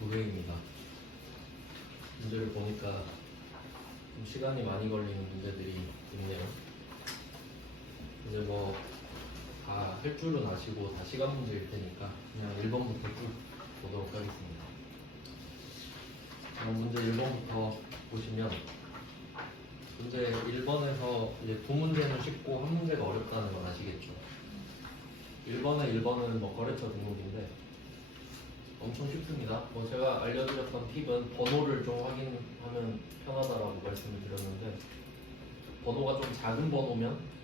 9회입니다. 문제를 보니까 좀 시간이 많이 걸리는 문제들이 있네요. 이제 뭐 다 할 줄은 아시고 다 시간 문제일 테니까 그냥 1번부터 쭉 보도록 하겠습니다. 문제 1번부터 보시면 문제 1번에서 이제 두 문제는 쉽고 한 문제가 어렵다는 건 아시겠죠? 1번은 뭐 거래처 등록인데 엄청 쉽습니다. 뭐 제가 알려드렸던 팁은 번호를 좀 확인하면 편하다라고 말씀을 드렸는데, 번호가 좀 작은 번호면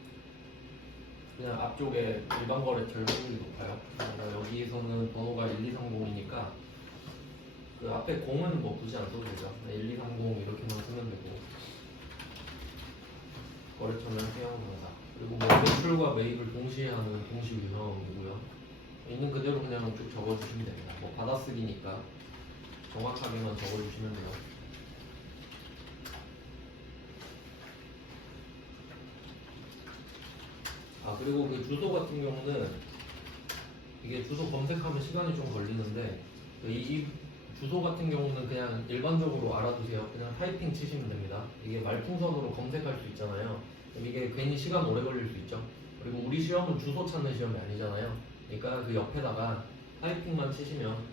그냥 앞쪽에 일반 거래처의 확률이 높아요. 그러니까 여기에서는 번호가 1230이니까 그 앞에 0은 뭐 굳이 안 써도 되죠. 1230 이렇게만 쓰면 되고, 거래처는 해양상사, 그리고 뭐 매출과 매입을 동시에 하는 동시 유형이고요. 있는 그대로 그냥 쭉 적어주시면 됩니다. 뭐 받아쓰기니까 정확하게만 적어주시면 돼요. 그리고 그 주소 같은 경우는 이게 주소 검색하면 시간이 좀 걸리는데, 이 주소 같은 경우는 그냥 일반적으로 알아두세요. 그냥 타이핑 치시면 됩니다. 이게 말풍선으로 검색할 수 있잖아요. 이게 괜히 시간 오래 걸릴 수 있죠. 그리고 우리 시험은 주소 찾는 시험이 아니잖아요. 그러니까 그 옆에다가 타이핑만 치시면,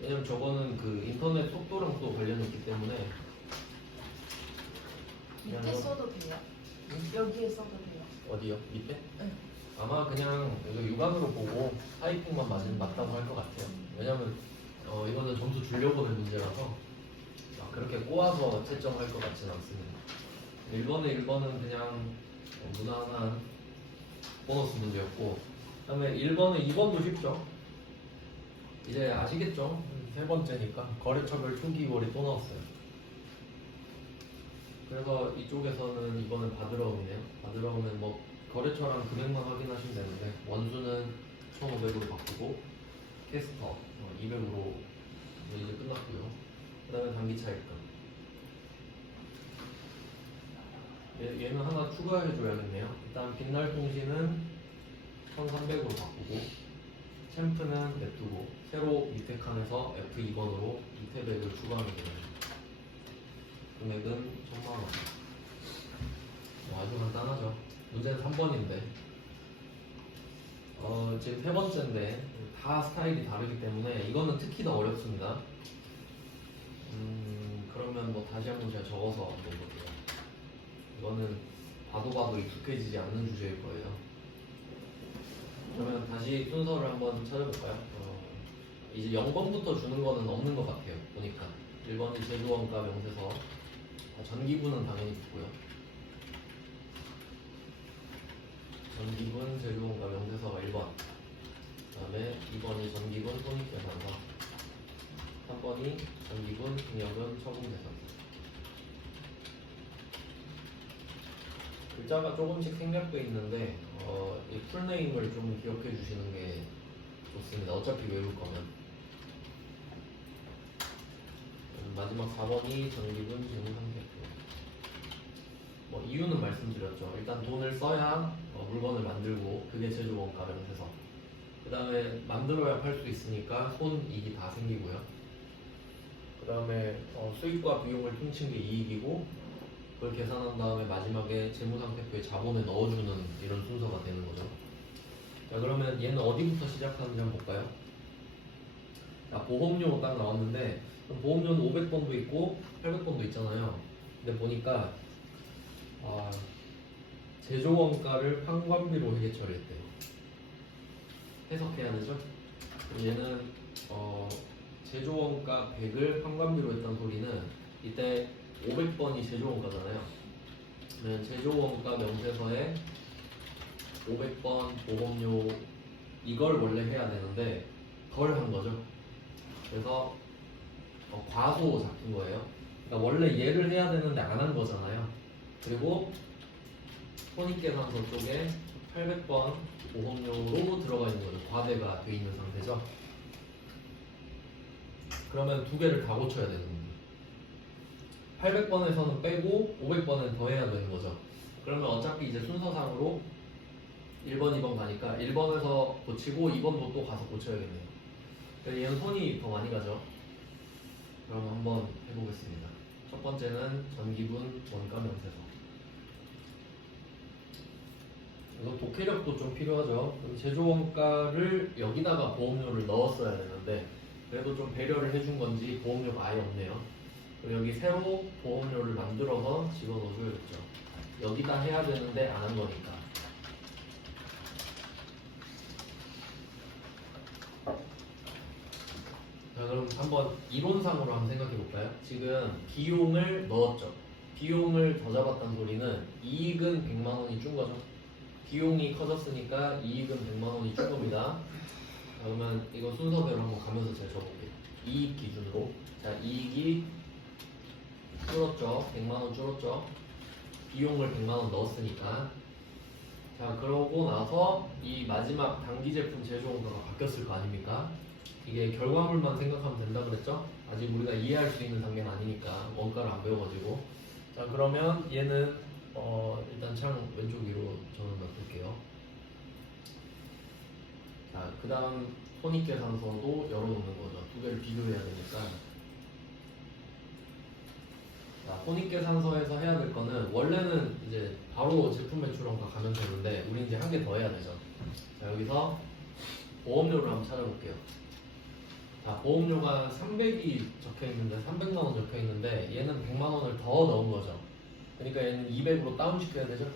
왜냐면 저거는 그 인터넷 속도랑 또 관련이 있기 때문에. 밑에 써도 돼요? 응? 여기에 써도 돼요? 어디요? 밑에? 네. 아마 그냥 이거 육안으로 보고 타이핑만 맞다고 할 것 같아요. 왜냐면 이거는 점수 주려고 낸 문제라서 그렇게 꼬아서 채점할 것 같지는 않습니다. 1번은 그냥 무난한 보너스 문제였고, 그 다음에 1번은 2번도 쉽죠. 이제 아시겠죠? 세 번째니까 거래처별 투기월이 또 나왔어요. 그래서 이쪽에서는 이번엔 바드러움이네요. 바드러움은 뭐 거래처랑 금액만 확인하시면 되는데, 원수는 1,500으로 바꾸고 캐스터 200으로 이제 끝났고요. 그 다음에 단기 차익금, 얘는 하나 추가해 줘야겠네요. 일단 빛날 통신은 1,300으로 바꾸고, 챔프는 냅두고 새로 밑에 칸에서 F2번으로 이태백을 추가하면 되네요. 금액은 1,000만원. 아주 간단하죠. 문제는 3번인데 지금 세 번째인데 다 스타일이 다르기 때문에 이거는 특히 더 어렵습니다. 그러면 뭐 다시 한번 제가 적어서 한번 볼게요. 이거는 봐도 익숙해지지 않는 주제일 거예요. 그러면 다시 순서를 한번 찾아볼까요? 이제 0번부터 주는 거는 없는 것 같아요. 보니까 1번이 제조원가 명세서, 전기분은 당연히 있고요. 전기분 제조원가 명세서가 1번, 그 다음에 2번이 전기분 손익계산서, 3번이 전기분 증여금 처분계산서. 글자가 조금씩 생략되어 있는데 이 풀네임을 좀 기억해 주시는 게 좋습니다. 어차피 외울 거면. 마지막 4번이 전기분 재무상태표. 뭐 이유는 말씀드렸죠. 일단 돈을 써야 물건을 만들고, 그게 제조원가 명세서. 그 다음에 만들어야 팔 수 있으니까 손익이 다 생기고요. 그 다음에 수익과 비용을 퉁친 게 이익이고, 그걸 계산한 다음에 마지막에 재무상태표에 자본을 넣어주는 이런 순서가 되는 거죠. 자, 그러면 얘는 어디부터 시작하는지 한번 볼까요? 자, 보험료 딱 나왔는데, 보험료는 500번도 있고 800번도 있잖아요. 근데 보니까 제조원가를 판관비로 회계 처리했대요. 해석해야 되죠? 얘는 제조원가 100을 판관비로 했다는 소리는, 이때 500번이 제조원가잖아요. 그러면 제조원가 명세서에 500번 보험료 이걸 원래 해야 되는데 덜 한 거죠. 그래서 과소 잡힌 거예요. 그러니까 원래 얘를 해야 되는데 안 한 거잖아요. 그리고 손익계산서 쪽에 800번 보험료로 들어가 있는 거죠. 과대가 돼 있는 상태죠. 그러면 두 개를 다 고쳐야 되는 거예요. 800번에서는 빼고 500번은 더 해야 되는 거죠. 그러면 어차피 이제 순서상으로 1번, 2번 가니까 1번에서 고치고 2번도 또 가서 고쳐야겠네요. 그래서 얘는 손이 더 많이 가죠. 그럼 한번 해보겠습니다. 첫 번째는 전기분 원가 명세서. 이거 독해력도 좀 필요하죠. 그럼 제조원가를 여기다가 보험료를 넣었어야 되는데 그래도 좀 배려를 해준 건지 보험료가 아예 없네요. 그리고 여기 새로 보험료를 만들어서 집어넣어줘야겠죠. 여기다 해야 되는데 안 한 거니까. 자, 그럼 한번 이론상으로 한번 생각해 볼까요? 지금 비용을 넣었죠. 비용을 더 잡았다는 소리는 이익은 100만 원이 준 거죠. 비용이 커졌으니까 이익은 100만 원이 준 겁니다. 자, 그러면 이거 순서대로 한번 가면서 제가 적어볼게요. 이익 기준으로. 자, 이익이 줄었죠. 100만 원 줄었죠. 비용을 100만 원 넣었으니까. 자, 그러고 나서 이 마지막 단기 제품 제조 원가가 바뀌었을 거 아닙니까? 이게 결과물만 생각하면 된다 그랬죠? 아직 우리가 이해할 수 있는 단계는 아니니까 원가를 안 배워가지고. 자, 그러면 얘는 일단 창 왼쪽 위로 저는 놔둘게요. 자, 그 다음 손익계산서도 열어놓는 거죠. 두 개를 비교해야 되니까. 자, 손익계산서에서 해야 될 거는 원래는 이제 바로 제품 매출원가 가면 되는데 우리 이제 한 개 더 해야 되죠. 자, 여기서 보험료를 한번 찾아볼게요. 자, 보험료가 300이 적혀 있는데 300만 원 적혀 있는데 얘는 100만 원을 더 넣은 거죠. 그러니까 얘는 200으로 다운 시켜야 되죠.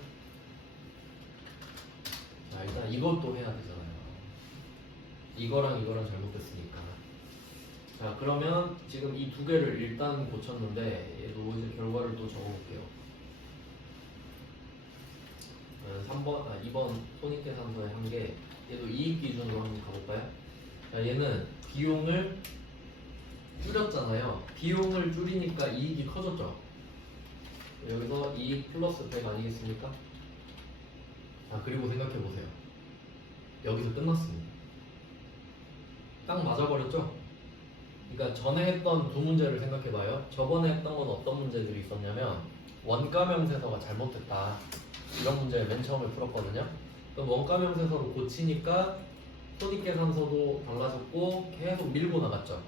자, 일단 이것도 해야 되잖아요. 이거랑 이거랑 잘못됐으니까. 자, 그러면 지금 이 두 개를 일단 고쳤는데 얘도 이제 결과를 또 적어볼게요. 2번 손익계산서의 한 개. 얘도 이익 기준으로 한번 가볼까요? 자, 얘는 비용을 줄였잖아요. 비용을 줄이니까 이익이 커졌죠. 여기서 이익 플러스 100 아니겠습니까? 자, 그리고 생각해보세요. 여기서 끝났습니다. 딱 맞아버렸죠? 그러니까 전에 했던 두 문제를 생각해봐요. 저번에 했던 건 어떤 문제들이 있었냐면 원가명세서가 잘못됐다. 이런 문제 맨 처음에 풀었거든요. 그럼 원가명세서로 고치니까 손익계산서도 달라졌고 계속 밀고 나갔죠.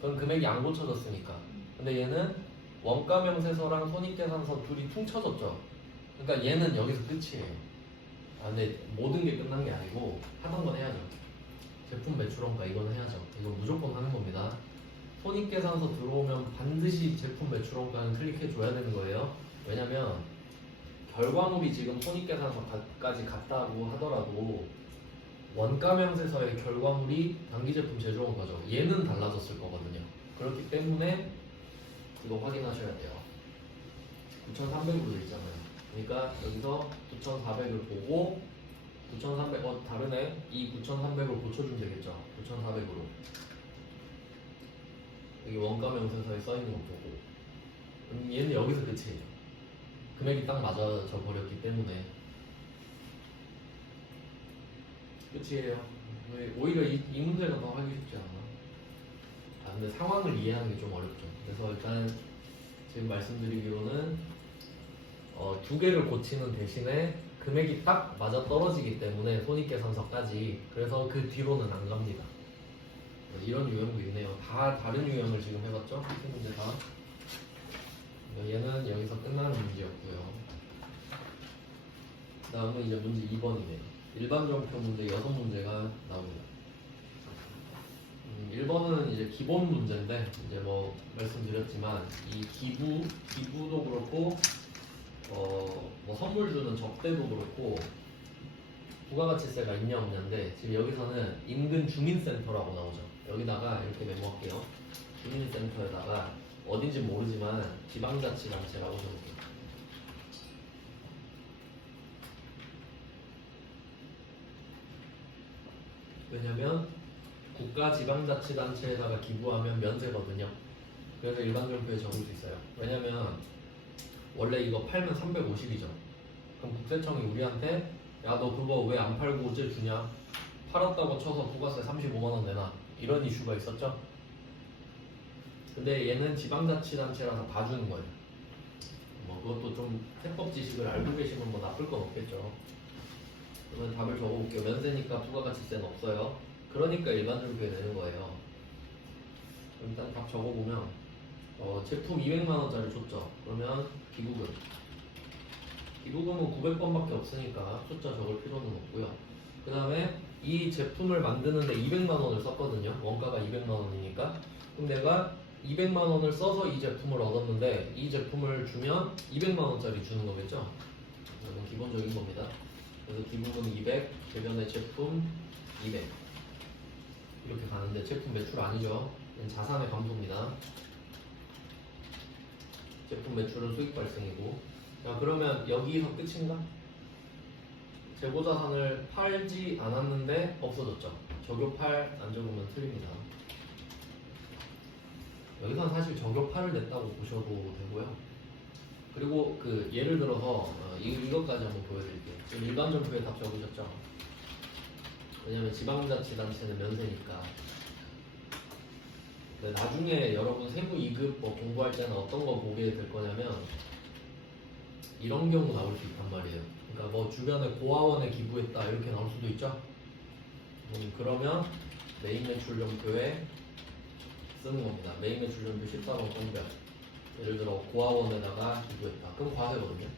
그럼 금액이 안 고쳐졌으니까. 근데 얘는 원가명세서랑 손익계산서 둘이 퉁쳐졌죠. 그러니까 얘는 여기서 끝이에요. 근데 모든 게 끝난 게 아니고 하던 건 해야죠. 제품 매출원가 이건 해야죠. 이건 무조건 하는 겁니다. 손익계산서 들어오면 반드시 제품 매출원가는 클릭해 줘야 되는 거예요. 왜냐면 결과물이 지금 손익계산서까지 갔다고 하더라도 원가명세서의 결과물이 단기제품 제조원가죠. 얘는 달라졌을 거거든요. 그렇기 때문에 이거 확인하셔야 돼요. 9,300으로 돼 있잖아요. 그러니까 여기서 9,400을 보고 9,300 다르네. 이 9,300을 고쳐주면 되겠죠. 9,400으로 여기 원가명세서에 써 있는 거 보고 얘는 여기서 끝이에요. 금액이 딱 맞아져 버렸기 때문에 끝이에요. 오히려 이 문제가 더 하기 쉽지 않아. 근데 상황을 이해하는 게 좀 어렵죠. 그래서 일단 지금 말씀드리기로는 두 개를 고치는 대신에 금액이 딱 맞아 떨어지기 때문에 손익계산서까지. 그래서 그 뒤로는 안 갑니다. 이런 유형도 있네요. 다 다른 유형을 지금 해봤죠? 이 문제 다. 얘는 여기서 끝나는 문제였고요. 그 다음은 이제 문제 2번이네요. 일반정표 문제 6문제가 나옵니다. 1번은 이제 기본 문제인데 이제 뭐 말씀드렸지만 이 기부도 그렇고 뭐 선물 주는 접대도 그렇고 부가가치세가 있냐 없냐인데 지금 여기서는 인근 주민센터라고 나오죠. 여기다가 이렇게 메모할게요. 주민센터에다가 어딘지 모르지만 지방자치단체라고 적을게요. 왜냐면 국가지방자치단체에다가 기부하면 면세거든요. 그래서 일반정표에 적을 수 있어요. 왜냐면 원래 이거 팔면 350이죠. 그럼 국세청이 우리한테 야 너 그거 왜 안 팔고 어째 주냐? 팔았다고 쳐서 부가세 35만 원 내놔. 이런 이슈가 있었죠. 근데 얘는 지방자치단체라서 봐주는 거예요. 뭐 그것도 좀 세법 지식을 알고 계시면 뭐 나쁠 건 없겠죠. 그러면 답을 적어볼게요. 면세니까 부가가치세는 없어요. 그러니까 일반적표에 내는 거예요. 그럼 일단 답 적어보면 제품 200만원짜리 줬죠. 그러면 기부금은 900번밖에 없으니까 숫자 적을 필요는 없고요. 그 다음에 이 제품을 만드는데 200만원을 썼거든요. 원가가 200만원이니까. 그럼 내가 200만원을 써서 이 제품을 얻었는데 이 제품을 주면 200만원짜리 주는 거겠죠. 이건 기본적인 겁니다. 그래서 기부금 200, 대변의 제품 200 이렇게 가는데 제품 매출 아니죠. 이건 자산의 감소입니다. 제품 매출은 수익 발생이고. 자, 그러면 여기서 끝인가? 재고자산을 팔지 않았는데 없어졌죠. 적용팔 안 적으면 틀립니다. 여기서는 사실 적용팔을 냈다고 보셔도 되고요. 그리고 그 예를 들어서 이것까지 한번 보여드릴게요. 지금 일반 점표에 답 적으셨죠? 왜냐면 지방자치단체는 면세니까. 근데 나중에 여러분 세무 2급 뭐 공부할 때는 어떤 거 보게 될 거냐면 이런 경우 나올 수 있단 말이에요. 그러니까 뭐 주변에 고아원에 기부했다 이렇게 나올 수도 있죠. 그러면 메인 매출점표에 쓰는 겁니다. 메인 매출점표 14번 건별. 예를 들어 고아원에다가 기부했다. 그럼 과세거든요.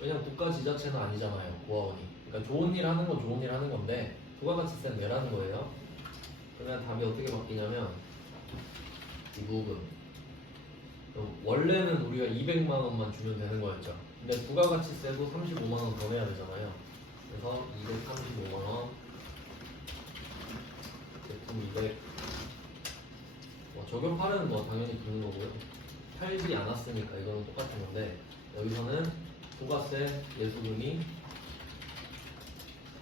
왜냐면 국가 지자체는 아니잖아요. 고아원이. 그러니까 좋은 일 하는 건 좋은 일 하는 건데 부가가치세는 내라는 거예요. 그러면 답이 어떻게 바뀌냐면 기부금. 원래는 우리가 200만 원만 주면 되는 거였죠. 근데 부가가치세도 35만 원 더 내야 되잖아요. 그래서 235만 원, 제품 200. 적용팔은 뭐 당연히 붙는 거고요. 팔지 않았으니까 이거는 똑같은 건데 여기서는 부가세 예수금이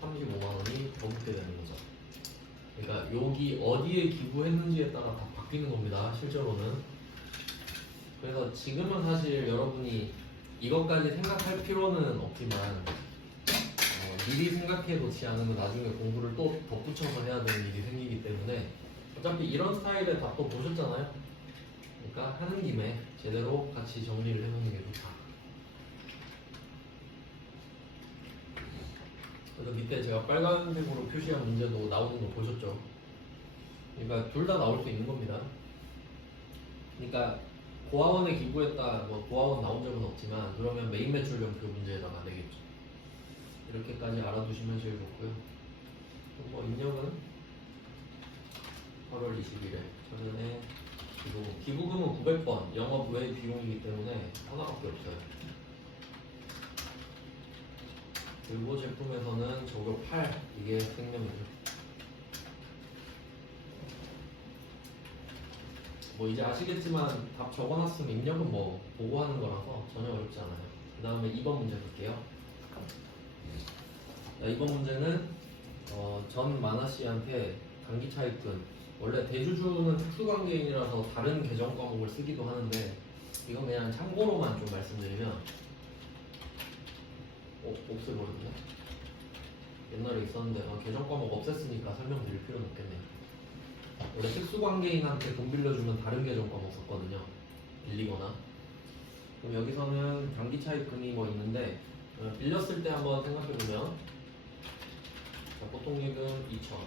35만 원이 더 붙게 되는 거죠. 그러니까 여기 어디에 기부했는지에 따라 다 바뀌는 겁니다. 실제로는. 그래서 지금은 사실 여러분이 이것까지 생각할 필요는 없지만 미리 생각해 놓지 않으면 나중에 공부를 또 덧붙여서 해야 되는 일이 생기기 때문에 어차피 이런 스타일의 답도 보셨잖아요. 그러니까 하는 김에 제대로 같이 정리를 해놓는 게 좋다. 그래서 밑에 제가 빨간색으로 표시한 문제도 나오는 거 보셨죠? 그러니까 둘 다 나올 수 있는 겁니다. 그러니까 고아원에 기부했다, 뭐 고아원 나온 적은 없지만 그러면 메인 매출점표 문제에다가 내겠죠. 이렇게까지 알아두시면 제일 좋고요. 뭐 입력은 8월 21일 전에 기부금은 900번 영업 외 비용이기 때문에 하나밖에 없어요. 그리고 제품에서는 적용 8 이게 생명이죠. 뭐 이제 아시겠지만 답 적어놨으면 입력은 뭐 보고 하는 거라서 전혀 어렵지 않아요. 그 다음에 2번 문제 볼게요. 자, 2번 문제는 전 만화 씨한테 단기 차입금, 원래 대주주는 특수관계인이라서 다른 계정 과목을 쓰기도 하는데 이건 그냥 참고로만 좀 말씀드리면 없애버렸네. 옛날에 있었는데 계정 과목 없앴으니까 설명드릴 필요는 없겠네요. 원래 특수관계인한테 돈 빌려주면 다른 계정 과목 썼거든요. 빌리거나. 그럼 여기서는 단기 차입금이 뭐 있는데 빌렸을 때 한번 생각해보면 보통예금 2,000,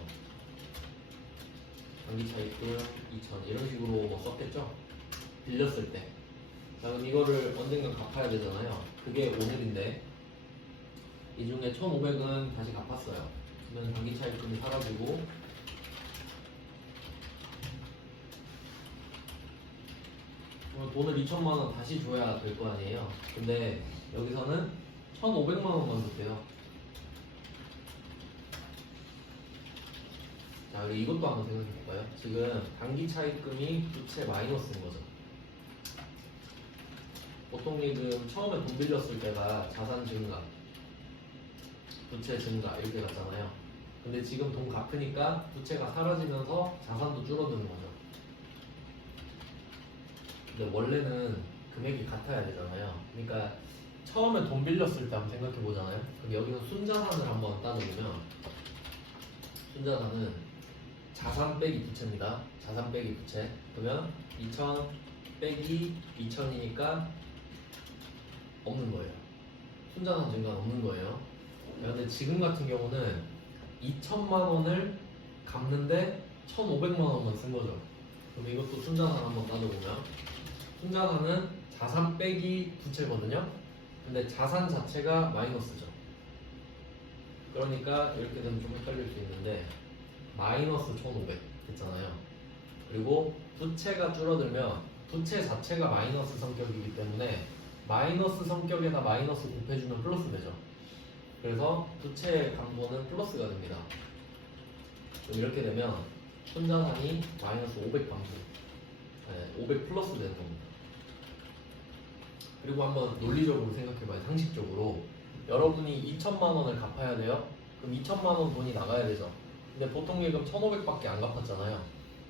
단기 차입금 2,000 이런 식으로 뭐 썼겠죠? 빌렸을 때. 자, 그럼 이거를 언젠가 갚아야 되잖아요. 그게 오늘인데 이 중에 1,500은 다시 갚았어요. 그러면 단기 차입금이 사라지고 돈을 2천만 원 다시 줘야 될 거 아니에요. 근데 여기서는 1,500만 원만 줬대요. 자, 그리고 이것도 한번 생각해 볼까요? 지금 단기 차입금이 부채 마이너스인 거죠. 보통 예금 처음에 돈 빌렸을 때가 자산 증가, 부채 증가 이렇게 갔잖아요. 근데 지금 돈 갚으니까 부채가 사라지면서 자산도 줄어드는 거죠. 근데 원래는 금액이 같아야 되잖아요. 그러니까 처음에 돈 빌렸을 때 한번 생각해 보잖아요. 그럼 여기서 순자산을 한번 따져보면 순자산은 자산 빼기 부채입니다. 자산 빼기 부채. 그러면 2,000 빼기 2,000이니까 없는 거예요. 순자산 증가는 없는 거예요. 근데 지금 같은 경우는 2천만 원을 갚는데 1,500만 원만 쓴 거죠. 그럼 이것도 순자산 한번 따져보면 순자산은 자산 빼기 부채거든요. 근데 자산 자체가 마이너스죠. 그러니까 이렇게 되면 좀 헷갈릴 수 있는데 마이너스 1,500 됐잖아요. 그리고 부채가 줄어들면 부채 자체가 마이너스 성격이기 때문에 마이너스 성격에다 마이너스 곱해주면 플러스 되죠. 그래서 부채 감소는 플러스가 됩니다. 그럼 이렇게 되면 순자산이 마이너스 500 감소, 500 플러스 되는 겁니다. 그리고 한번 논리적으로 생각해봐요. 상식적으로 여러분이 2천만 원을 갚아야 돼요. 그럼 2천만 원 돈이 나가야 되죠. 근데 보통 예금 1,500밖에 안 갚았잖아요.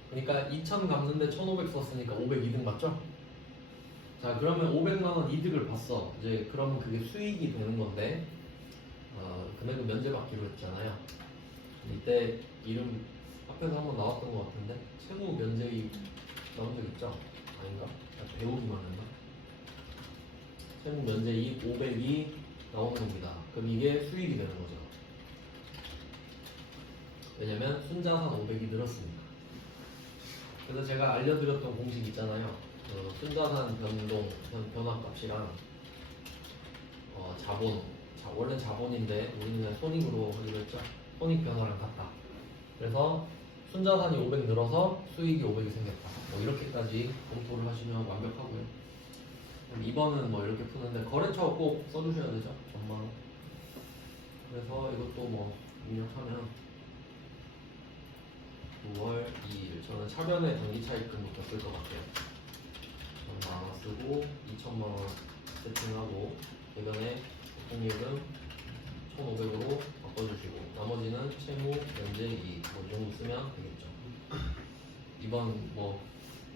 그러니까 2천 갚는데 1,500 썼으니까 500 이득 맞죠? 자, 그러면 500만 원 이득을 봤어. 이제 그러면 그게 수익이 되는 건데 금액은 면제받기로 했잖아요. 이때 이름 앞에서 한번 나왔던 것 같은데 채무 면제이익 나온 적 있죠? 아닌가? 배우기만 했나? 채무 면제이익 500이 나오는 겁니다. 그럼 이게 수익이 되는 거죠. 왜냐면 순자산 500이 늘었으니까. 그래서 제가 알려드렸던 공식 있잖아요. 순자산 변화값이랑 자본, 원래 자본인데 우리는 그냥 손익으로 하기로 했죠. 손익 변화랑 같다. 그래서 순자산이 500 늘어서 수익이 500이 생겼다. 뭐 이렇게까지 검토를 하시면 완벽하고요. 그럼 2번은 뭐 이렇게 푸는데 거래처 꼭 써주셔야 되죠. 전망. 그래서 이것도 뭐 입력하면 9월 2일 저는 차변의 단기 차익금부터 쓸 것 같아요. 저는 하나 쓰고 2천만 원 세팅하고 이번에 보통예금 1,500으로 바꿔주시고 나머지는 채무 면제 이익 뭐 이 정도 쓰면 되겠죠. 2번 뭐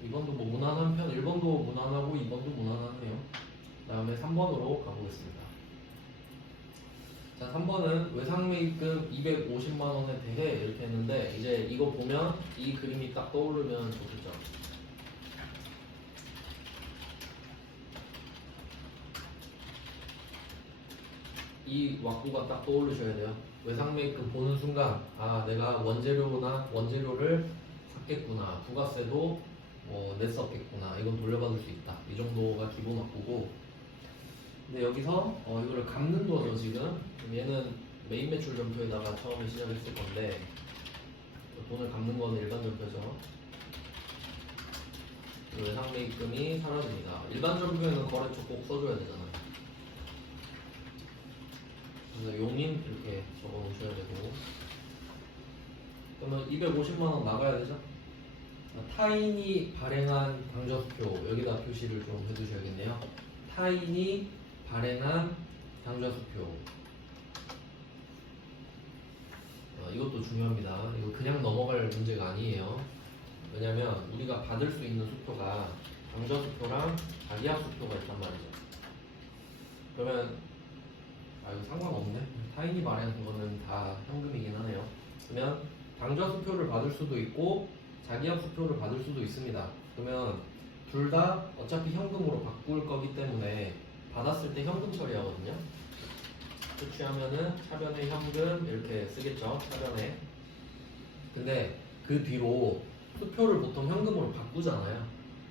2번도 뭐 무난한 편, 1번도 무난하고 2번도 무난하네요. 그 다음에 3번으로 가보겠습니다. 자, 3번은 외상매입금 250만원에 대해 이렇게 했는데 이제 이거 보면 이 그림이 딱 떠오르면 좋겠죠. 이 왁구가 딱 떠오르셔야 돼요. 외상매입금 보는 순간 아 내가 원재료를 샀겠구나, 부가세도 뭐 냈었겠구나, 이건 돌려받을 수 있다, 이 정도가 기본 왁구고. 근데 여기서 이거를 갚는 거죠. 지금 얘는 메인 매출 점표에다가 처음에 시작했을 건데 돈을 갚는 거는 일반 점표죠. 외상매입금이 사라집니다. 일반 점표에는 거래처 꼭 써줘야 되잖아요. 그래서 용인 이렇게 적어 놓으셔야 되고, 그러면 250만 원 나가야 되죠. 타인이 발행한 당좌수표 여기다 표시를 좀 해두셔야겠네요. 타인이 발행한 당좌수표 이것도 중요합니다. 이거 그냥 넘어갈 문제가 아니에요. 왜냐면 우리가 받을 수 있는 수표가 당좌수표랑 자기합수표가 있단 말이죠. 그러면 이거 상관없네. 타인이 발행한 거는 다 현금이긴 하네요. 그러면 당좌수표를 받을 수도 있고 자기합수표를 받을 수도 있습니다. 그러면 둘 다 어차피 현금으로 바꿀 거기 때문에 받았을 때 현금 처리하거든요. 취하면은 차변에 현금 이렇게 쓰겠죠. 차변에. 근데 그 뒤로 수표를 보통 현금으로 바꾸잖아요.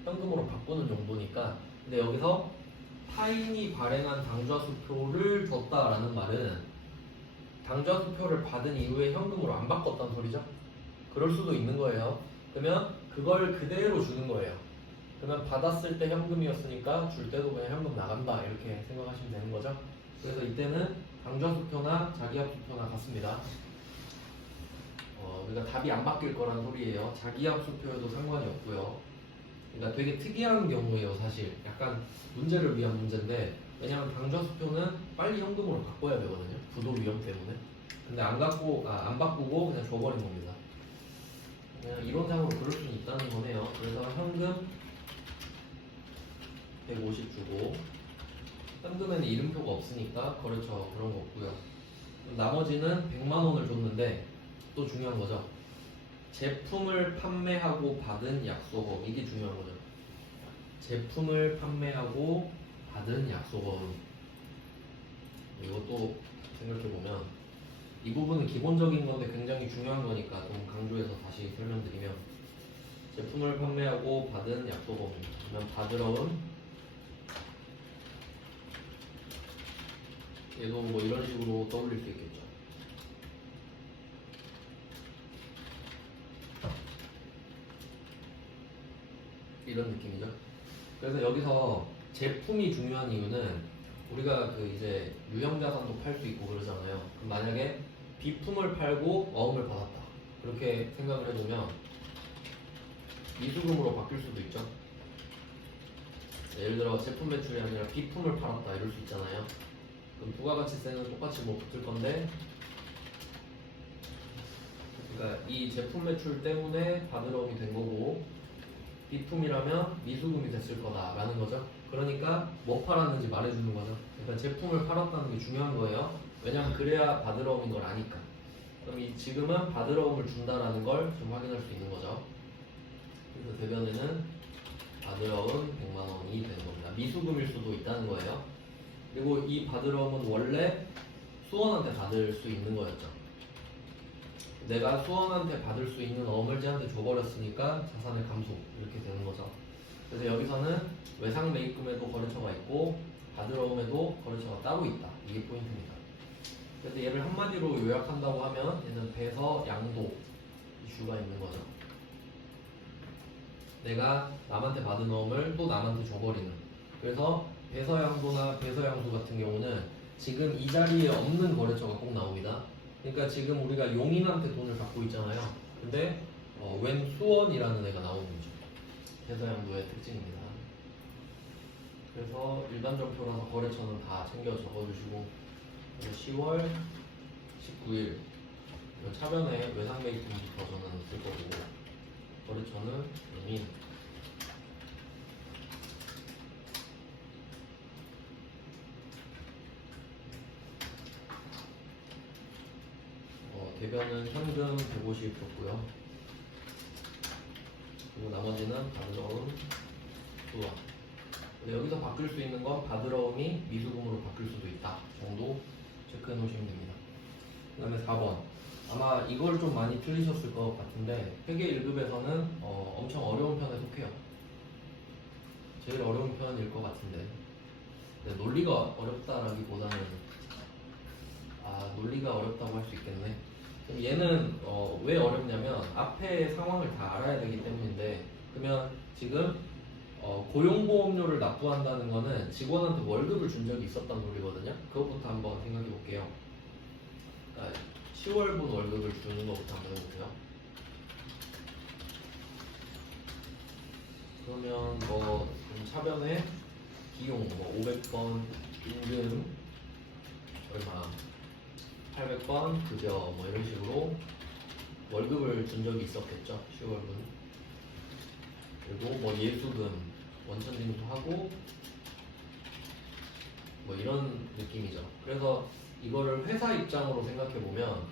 현금으로 바꾸는 정도니까. 근데 여기서 타인이 발행한 당좌수표를 줬다라는 말은 당좌수표를 받은 이후에 현금으로 안 바꿨단 소리죠. 그럴 수도 있는 거예요. 그러면 그걸 그대로 주는 거예요. 그러면 받았을 때 현금이었으니까 줄 때도 그냥 현금 나간다 이렇게 생각하시면 되는 거죠. 그래서 이때는 당좌수표나 자기합수표나 같습니다. 그러니까 답이 안 바뀔 거란 소리예요. 자기합수표에도 상관이 없고요. 그러니까 되게 특이한 경우예요. 사실 약간 문제를 위한 문제인데, 왜냐하면 당좌수표는 빨리 현금으로 바꿔야 되거든요. 부도 위험 때문에. 근데 안 바꾸고 그냥 줘버린 겁니다. 그냥 이론상으로 그럴 수는 있다는 거네요. 그래서 현금 150 주고, 현금에는 이름표가 없으니까 거래처 그런 거 없고요. 나머지는 100만 원을 줬는데 또 중요한 거죠. 제품을 판매하고 받은 약소금, 이게 중요한 거죠. 제품을 판매하고 받은 약소금 이것도 생각해보면 이 부분은 기본적인 건데 굉장히 중요한 거니까 좀 강조해서 다시 설명드리면 제품을 판매하고 받은 약도범위 그러면 받으러 온 얘도 뭐 이런 식으로 떠올릴 수 있겠죠. 이런 느낌이죠. 그래서 여기서 제품이 중요한 이유는 우리가 그 이제 유형자산도 팔 수 있고 그러잖아요. 그럼 만약에 비품을 팔고 어음을 받았다 그렇게 생각을 해보면 미수금으로 바뀔 수도 있죠. 예를 들어 제품 매출이 아니라 비품을 팔았다 이럴 수 있잖아요. 그럼 부가가치세는 똑같이 뭐 붙을 건데, 그러니까 이 제품 매출 때문에 받으러움이 된 거고 비품이라면 미수금이 됐을 거다라는 거죠. 그러니까 뭐 팔았는지 말해주는 거죠. 그러니까 제품을 팔았다는 게 중요한 거예요. 왜냐면 그래야 받으러움인 걸 아니까. 그럼 이 지금은 받으러움을 준다라는 걸 좀 확인할 수 있는 거죠. 그래서 대변에는 받으러운 100만 원이 되는 겁니다. 미수금일 수도 있다는 거예요. 그리고 이 받으러움은 원래 수원한테 받을 수 있는 거였죠. 내가 수원한테 받을 수 있는 어음을 쟤한테 줘버렸으니까 자산의 감소 이렇게 되는 거죠. 그래서 여기서는 외상 매입금에도 거래처가 있고 받으러움에도 거래처가 따로 있다. 이게 포인트입니다. 그래서 얘를 한마디로 요약한다고 하면 얘는 배서 양도 이슈가 있는 거죠. 내가 남한테 받은 어음을 또 남한테 줘버리는. 그래서 배서양도나 배서양수 같은 경우는 지금 이 자리에 없는 거래처가 꼭 나옵니다. 그러니까 지금 우리가 용인한테 돈을 받고 있잖아요. 근데 웬 수원이라는 애가 나오는 거죠. 배서양도의 특징입니다. 그래서 일반전표라서 거래처는 다 챙겨 적어주시고 10월 19일 차변에 외상매입금부터 저는 쓸 거고 거래처는 용인. 대변은 현금 150 줬고요. 그리고 나머지는 받으러움 수원. 근데 여기서 바뀔 수 있는 건 받으러움이 미수금으로 바뀔 수도 있다 정도 체크해 놓으시면 됩니다. 그 다음에 4번. 아마 이걸 좀 많이 틀리셨을 것 같은데 회계 1급에서는 엄청 어려운 편에 속해요. 제일 어려운 편일 것 같은데 근데 논리가 어렵다라기보다는 논리가 어렵다고 할 수 있겠네. 그럼 얘는 왜 어렵냐면 앞에 상황을 다 알아야 되기 때문인데, 그러면 지금 고용보험료를 납부한다는 거는 직원한테 월급을 준 적이 있었단 논리거든요. 그것부터 한번 생각해 볼게요. 그러니까 10월분 월급을 주는 것부터 한번 해볼게요. 그러면 그럼 차변에 비용 500번 임금 얼마 800번 급여 이런 식으로 월급을 준 적이 있었겠죠. 10월분. 그리고 예수금 원천징수 하고 이런 느낌이죠. 그래서 이거를 회사 입장으로 생각해 보면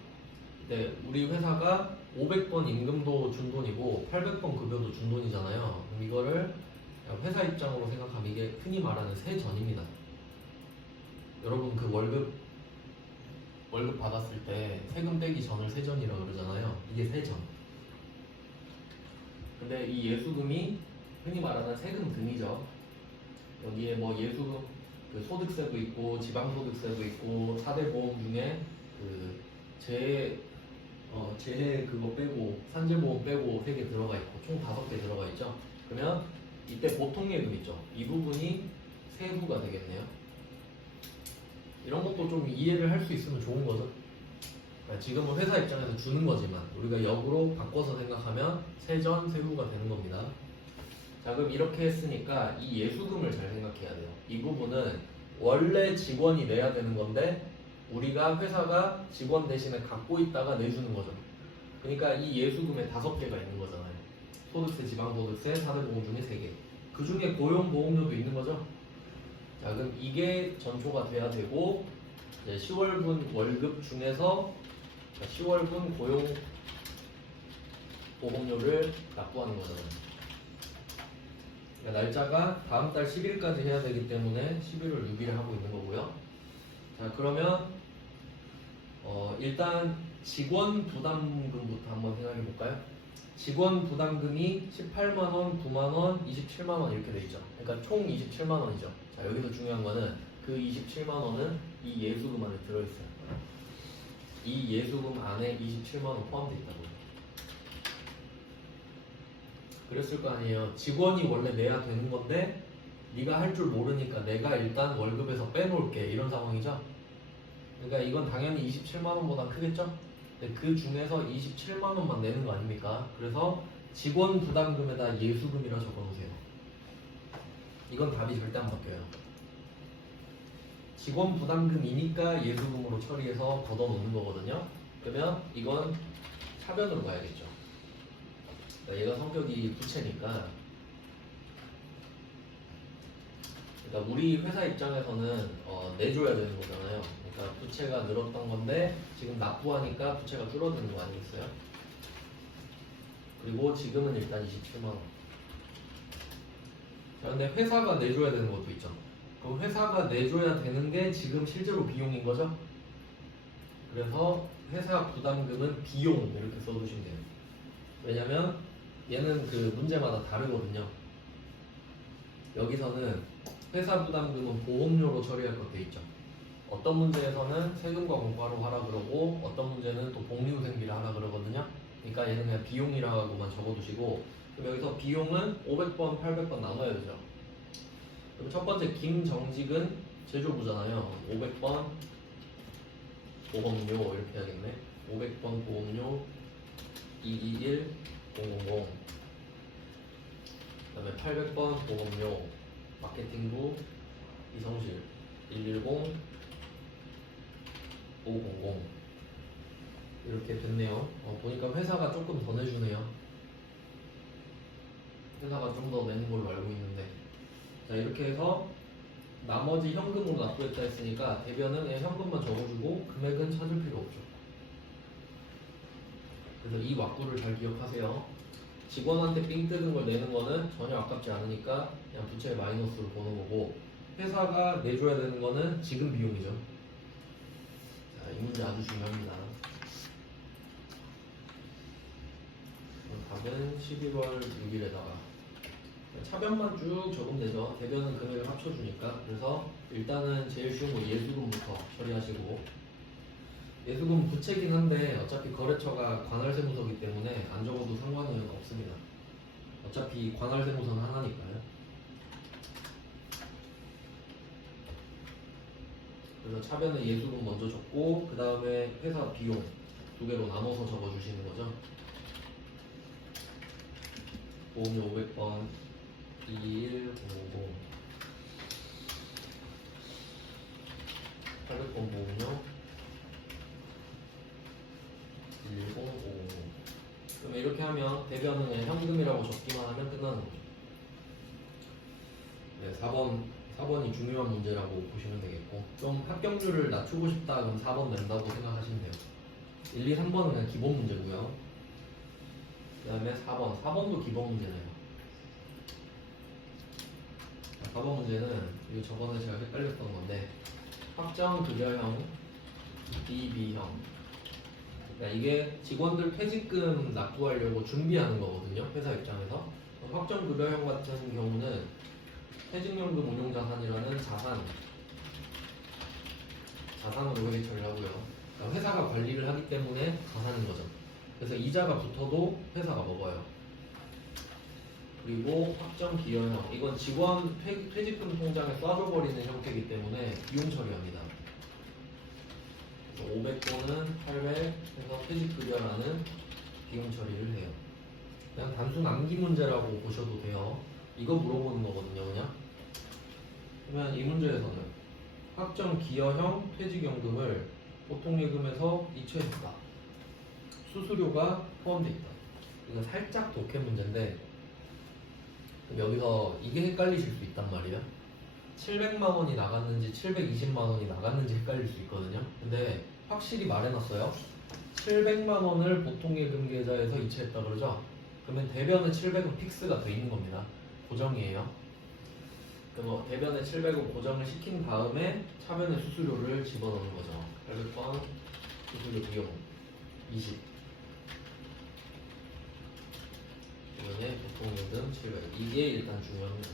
우리 회사가 500번 임금도 준 돈이고 800번 급여도 준 돈이잖아요. 그럼 이거를 회사 입장으로 생각하면 이게 흔히 말하는 세전입니다. 여러분 그 월급 받았을 때 세금 떼기 전을 세전이라고 그러잖아요. 이게 세전. 근데 이 예수금이 흔히 말하는 세금 등이죠. 여기에 예수금 그 소득세도 있고 지방소득세도 있고 4대 보험 중에 그 재해 그거 빼고 산재보험 빼고 3개 들어가 있고 총 5개 들어가 있죠. 그러면 이때 보통예금 있죠. 이 부분이 세부가 되겠네요. 이런 것도 좀 이해를 할 수 있으면 좋은 거죠. 그러니까 지금은 회사 입장에서 주는 거지만 우리가 역으로 바꿔서 생각하면 세전 세부가 되는 겁니다. 자, 그럼 이렇게 했으니까 이 예수금을 잘 생각해야 돼요. 이 부분은 원래 직원이 내야 되는 건데 우리가 회사가 직원 대신에 갖고 있다가 내주는 거죠. 그러니까 이 예수금에 5개가 있는 거잖아요. 소득세, 지방소득세, 4대 보험 중에 3개. 그 중에 고용보험료도 있는 거죠. 자, 그럼 이게 전초가 돼야 되고 이제 10월분 월급 중에서 10월분 고용보험료를 납부하는 거잖아요. 그러니까 날짜가 다음 달 10일까지 해야 되기 때문에 11월 6일에 하고 있는 거고요. 자, 그러면 일단 직원 부담금부터 한번 생각해 볼까요? 직원 부담금이 18만 원, 9만 원, 27만 원 이렇게 돼 있죠. 그러니까 총 27만 원이죠. 자, 여기서 중요한 거는 그 27만 원은 이 예수금 안에 들어 있어요. 이 예수금 안에 27만 원 포함되어 있다고요. 그랬을 거 아니에요. 직원이 원래 내야 되는 건데 네가 할 줄 모르니까 내가 일단 월급에서 빼놓을게, 이런 상황이죠. 그러니까 이건 당연히 27만 원보다 크겠죠. 근데 그 중에서 27만 원만 내는 거 아닙니까? 그래서 직원 부담금에다 예수금이라 적어놓으세요. 이건 답이 절대 안 바뀌어요. 직원 부담금이니까 예수금으로 처리해서 걷어놓는 거거든요. 그러면 이건 차변으로 가야겠죠. 그러니까 얘가 성격이 부채니까. 그러니까 우리 회사 입장에서는 내줘야 되는 거잖아요. 그러니까 부채가 늘었던 건데 지금 납부하니까 부채가 줄어드는 거 아니겠어요? 그리고 지금은 일단 27만 원. 자, 근데 회사가 내줘야 되는 것도 있죠. 그럼 회사가 내줘야 되는 게 지금 실제로 비용인 거죠? 그래서 회사 부담금은 비용 이렇게 써두시면 돼요. 왜냐면 얘는 그 문제마다 다르거든요. 여기서는 회사 부담금은 보험료로 처리할 것 돼 있죠. 어떤 문제에서는 세금과 공과로 하라 그러고 어떤 문제는 또 복리후생비를 하라 그러거든요. 그러니까 얘는 그냥 비용이라고만 적어두시고, 그럼 여기서 비용은 500번, 800번 나눠야 되죠. 그럼 첫 번째 김정직은 제조부잖아요. 500번 보험료 이렇게 해야겠네. 500번 보험료 221 000. 그다음에 800번 보험료 마케팅부 이성실 110 500 이렇게 됐네요. 보니까 회사가 조금 더 내주네요. 회사가 좀 더 내는 걸로 알고 있는데, 자, 이렇게 해서 나머지 현금으로 납부했다 했으니까 대변은 그냥 현금만 적어주고 금액은 찾을 필요 없죠. 그래서 이 왁구를 잘 기억하세요. 직원한테 삥 뜯은 걸 내는 거는 전혀 아깝지 않으니까 그냥 부채 마이너스로 보는 거고, 회사가 내줘야 되는 거는 지금 비용이죠. 자, 이 문제 아주 중요합니다. 답은 11월 6일에다가 차변만 쭉 적으면 되죠. 대변은 금액을 합쳐주니까. 그래서 일단은 제일 쉬운 거 예수금부터 처리하시고, 예수금 부채긴 한데 어차피 거래처가 관할세무서기 때문에 안 적어도 상관은 없습니다. 어차피 관할세무서는 하나니까요. 그래서 차변은 예수금 먼저 적고 그 다음에 회사 비용 두 개로 나눠서 적어주시는 거죠. 보험료 500번 210 800번 보험료 11050. 그럼 이렇게 하면 대변은 그냥 현금이라고 적기만 하면 끝나는 거죠. 네, 4번이 중요한 문제라고 보시면 되겠고, 좀 합격률을 낮추고 싶다 그럼 4번 낸다고 생각하시면 돼요. 1, 2, 3번은 그냥 기본 문제고요. 그 다음에 4번도 기본 문제네요. 4번 문제는 이거 저번에 제가 헷갈렸던 건데, 확정급여형, DB형. 그러니까 이게 직원들 퇴직금 납부하려고 준비하는 거거든요, 회사 입장에서. 확정급여형 같은 경우는 퇴직연금 운용자산이라는 자산으로 회계 처리를 하고요. 그러니까 회사가 관리를 하기 때문에 자산인 거죠. 그래서 이자가 붙어도 회사가 먹어요. 그리고 확정기여형, 이건 직원 퇴직금 통장에 쏴줘버리는 형태이기 때문에 비용 처리합니다. 그래서 500번은 800 해서 퇴직급여라는 비용 처리를 해요. 그냥 단순 암기 문제라고 보셔도 돼요. 이거 물어보는 거거든요, 그냥. 그러면 이 문제에서는 확정기여형 퇴직연금을 보통예금에서 이체했다. 수수료가 포함되어 있다. 이거 살짝 독해 문제인데, 여기서 이게 헷갈리실 수 있단 말이에요. 700만 원이 나갔는지 720만 원이 나갔는지 헷갈릴 수 있거든요. 근데 확실히 말해놨어요. 700만 원을 보통예금 계좌에서 이체했다 그러죠. 그러면 대변은 700은 픽스가 돼 있는 겁니다. 고정이에요. 그럼 대변에 700을 고정을 시킨 다음에 차변에 수수료를 집어넣는 거죠. 800번 수수료 비용 20. 대변에 보통요금 700. 이게 일단 중요합니다.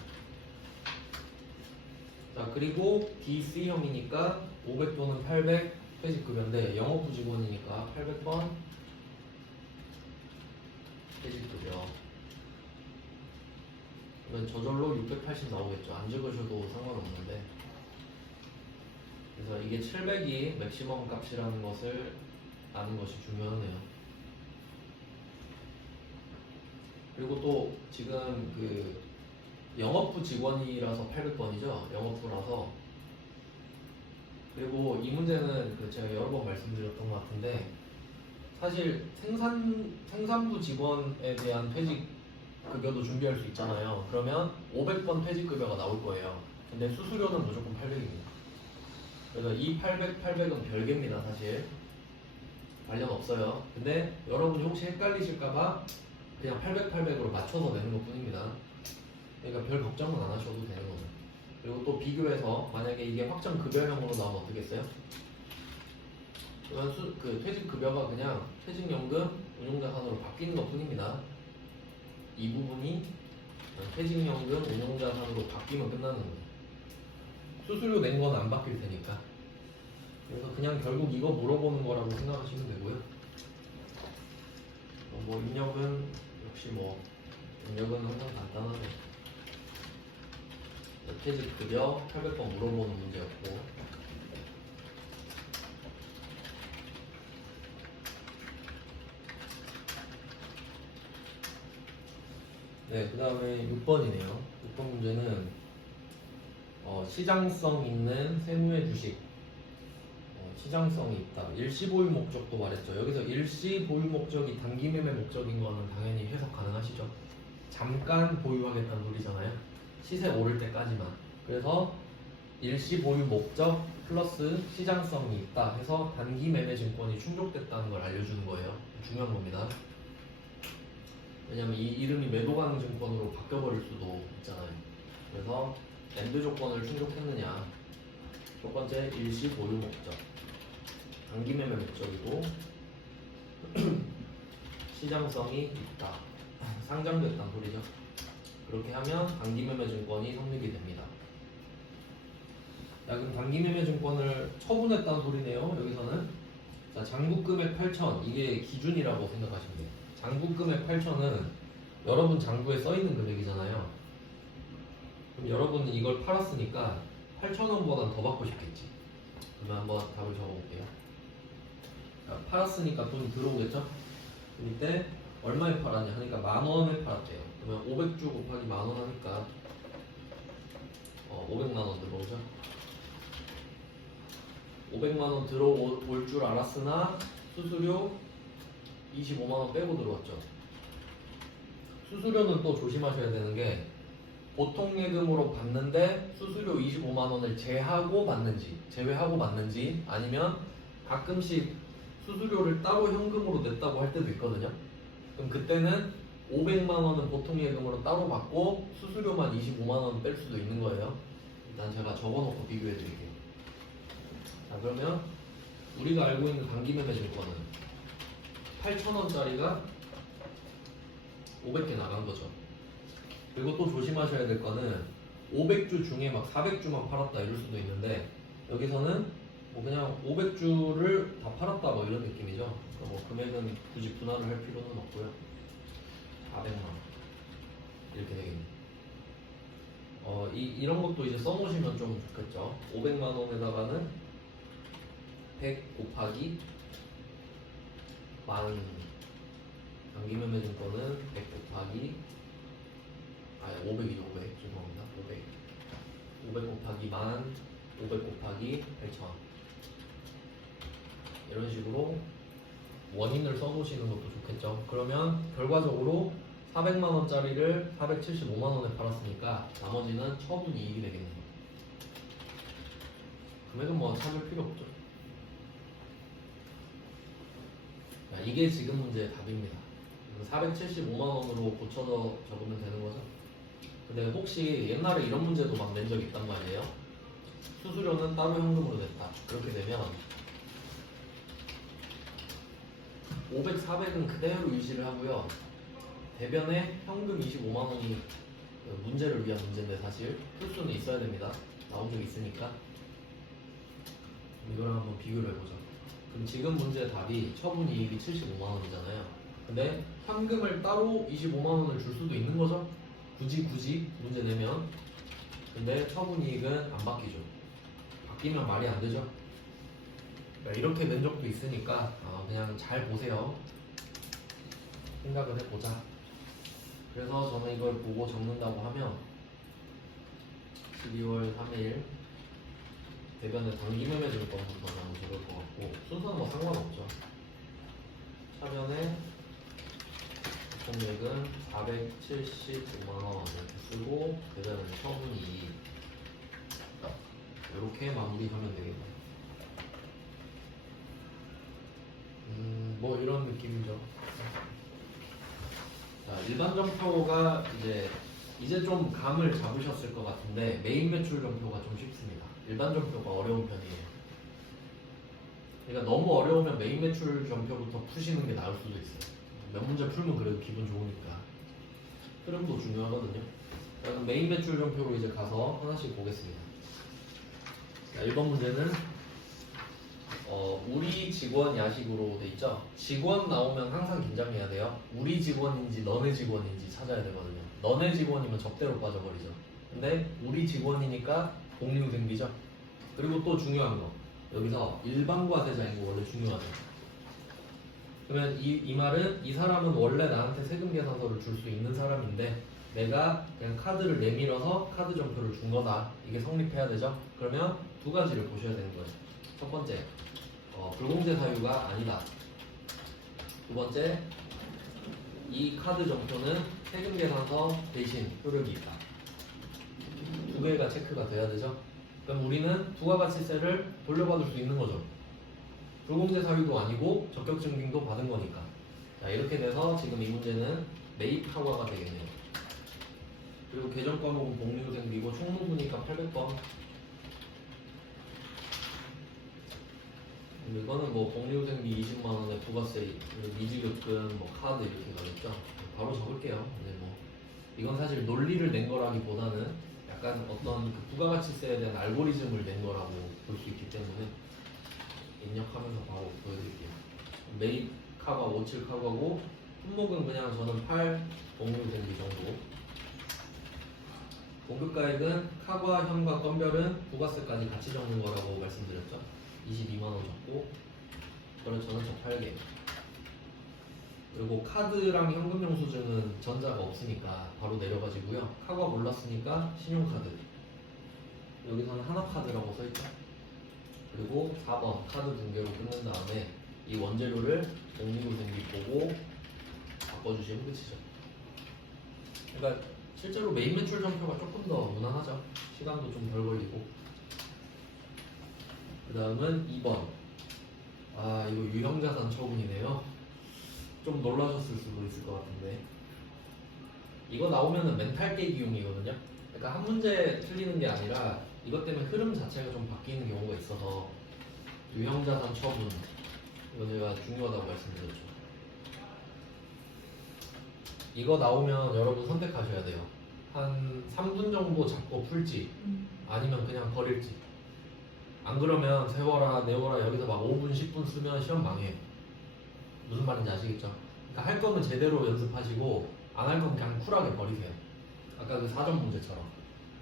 자, 그리고 BC형이니까 500 또는 800 퇴직급여인데 영업부 직원이니까 800번 퇴직급여. 그러면 저절로 680 나오겠죠. 안 적으셔도 상관없는데. 그래서 이게 700이 맥시멈 값이라는 것을 아는 것이 중요하네요. 그리고 또 지금 그 영업부 직원이라서 800번이죠. 영업부라서. 그리고 이 문제는 그 제가 여러 번 말씀드렸던 것 같은데 사실 생산부 직원에 대한 퇴직 급여도 준비할 수 있잖아요. 그러면 500번 퇴직 급여가 나올 거예요. 근데 수수료는 무조건 800입니다. 그래서 이 800, 800은 별개입니다. 사실 관련 없어요. 근데 여러분이 혹시 헷갈리실까봐 그냥 800, 800으로 맞춰서 내는 것 뿐입니다. 그러니까 별 걱정은 안 하셔도 되는 거죠. 그리고 또 비교해서 만약에 이게 확정 급여형으로 나오면 어떻겠어요? 그러면 그 퇴직 급여가 그냥 퇴직연금 운용자산으로 바뀌는 것 뿐입니다. 이 부분이 퇴직연금 운용자산으로 바뀌면 끝나는 거예요. 수수료 낸 건 안 바뀔 테니까. 그래서 그냥 결국 이거 물어보는 거라고 생각하시면 되고요. 뭐 입력은 역시 뭐 입력은 항상 간단하죠. 퇴직급여 800번 물어보는 문제였고, 네, 그 다음에 6번이네요. 6번 문제는 시장성 있는 세무의 주식, 시장성이 있다. 일시 보유 목적도 말했죠. 여기서 일시 보유 목적이 단기 매매 목적인 거는 당연히 해석 가능하시죠. 잠깐 보유하겠다는 소리잖아요. 시세 오를 때까지만. 그래서 일시 보유 목적 플러스 시장성이 있다 해서 단기 매매 증권이 충족됐다는 걸 알려주는 거예요. 중요한 겁니다. 왜냐면 이 이름이 매도 가능 증권으로 바뀌어버릴 수도 있잖아요. 그래서 엔드 조건을 충족했느냐. 첫 번째 일시 보유 목적, 단기 매매 목적이고 시장성이 있다, 상장됐다는 소리죠. 그렇게 하면 단기 매매 증권이 성립이 됩니다. 자, 그럼 단기 매매 증권을 처분했다는 소리네요. 여기서는 자, 장부금액 8천, 이게 기준이라고 생각하시면 돼요. 장부금액 8천은 여러분 장부에 써있는 금액이잖아요. 그럼 여러분은 이걸 팔았으니까 8,000원보단 더 받고 싶겠지. 그러면 한번 답을 적어볼게요. 자, 팔았으니까 돈이 들어오겠죠? 이때 얼마에 팔았냐 하니까 10,000원에 팔았대요. 그러면 500주 곱하기 10,000원 하니까 500만원 들어오죠? 500만원 들어올 줄 알았으나 수수료 25만원 빼고 들어왔죠. 수수료는 또 조심하셔야 되는 게 보통 예금으로 받는데 수수료 25만원을 제외하고 받는지 아니면 가끔씩 수수료를 따로 현금으로 냈다고 할 때도 있거든요. 그럼 그때는 500만원은 보통 예금으로 따로 받고 수수료만 25만원 뺄 수도 있는 거예요. 일단 제가 적어놓고 비교해 드릴게요. 자, 그러면 우리가 알고 있는 단기 매매 증권은 8,000원짜리가 500개 나간 거죠. 그리고 또 조심하셔야 될 거는 500주 중에 막 400주만 팔았다 이럴 수도 있는데 여기서는 뭐 그냥 500주를 다 팔았다 뭐 이런 느낌이죠. 그러니까 뭐 금액은 굳이 분할을 할 필요는 없고요. 400만원 이렇게 되겠네요. 이런 것도 이제 써놓으시면 좀 좋겠죠. 500만원에다가는 100 곱하기 만, 단기 매매 증권은 100 곱하기 500이죠. 500 죄송합니다. 500 곱하기 만, 500 곱하기 8,000 이런 식으로 원인을 써놓으시는 것도 좋겠죠. 그러면 결과적으로 400만원짜리를 475만원에 팔았으니까 나머지는 처분 이익이 되겠네요. 금액은 뭐 찾을 필요 없죠. 자, 이게 지금 문제의 답입니다. 475만원으로 고쳐서 적으면 되는 거죠. 근데 혹시 옛날에 이런 문제도 막 낸 적 있단 말이에요. 수수료는 따로 현금으로 냈다. 그렇게 되면 500, 400은 그대로 유지를 하고요. 대변에 현금 25만 원이 문제를 위한 문제인데 사실 필수는 있어야 됩니다. 나온 적 있으니까. 이거랑 한번 비교를 해보자. 그럼 지금 문제 답이 처분 이익이 75만 원이잖아요. 근데 현금을 따로 25만 원을 줄 수도 있는 거죠. 굳이 문제 내면. 근데 처분 이익은 안 바뀌죠. 바뀌면 말이 안 되죠. 그러니까 이렇게 낸 적도 있으니까 그냥 잘 보세요. 생각을 해보자. 그래서 저는 이걸 보고 적는다고 하면 12월 3일 대변에 당기매매 증권부터 저는 적을 것 같고 순서는 뭐 상관없죠. 차변에 총액은 475만 원 이렇게 쓰고 대변은 처분이 이렇게 마무리하면 되겠네요. 뭐 이런 느낌이죠. 자, 일반 점표가 이제 좀 감을 잡으셨을 것 같은데 메인 매출 점표가 좀 쉽습니다. 일반 점표가 어려운 편이에요. 그러니까 너무 어려우면 메인 매출 점표부터 푸시는 게 나을 수도 있어요. 몇 문제 풀면 그래도 기분 좋으니까. 흐름도 중요하거든요. 자, 그럼 메인 매출 점표로 이제 가서 하나씩 보겠습니다. 자, 1번 문제는 우리 직원 야식으로 돼 있죠. 직원 나오면 항상 긴장해야 돼요. 우리 직원인지 너네 직원인지 찾아야 되거든요. 너네 직원이면 접대로 빠져버리죠. 근데 우리 직원이니까 복리후 생기죠. 그리고 또 중요한 거 여기서 일반과세자인 거 원래 중요하죠. 그러면 이 말은 이 사람은 원래 나한테 세금 계산서를 줄 수 있는 사람인데 내가 그냥 카드를 내밀어서 카드 점표를 준 거다. 이게 성립해야 되죠. 그러면 두 가지를 보셔야 되는 거예요. 첫 번째, 불공제 사유가 아니다. 두 번째, 이 카드 점표는 세금 계산서 대신 효력이 있다. 두 개가 체크가 돼야 되죠. 그럼 우리는 부가가치세를 돌려받을 수 있는 거죠. 불공제 사유도 아니고 적격 증빙도 받은 거니까. 자, 이렇게 돼서 지금 이 문제는 매입 사과가 되겠네요. 그리고 계정 과목은 복리후 생기고 총무부니까 800번. 이거는 뭐 복리후생비 20만 원에 부가세, 미지급금, 뭐 카드 이렇게 가겠죠. 바로 적을게요. 근데 뭐 이건 사실 논리를 낸 거라기보다는 약간 어떤 그 부가가치세에 대한 알고리즘을 낸 거라고 볼 수 있기 때문에 입력하면서 바로 보여드릴게요. 매입 카가 57 카가고 품목은 그냥 저는 8 복리후생비 정도. 공급가액은 카과, 현과, 건별은 부가세까지 같이 적는 거라고 말씀드렸죠. 22만 원 적고, 그래서 저는 저 8개. 그리고 카드랑 현금 영수증은 전자가 없으니까 바로 내려가지고요. 카가 몰랐으니까 신용카드. 여기서는 하나카드라고 써있죠. 그리고 4번 카드 붕괴로 끝낸 다음에 이 원재료를 복리후생비 보고 바꿔주시면 끝이죠. 그러니까 실제로 메인 매출 점표가 조금 더 무난하죠. 시간도 좀 덜 걸리고. 그 다음은 2번. 이거 유형자산 처분이네요. 좀 놀라셨을 수도 있을 것 같은데. 이거 나오면은 멘탈 깨기용이거든요. 그러니까 한 문제 틀리는 게 아니라 이것 때문에 흐름 자체가 좀 바뀌는 경우가 있어서 유형자산 처분. 이거 제가 중요하다고 말씀드렸죠. 이거 나오면 여러분 선택하셔야 돼요. 한 3분 정도 잡고 풀지 아니면 그냥 버릴지. 안 그러면 세워라 내워라 여기서 막 5분 10분 쓰면 시험 망해요. 무슨 말인지 아시겠죠? 그러니까 할 거면 제대로 연습하시고 안 할 거면 그냥 쿨하게 버리세요. 아까 그 사전 문제처럼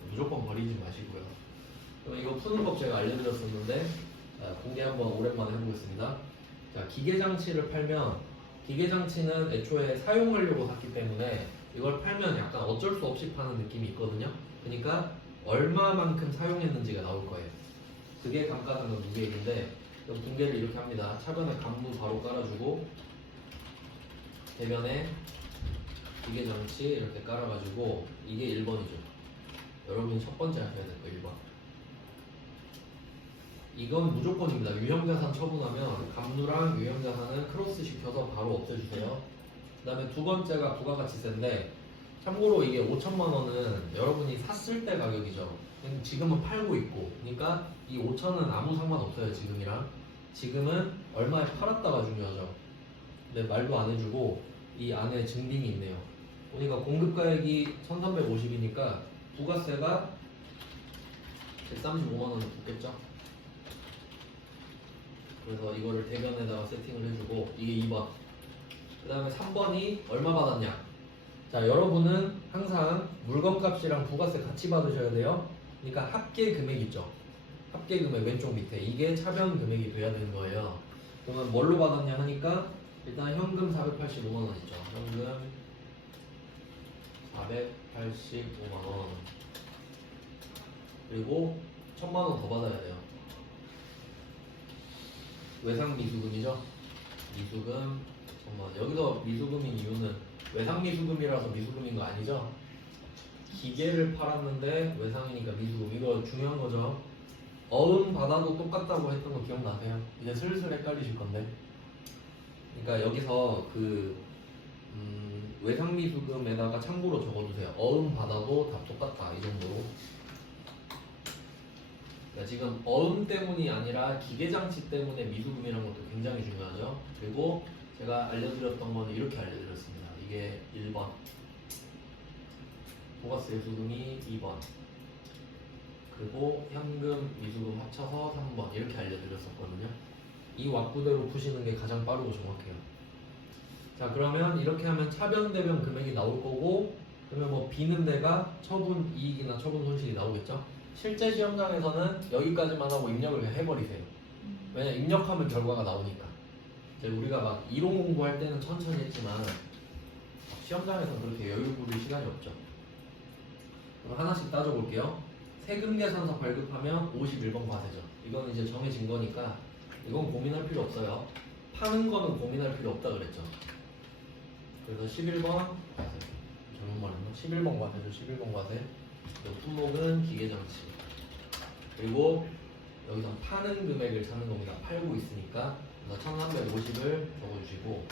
무조건 버리지 마시고요. 그럼 이거 푸는 법 제가 알려드렸었는데 공개 한번 오랜만에 해보겠습니다. 자, 기계장치를 팔면 기계장치는 애초에 사용하려고 샀기 때문에 이걸 팔면 약간 어쩔 수 없이 파는 느낌이 있거든요. 그러니까 얼마만큼 사용했는지가 나올 거예요. 그게 감가상각 무게액인데 분계를 이렇게 합니다. 차변에 감무 바로 깔아주고 대변에 기계장치 이렇게 깔아가지고 이게 1번이죠. 여러분이 첫 번째 하셔야 될 거 1번. 이건 무조건입니다. 유형자산 처분하면 감누랑 유형자산은 크로스 시켜서 바로 없애주세요. 그 다음에 두 번째가 부가가치세인데 참고로 이게 5천만 원은 여러분이 샀을 때 가격이죠. 지금은 팔고 있고, 그러니까 이 5천은 아무 상관없어요. 지금이랑. 지금은 얼마에 팔았다가 중요하죠. 근데 말도 안 해주고 이 안에 증빙이 있네요. 보니까 공급가액이 1,350이니까 부가세가 135만 원을 붙겠죠. 그래서 이거를 대변에다가 세팅을 해주고 이게 2번. 그 다음에 3번이 얼마 받았냐. 자, 여러분은 항상 물건값이랑 부가세 같이 받으셔야 돼요. 그러니까 합계 금액 있죠. 합계 금액 왼쪽 밑에 이게 차변 금액이 돼야 되는 거예요. 그러면 뭘로 받았냐 하니까 일단 현금 485만 원 있죠. 현금 485만 원. 그리고 1,000만 원 더 받아야 돼요. 외상 미수금이죠. 미수금 1,000만 원. 여기서 미수금인 이유는 외상 미수금이라서 미수금인 거 아니죠? 기계를 팔았는데 외상이니까 미수금. 이거 중요한 거죠. 어음 받아도 똑같다고 했던 거 기억나세요? 이제 슬슬 헷갈리실 건데. 그러니까 여기서 그 외상 미수금에다가 참고로 적어주세요. 어음 받아도 다 똑같다 이 정도로. 그러니까 지금 어음 때문이 아니라 기계장치 때문에 미수금이라는 것도 굉장히 중요하죠. 그리고 제가 알려드렸던 거는 이렇게 알려드렸습니다. 이게 1번, 부가세 수금이 2번, 그리고 현금 미수금 합쳐서 3번 이렇게 알려드렸었거든요. 이 왁구대로 푸시는 게 가장 빠르고 정확해요. 자, 그러면 이렇게 하면 차변 대변 금액이 나올 거고, 그러면 뭐 비는 데가 처분 이익이나 처분 손실이 나오겠죠. 실제 시험장에서는 여기까지만 하고 입력을 그냥 해버리세요. 왜냐, 입력하면 결과가 나오니까. 이제 우리가 막 이론 공부할 때는 천천히 했지만 시험장에서는 그렇게 여유 부릴 시간이 없죠. 그럼 하나씩 따져볼게요. 세금 계산서 발급하면 51번 과세죠. 이건 이제 정해진 거니까 이건 고민할 필요 없어요. 파는 거는 고민할 필요 없다 그랬죠. 그래서 11번 과세. 잘못 말했나? 11번 과세죠. 11번 과세. 그리고 품목은 기계장치. 그리고 여기서 파는 금액을 찾는 겁니다. 팔고 있으니까. 그래서 1350을 적어주시고,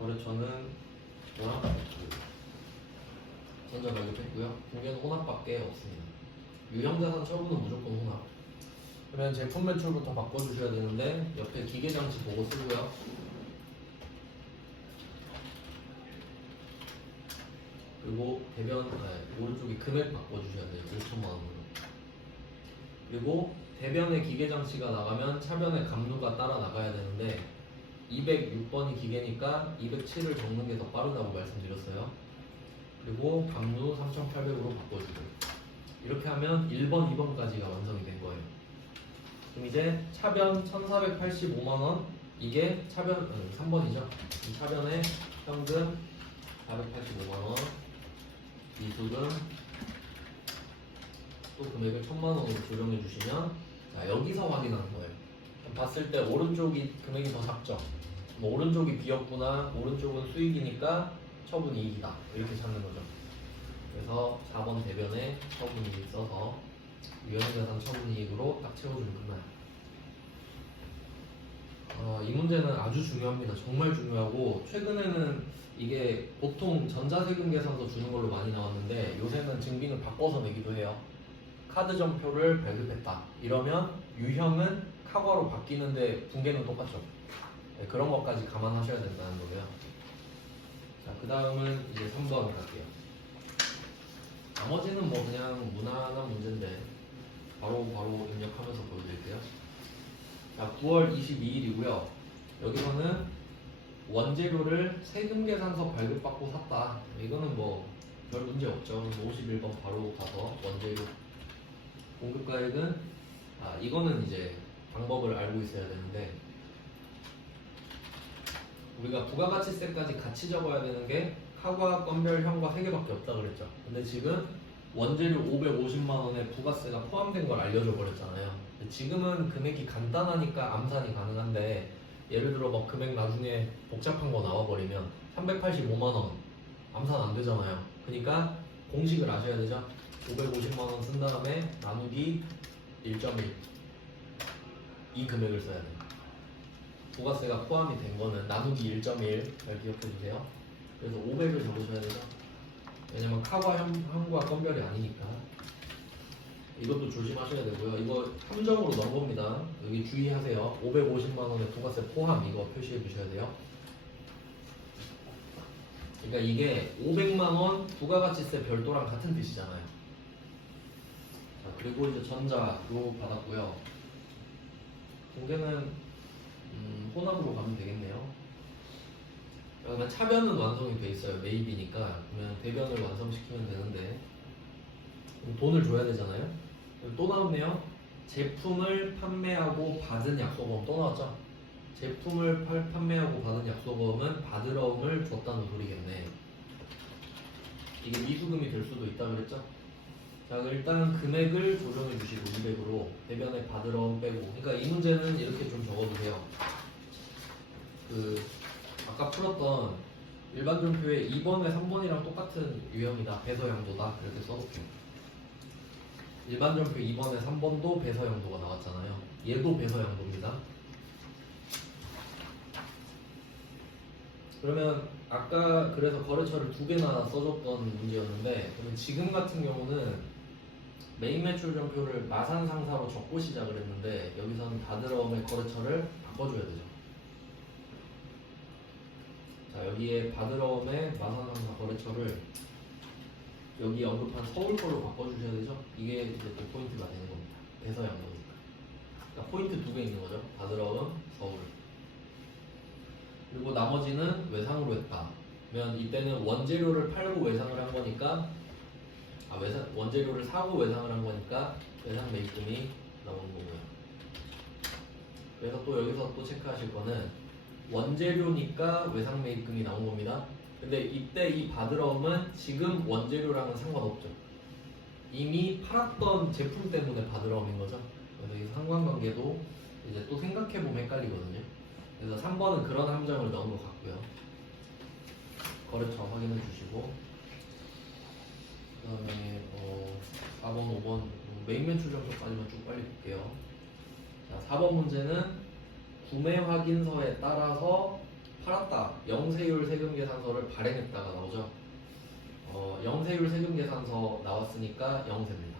거래처는 전자 발급했고요. 공개는 혼합밖에 없습니다. 유형자산 처분은 무조건 혼합. 그러면 제품 매출부터 바꿔주셔야 되는데 옆에 기계장치 보고 쓰고요. 그리고 오른쪽에 금액 바꿔주셔야 돼요. 5천만 원으로. 그리고 대변에 기계장치가 나가면 차변에 감루가 따라 나가야 되는데 206번이 기계니까 207을 적는 게 더 빠르다고 말씀드렸어요. 그리고 감루 3,800으로 바꿔주고 이렇게 하면 1번, 2번까지가 완성이 된 거예요. 그럼 이제 차변 1,485만원 이게 차변 3번이죠. 이 차변에 현금 485만원 미수금 또 금액을 1,000만원으로 조정해 주시면 자, 여기서 확인하는 거예요. 봤을 때 오른쪽이 금액이 더 작죠. 뭐 오른쪽이 비었구나, 오른쪽은 수익이니까 처분 이익이다 이렇게 찾는 거죠. 그래서 4번 대변에 처분 이익 써서 유형자산 처분 이익으로 딱 채워주면 끝나요. 이 문제는 아주 중요합니다. 정말 중요하고 최근에는 이게 보통 전자세금 계산서 주는 걸로 많이 나왔는데 요새는 증빙을 바꿔서 내기도 해요. 카드 전표를 발급했다 이러면 유형은 카과로 바뀌는데 분계는 똑같죠. 네, 그런 것까지 감안하셔야 된다는 거고요. 자, 그 다음은 이제 3번 갈게요. 나머지는 뭐 그냥 무난한 문제인데 바로 입력하면서 보여드릴게요. 자, 9월 22일이고요. 여기서는 원재료를 세금 계산서 발급받고 샀다. 이거는 뭐 별 문제 없죠. 51번 바로 가서 원재료 공급가액은 이거는 이제 방법을 알고 있어야 되는데 우리가 부가가치세까지 같이 적어야 되는 게 카과, 건별, 현과 3개밖에 없다 그랬죠. 근데 지금 원재료 550만 원에 부가세가 포함된 걸 알려줘 버렸잖아요. 지금은 금액이 간단하니까 암산이 가능한데 예를 들어 막 금액 나중에 복잡한 거 나와버리면 385만 원 암산 안 되잖아요. 그러니까 공식을 아셔야 되죠. 550만 원 쓴 다음에 나누기 1.1 이 금액을 써야 돼요. 부가세가 포함이 된 거는 나누기 1.1 잘 기억해 주세요. 그래서 500을 적으셔야 되죠. 왜냐면 카과 현과 건별이 아니니까. 이것도 조심하셔야 되고요. 이거 함정으로 넣은 겁니다. 여기 주의하세요. 550만 원의 부가세 포함 이거 표시해 주셔야 돼요. 그러니까 이게 500만 원 부가가치세 별도랑 같은 뜻이잖아요. 자, 그리고 이제 전자도 받았고요. 공개는 혼합으로 가면 되겠네요. 그러면 차변은 완성이 돼 있어요. 매입이니까. 그러면 대변을 완성시키면 되는데 그럼 돈을 줘야 되잖아요. 그럼 또 나왔네요. 제품을 판매하고 받은 약소금 또 나왔죠. 제품을 판매하고 받은 약소금은 받으러움을 줬다는 소리겠네. 이게 미수금이 될 수도 있다 그랬죠. 자, 일단 금액을 조정해 주시고 200으로 대변에 받으러움 빼고. 그러니까 이 문제는 이렇게 좀 적어주세요. 그 아까 풀었던 일반전표에 2번에 3번이랑 똑같은 유형이다. 배서양도다. 이렇게 써놓을게요. 일반전표 2번에 3번도 배서양도가 나왔잖아요. 얘도 배서양도입니다. 그러면 아까 그래서 거래처를 두 개나 써줬던 문제였는데 그러면 지금 같은 경우는 메인 매출 전표를 마산 상사로 적고 시작을 했는데 여기서는 받으러움의 거래처를 바꿔줘야 되죠. 자, 여기에 받으러움의 마산 상사 거래처를 여기 언급한 서울 걸로 바꿔주셔야 되죠. 이게 이제 또 포인트가 되는 겁니다. 배서양도니까. 그러니까 포인트 두 개 있는 거죠. 받으러움, 서울. 그리고 나머지는 외상으로 했다. 그러면 이때는 원재료를 팔고 외상을 한 거니까 원재료를 사고 외상을 한 거니까 외상 매입금이 나오는 거고요. 그래서 또 여기서 또 체크하실 거는 원재료니까 외상 매입금이 나온 겁니다. 근데 이때 이 받으러움은 지금 원재료랑은 상관없죠. 이미 팔았던 제품 때문에 받으러움인 거죠. 그래서 이 상관관계도 이제 또 생각해보면 헷갈리거든요. 그래서 3번은 그런 함정을 넣은 것 같고요. 거래처 확인해 주시고 그 다음에 4번, 5번 메인 매출 점표까지만 쭉 빨리 볼게요. 자, 4번 문제는 구매 확인서에 따라서 팔았다. 영세율 세금계산서를 발행했다가 나오죠. 영세율 세금계산서 나왔으니까 영세입니다.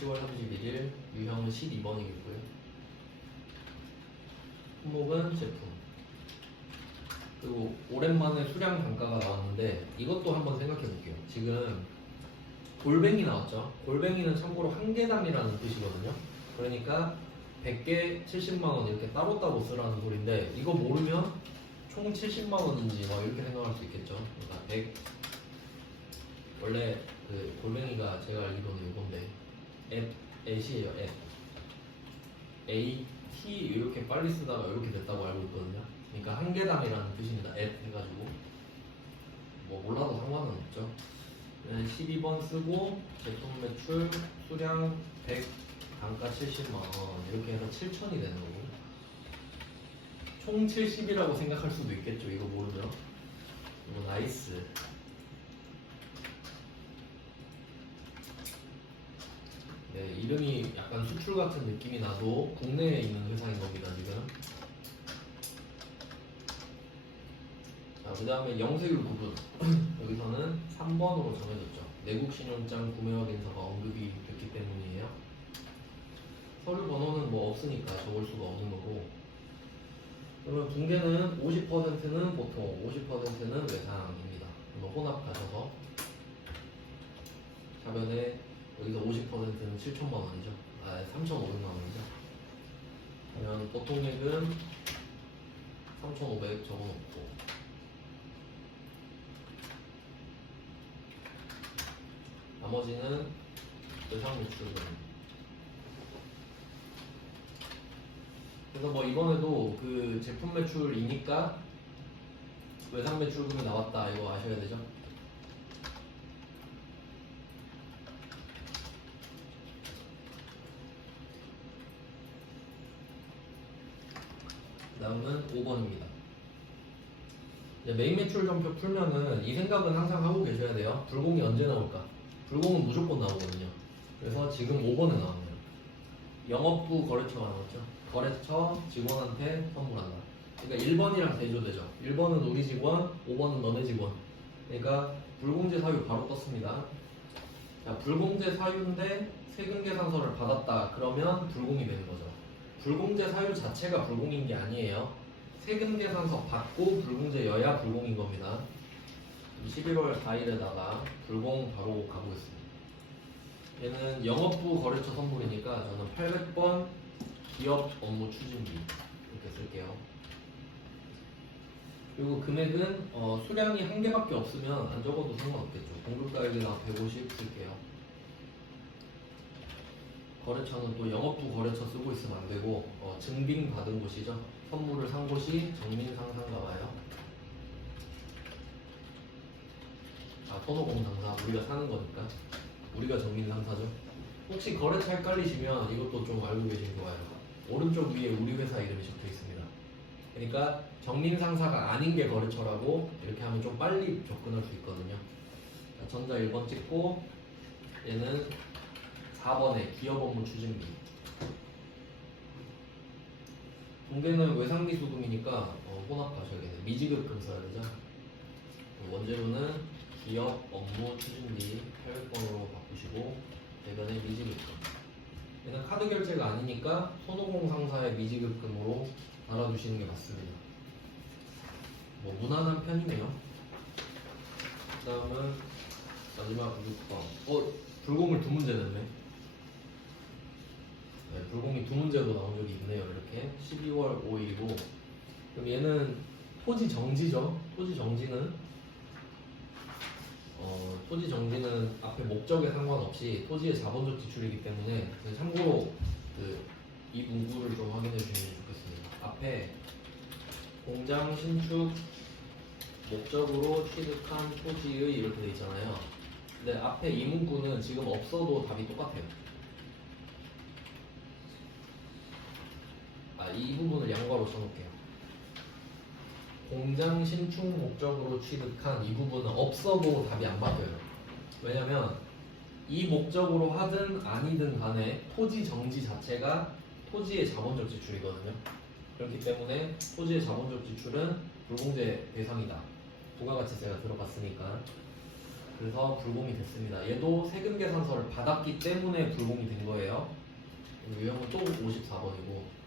10월 31일 유형은 12번이겠고요. 품목은 제품. 그리고 오랜만에 수량 단가가 나왔는데 이것도 한번 생각해 볼게요. 지금 골뱅이 나왔죠. 골뱅이는 참고로 한 개당이라는 뜻이거든요. 그러니까 100개 70만원 이렇게 따로따로 쓰라는 소리인데 이거 모르면 총 70만원인지 막 이렇게 생각할 수 있겠죠. 그러니까 100 원래 그 골뱅이가 제가 알기로는 이건데 앳이에요. 앳 A T 이렇게 빨리 쓰다가 이렇게 됐다고 알고 있거든요. 그러니까 한 개당이라는 뜻입니다. 앳 해가지고 뭐 몰라도 상관은 없죠. 12번 쓰고 제품 매출 수량 100 단가 70만원 이렇게 해서 7천이 되는 거고 총 70이라고 생각할 수도 있겠죠. 이거 모르면 이거 나이스. 네, 이름이 약간 수출 같은 느낌이 나도 국내에 있는 회사인 겁니다. 지금. 자, 그 다음에 영세율 부분 여기서는 3번으로 정해졌죠. 내국 신용장 구매 확인서가 언급이 됐기 때문이에요. 서류 번호는 뭐 없으니까 적을 수가 없는 거고. 그러면 붕괴는 50%는 보통, 50%는 외상입니다. 그러면 혼합 가셔서 자변에 여기서 50%는 7천만 원이죠. 3,500만 원이죠. 그러면 보통액은 3,500 적어놓고 나머지는 외상 매출금. 그래서 뭐 이번에도 그 제품 매출이니까 외상 매출금이 나왔다 이거 아셔야 되죠. 다음은 5번입니다. 메인 매출 점표 풀면은 이 생각은 항상 하고 계셔야 돼요. 불공이 언제 나올까? 불공은 무조건 나오거든요. 그래서 지금 5번에 나왔네요. 영업부 거래처가 나왔죠. 거래처 직원한테 선물한다. 그러니까 1번이랑 대조되죠. 1번은 우리 직원, 5번은 너네 직원. 그러니까 불공제 사유 바로 떴습니다. 자, 불공제 사유인데 세금 계산서를 받았다. 그러면 불공이 되는 거죠. 불공제 사유 자체가 불공인 게 아니에요. 세금 계산서 받고 불공제여야 불공인 겁니다. 11월 4일에다가 불공 바로 가보겠습니다. 얘는 영업부 거래처 선물이니까 저는 800번 기업 업무 추진비 이렇게 쓸게요. 그리고 금액은 수량이 한 개밖에 없으면 안 적어도 상관없겠죠. 공급가액에다가 150 쓸게요. 거래처는 또 영업부 거래처 쓰고 있으면 안 되고 증빙 받은 곳이죠. 선물을 산 곳이 정민상사인가 봐요. 선호공상사 우리가 사는 거니까 우리가 정민상사죠. 혹시 거래처 헷갈리시면 이것도 좀 알고 계시는 거 봐요. 오른쪽 위에 우리 회사 이름이 적혀 있습니다. 그러니까 정민상사가 아닌 게 거래처라고 이렇게 하면 좀 빨리 접근할 수 있거든요. 자, 전자 1번 찍고 얘는 4번에 기업 업무 추진비. 공개는 외상비 수금이니까 혼합하셔야겠네요. 미지급금 써야 되죠. 원재료는 기업 업무 추진비 800번으로 바꾸시고 대변에 미지급금. 얘는 카드 결제가 아니니까 손오공 상사의 미지급금으로 알아두시는 게 맞습니다. 뭐 무난한 편이네요. 그 다음은 마지막 6번. 불공을 두 문제 냈네. 네, 불공이 두 문제도 나온 적이 있네요. 이렇게 12월 5일이고 그럼 얘는 토지 정지죠. 토지 정지는 앞에 목적에 상관없이 토지의 자본적 지출이기 때문에 참고로 이 문구를 좀 확인해 주시면 좋겠습니다. 앞에 공장 신축 목적으로 취득한 토지의 이렇게 돼 있잖아요. 근데 앞에 이 문구는 지금 없어도 답이 똑같아요. 이 부분을 양과로 써놓을게요. 공장 신축 목적으로 취득한 이 부분은 없어도 답이 안 바뀌어요. 왜냐면 이 목적으로 하든 아니든 간에 토지 정지 자체가 토지의 자본적 지출이거든요. 그렇기 때문에 토지의 자본적 지출은 불공제 대상이다. 부가가치세가 들어갔으니까. 그래서 불공이 됐습니다. 얘도 세금 계산서를 받았기 때문에 불공이 된 거예요. 유형은 또 54번이고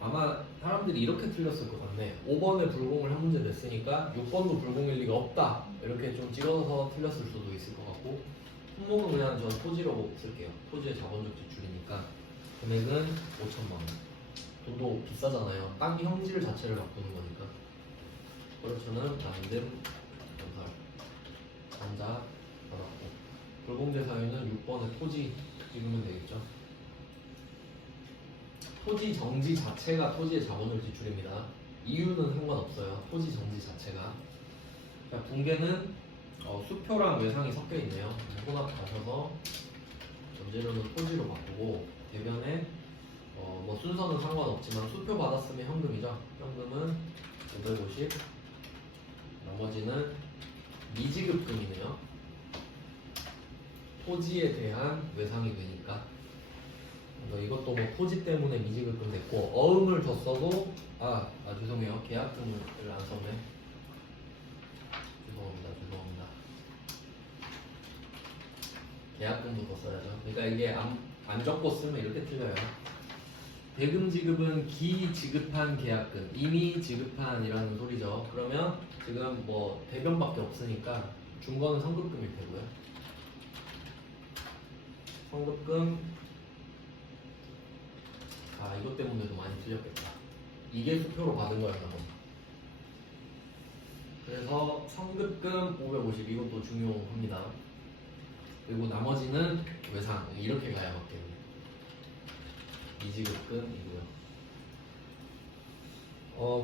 아마 사람들이 이렇게 틀렸을 것 같네. 5번에 불공을 한 문제 냈으니까 6번도 불공일 리가 없다. 이렇게 좀 찍어서 틀렸을 수도 있을 것 같고 품목은 그냥 전 토지로 쓸게요. 토지의 자본적 지출이니까 금액은 5천만 원. 돈도 비싸잖아요. 땅 형질 자체를 바꾸는 거니까. 그렇죠는 남들 건설 전자 받았고 불공제 사유는 6번에 토지 찍으면 되겠죠. 토지 정지 자체가 토지의 자본적 지출입니다. 이유는 상관없어요. 토지 정지 자체가. 자, 붕괴는 수표랑 외상이 섞여 있네요. 혼합하셔서 전재료는 토지로 바꾸고 대변에 뭐 순서는 상관없지만 수표 받았으면 현금이죠. 현금은 550. 나머지는 미지급금이네요. 토지에 대한 외상이 되니까. 이것도 뭐 토지 때문에 미지급금 됐고 어음을 더 써도 죄송해요. 계약금을 안 썼네. 죄송합니다. 계약금도 더 써야죠. 그러니까 이게 안 적고 쓰면 이렇게 틀려요. 대금 지급은 기지급한 계약금, 이미 지급한이라는 소리죠. 그러면 지금 뭐 대변밖에 없으니까 준 거는 성급금일 테고요. 성급금 이것 때문에도 많이 틀렸겠다. 이게 수표로 받은 거였나 보다. 그래서 성급금 550 이것도 중요합니다. 그리고 나머지는 외상 이렇게 가야 맞겠네요. 미지급금이고요.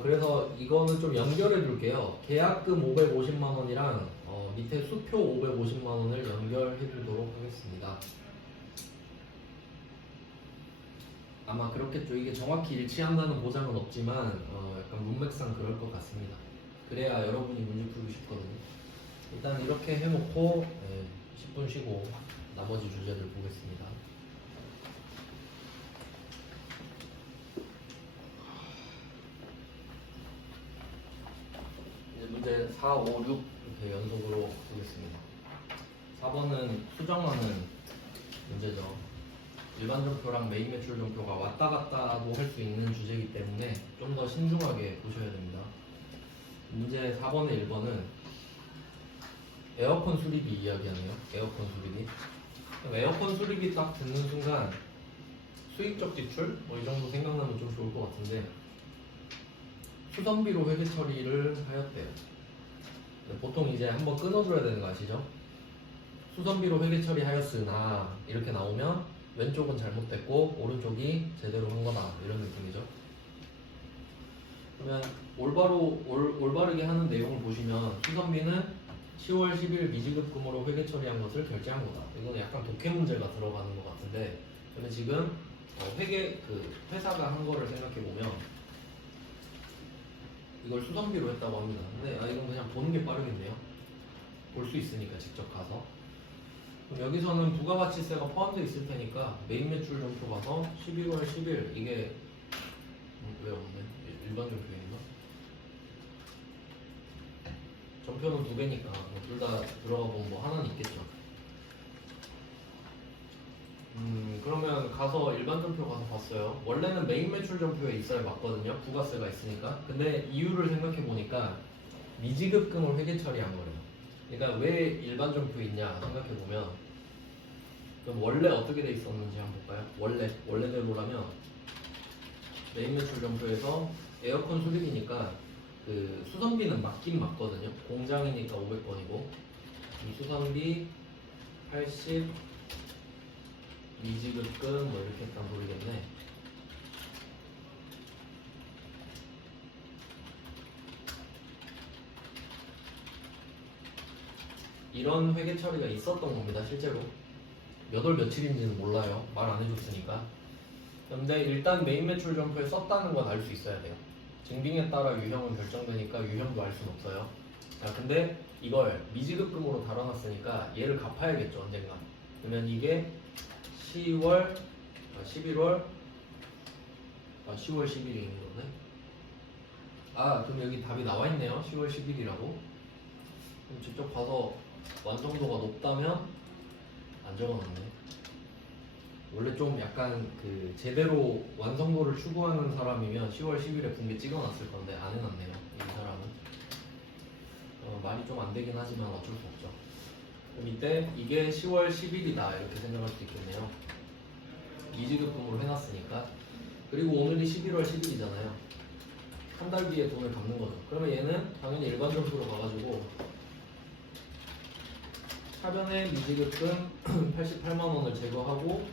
그래서 이거는 좀 연결해 줄게요. 계약금 550만 원이랑 밑에 수표 550만 원을 연결해 주도록 하겠습니다. 아마 그렇겠죠. 이게 정확히 일치한다는 보장은 없지만 약간 문맥상 그럴 것 같습니다. 그래야 여러분이 문제 풀기 쉽거든요. 일단 이렇게 해놓고 10분 쉬고 나머지 주제들 보겠습니다. 이제 문제 4, 5, 6 이렇게 연속으로 보겠습니다. 4번은 수정하는 문제죠. 일반 점표랑 메인 매출 점표가 왔다 갔다도 할 수 있는 주제이기 때문에 좀 더 신중하게 보셔야 됩니다. 문제 4번에 1번은 에어컨 수리비 이야기하네요. 에어컨 수리비. 그럼 에어컨 수리비 딱 듣는 순간 수익적 지출? 뭐 이 정도 생각나면 좀 좋을 것 같은데 수선비로 회계 처리를 하였대요. 보통 이제 한번 끊어줘야 되는 거 아시죠? 수선비로 회계 처리하였으나 이렇게 나오면 왼쪽은 잘못됐고 오른쪽이 제대로 한 거다 이런 느낌이죠. 그러면 올바르게 하는 내용을 보시면 수선비는 10월 10일 미지급금으로 회계 처리한 것을 결제한 거다. 이건 약간 독해 문제가 들어가는 것 같은데 그러면 지금 회사가 한 거를 생각해 보면 이걸 수선비로 했다고 합니다. 근데 이건 그냥 보는 게 빠르겠네요. 볼 수 있으니까 직접 가서. 그럼 여기서는 부가가치세가 포함되어 있을 테니까 메인 매출 점표 가서 11월 10일 이게 왜 없네? 일반 점표인가? 점표는 두 개니까 둘 다 들어가 보면 뭐 하나는 있겠죠. 그러면 가서 일반 점표 가서 봤어요. 원래는 메인 매출 점표에 있어야 맞거든요. 부가세가 있으니까. 근데 이유를 생각해 보니까 미지급금을 회계 처리한 거예요. 그러니까 왜 일반 점표에 있냐 생각해 보면 그럼 원래 어떻게 돼 있었는지 한번 볼까요? 원래대로라면 메인 매출 점표에서 에어컨 수리비니까 그 수선비는 맞긴 맞거든요. 공장이니까 500번이고 이 수선비 80 미지급금 뭐 이렇게 했단 소리겠네. 이런 회계 처리가 있었던 겁니다. 실제로 몇 월 며칠인지는 몰라요. 말 안 해줬으니까. 근데 일단 메인 매출 점표에 썼다는 건 알 수 있어야 돼요. 증빙에 따라 유형은 결정되니까 유형도 알 수는 없어요. 자, 근데 이걸 미지급금으로 다뤄놨으니까 얘를 갚아야겠죠 언젠가. 그러면 이게 11월 10월 10일인 거네. 그럼 여기 답이 나와 있네요. 10월 10일이라고. 그럼 직접 봐서 완성도가 높다면 안 적어놨네. 원래 좀 약간 그 제대로 완성도를 추구하는 사람이면 10월 10일에 분배 찍어놨을 건데 안 해놨네요. 이 사람은. 말이 좀 안 되긴 하지만 어쩔 수 없죠. 그럼 이때 이게 10월 10일이다 이렇게 생각할 수 있겠네요. 미지급금으로 해놨으니까. 그리고 오늘이 11월 10일이잖아요. 한 달 뒤에 돈을 갚는 거죠. 그러면 얘는 당연히 일반 점수로 가가지고 차변의 미지급금 88만 원을 제거하고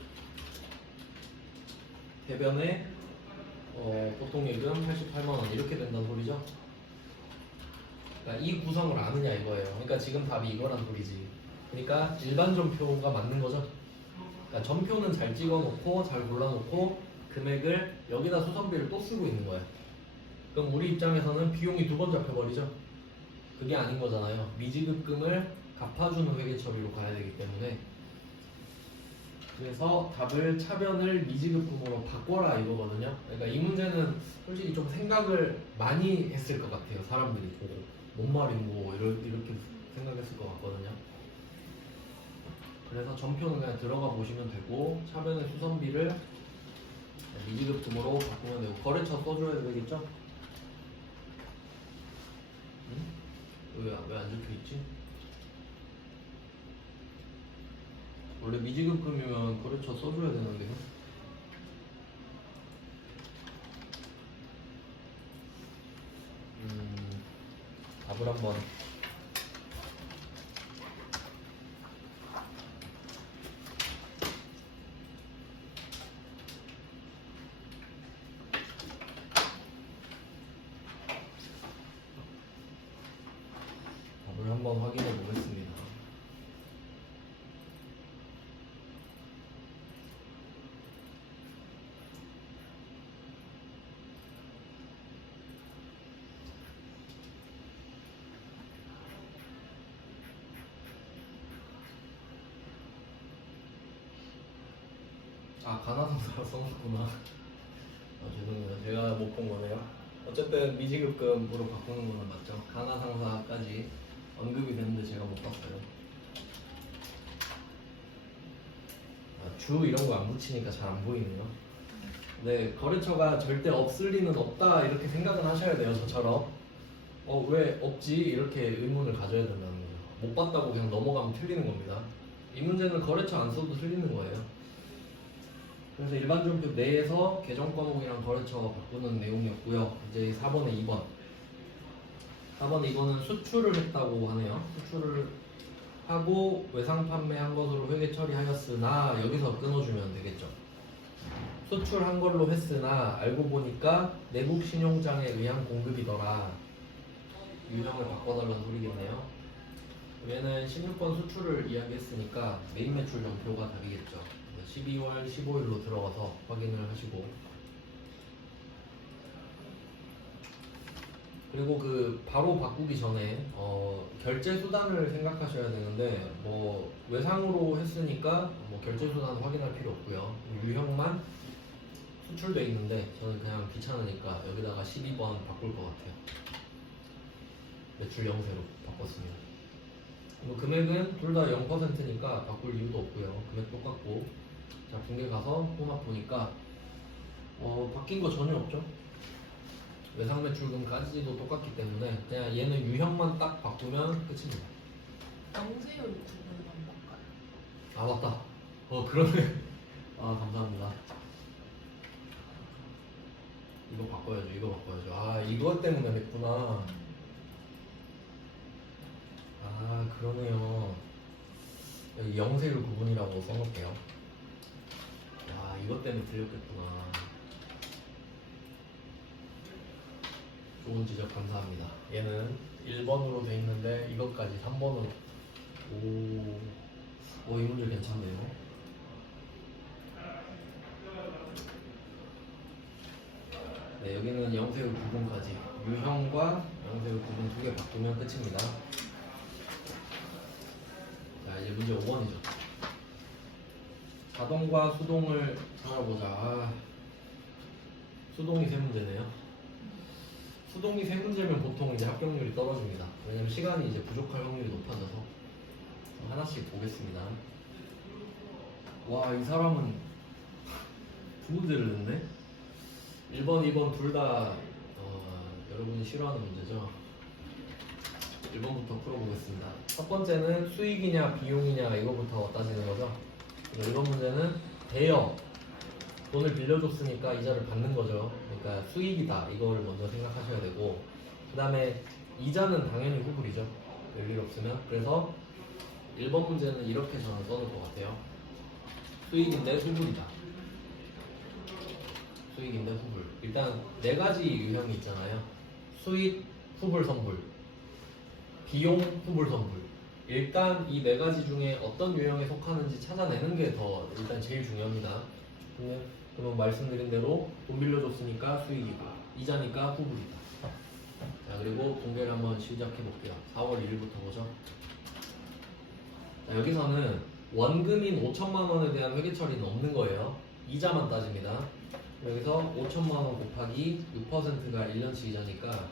대변의 보통예금 88만 원 이렇게 된다는 소리죠. 그러니까 이 구성을 아느냐 이거예요. 그러니까 지금 답이 이거란 소리지. 그러니까 일반 점표가 맞는 거죠. 그러니까 점표는 잘 찍어놓고 잘 골라놓고 금액을 여기다 수선비를 또 쓰고 있는 거예요. 그럼 우리 입장에서는 비용이 두 번 잡혀버리죠. 그게 아닌 거잖아요. 미지급금을 갚아주는 회계 처리로 가야 되기 때문에. 그래서 답을 차변을 미지급금으로 바꿔라 이거거든요. 그러니까 이 문제는 솔직히 좀 생각을 많이 했을 것 같아요. 사람들이 보고 뭔 말인고 이렇게 생각했을 것 같거든요. 그래서 점표는 그냥 들어가 보시면 되고 차변의 수선비를 미지급금으로 바꾸면 되고 거래처 써줘야 되겠죠? 응? 왜 안 적혀있지? 원래 미지급금이면 거래처 써줘야 되는데요. 답을 한번 확인해 보겠습니다. 가나성사라 써놨구나. 죄송해요. 제가 못 본 거네요. 어쨌든 미지급금으로 바꾸는 거는 맞죠. 가나상사까지 언급이 됐는데 제가 못 봤어요. 주 이런 거 안 붙이니까 잘 안 보이네요. 네, 거래처가 절대 없을 리는 없다 이렇게 생각은 하셔야 돼요. 저처럼 왜 없지 이렇게 의문을 가져야 된다는 거죠. 못 봤다고 그냥 넘어가면 틀리는 겁니다. 이 문제는 거래처 안 써도 틀리는 거예요. 그래서 일반 종표 내에서 계정 과목이랑 거래처가 바꾸는 내용이었고요. 이제 4번에 2번. 4번에 이거는 수출을 했다고 하네요. 수출을 하고 외상 판매한 것으로 회계 처리하였으나 여기서 끊어주면 되겠죠. 수출한 걸로 했으나 알고 보니까 내국 신용장에 의한 공급이더라. 유형을 바꿔달라는 소리겠네요. 얘는 16번 수출을 이야기했으니까 메인 매출 전표가 답이겠죠. 12월 15일로 들어가서 확인을 하시고, 그리고 그 바로 바꾸기 전에 결제 수단을 생각하셔야 되는데 뭐 외상으로 했으니까 뭐 결제 수단 확인할 필요 없고요. 유형만 수출돼 있는데 저는 그냥 귀찮으니까 여기다가 12번 바꿀 것 같아요. 매출 영세로 바꿨습니다. 뭐 금액은 둘 다 0%니까 바꿀 이유도 없고요. 금액 똑같고. 자, 분계 가서 혼합 보니까 바뀐 거 전혀 없죠. 외상 매출금까지도 똑같기 때문에 그냥 얘는 유형만 딱 바꾸면 끝입니다. 영세율 구분만 바꿔요. 아 맞다. 그러네. 아 감사합니다. 이거 바꿔야죠. 이거 바꿔야죠. 아 이거 때문에 됐구나. 아 그러네요. 여기 영세율 구분이라고 써놓을게요. 아 이것 때문에 들렸겠구나. 좋은 지적 감사합니다. 얘는 1번으로 돼 있는데 이것까지 3번으로. 이 문제 괜찮네요. 네, 여기는 영세율 구분까지 유형과 영세율 구분 두 개 바꾸면 끝입니다. 자, 이제 문제 5번이죠. 자동과 수동을 찾아보자. 수동이 세 문제네요. 수동이 세 문제면 보통 이제 합격률이 떨어집니다. 왜냐면 시간이 이제 부족할 확률이 높아져서. 하나씩 보겠습니다. 와, 이 사람은 두 문제를 냈네? 1번, 2번 둘 다 여러분이 싫어하는 문제죠. 1번부터 풀어보겠습니다. 첫 번째는 수익이냐 비용이냐 이거부터 따지는 거죠. 1번 문제는 대여, 돈을 빌려줬으니까 이자를 받는 거죠. 그러니까 수익이다 이걸 먼저 생각하셔야 되고, 그 다음에 이자는 당연히 후불이죠. 별일 없으면. 그래서 1번 문제는 이렇게 저는 써놓을 것 같아요. 수익인데 후불이다. 수익인데 후불. 일단 네 가지 유형이 있잖아요. 수익, 후불, 선불, 비용, 후불, 선불. 일단 이 네 가지 중에 어떤 유형에 속하는지 찾아내는 게 더 일단 제일 중요합니다. 그러면 말씀드린 대로 돈 빌려줬으니까 수익이고 이자니까 후불이다. 자, 그리고 공개를 한번 시작해 볼게요. 4월 1일부터 보죠. 자, 여기서는 원금인 5천만 원에 대한 회계 처리는 없는 거예요. 이자만 따집니다. 여기서 5천만 원 곱하기 6%가 1년치 이자니까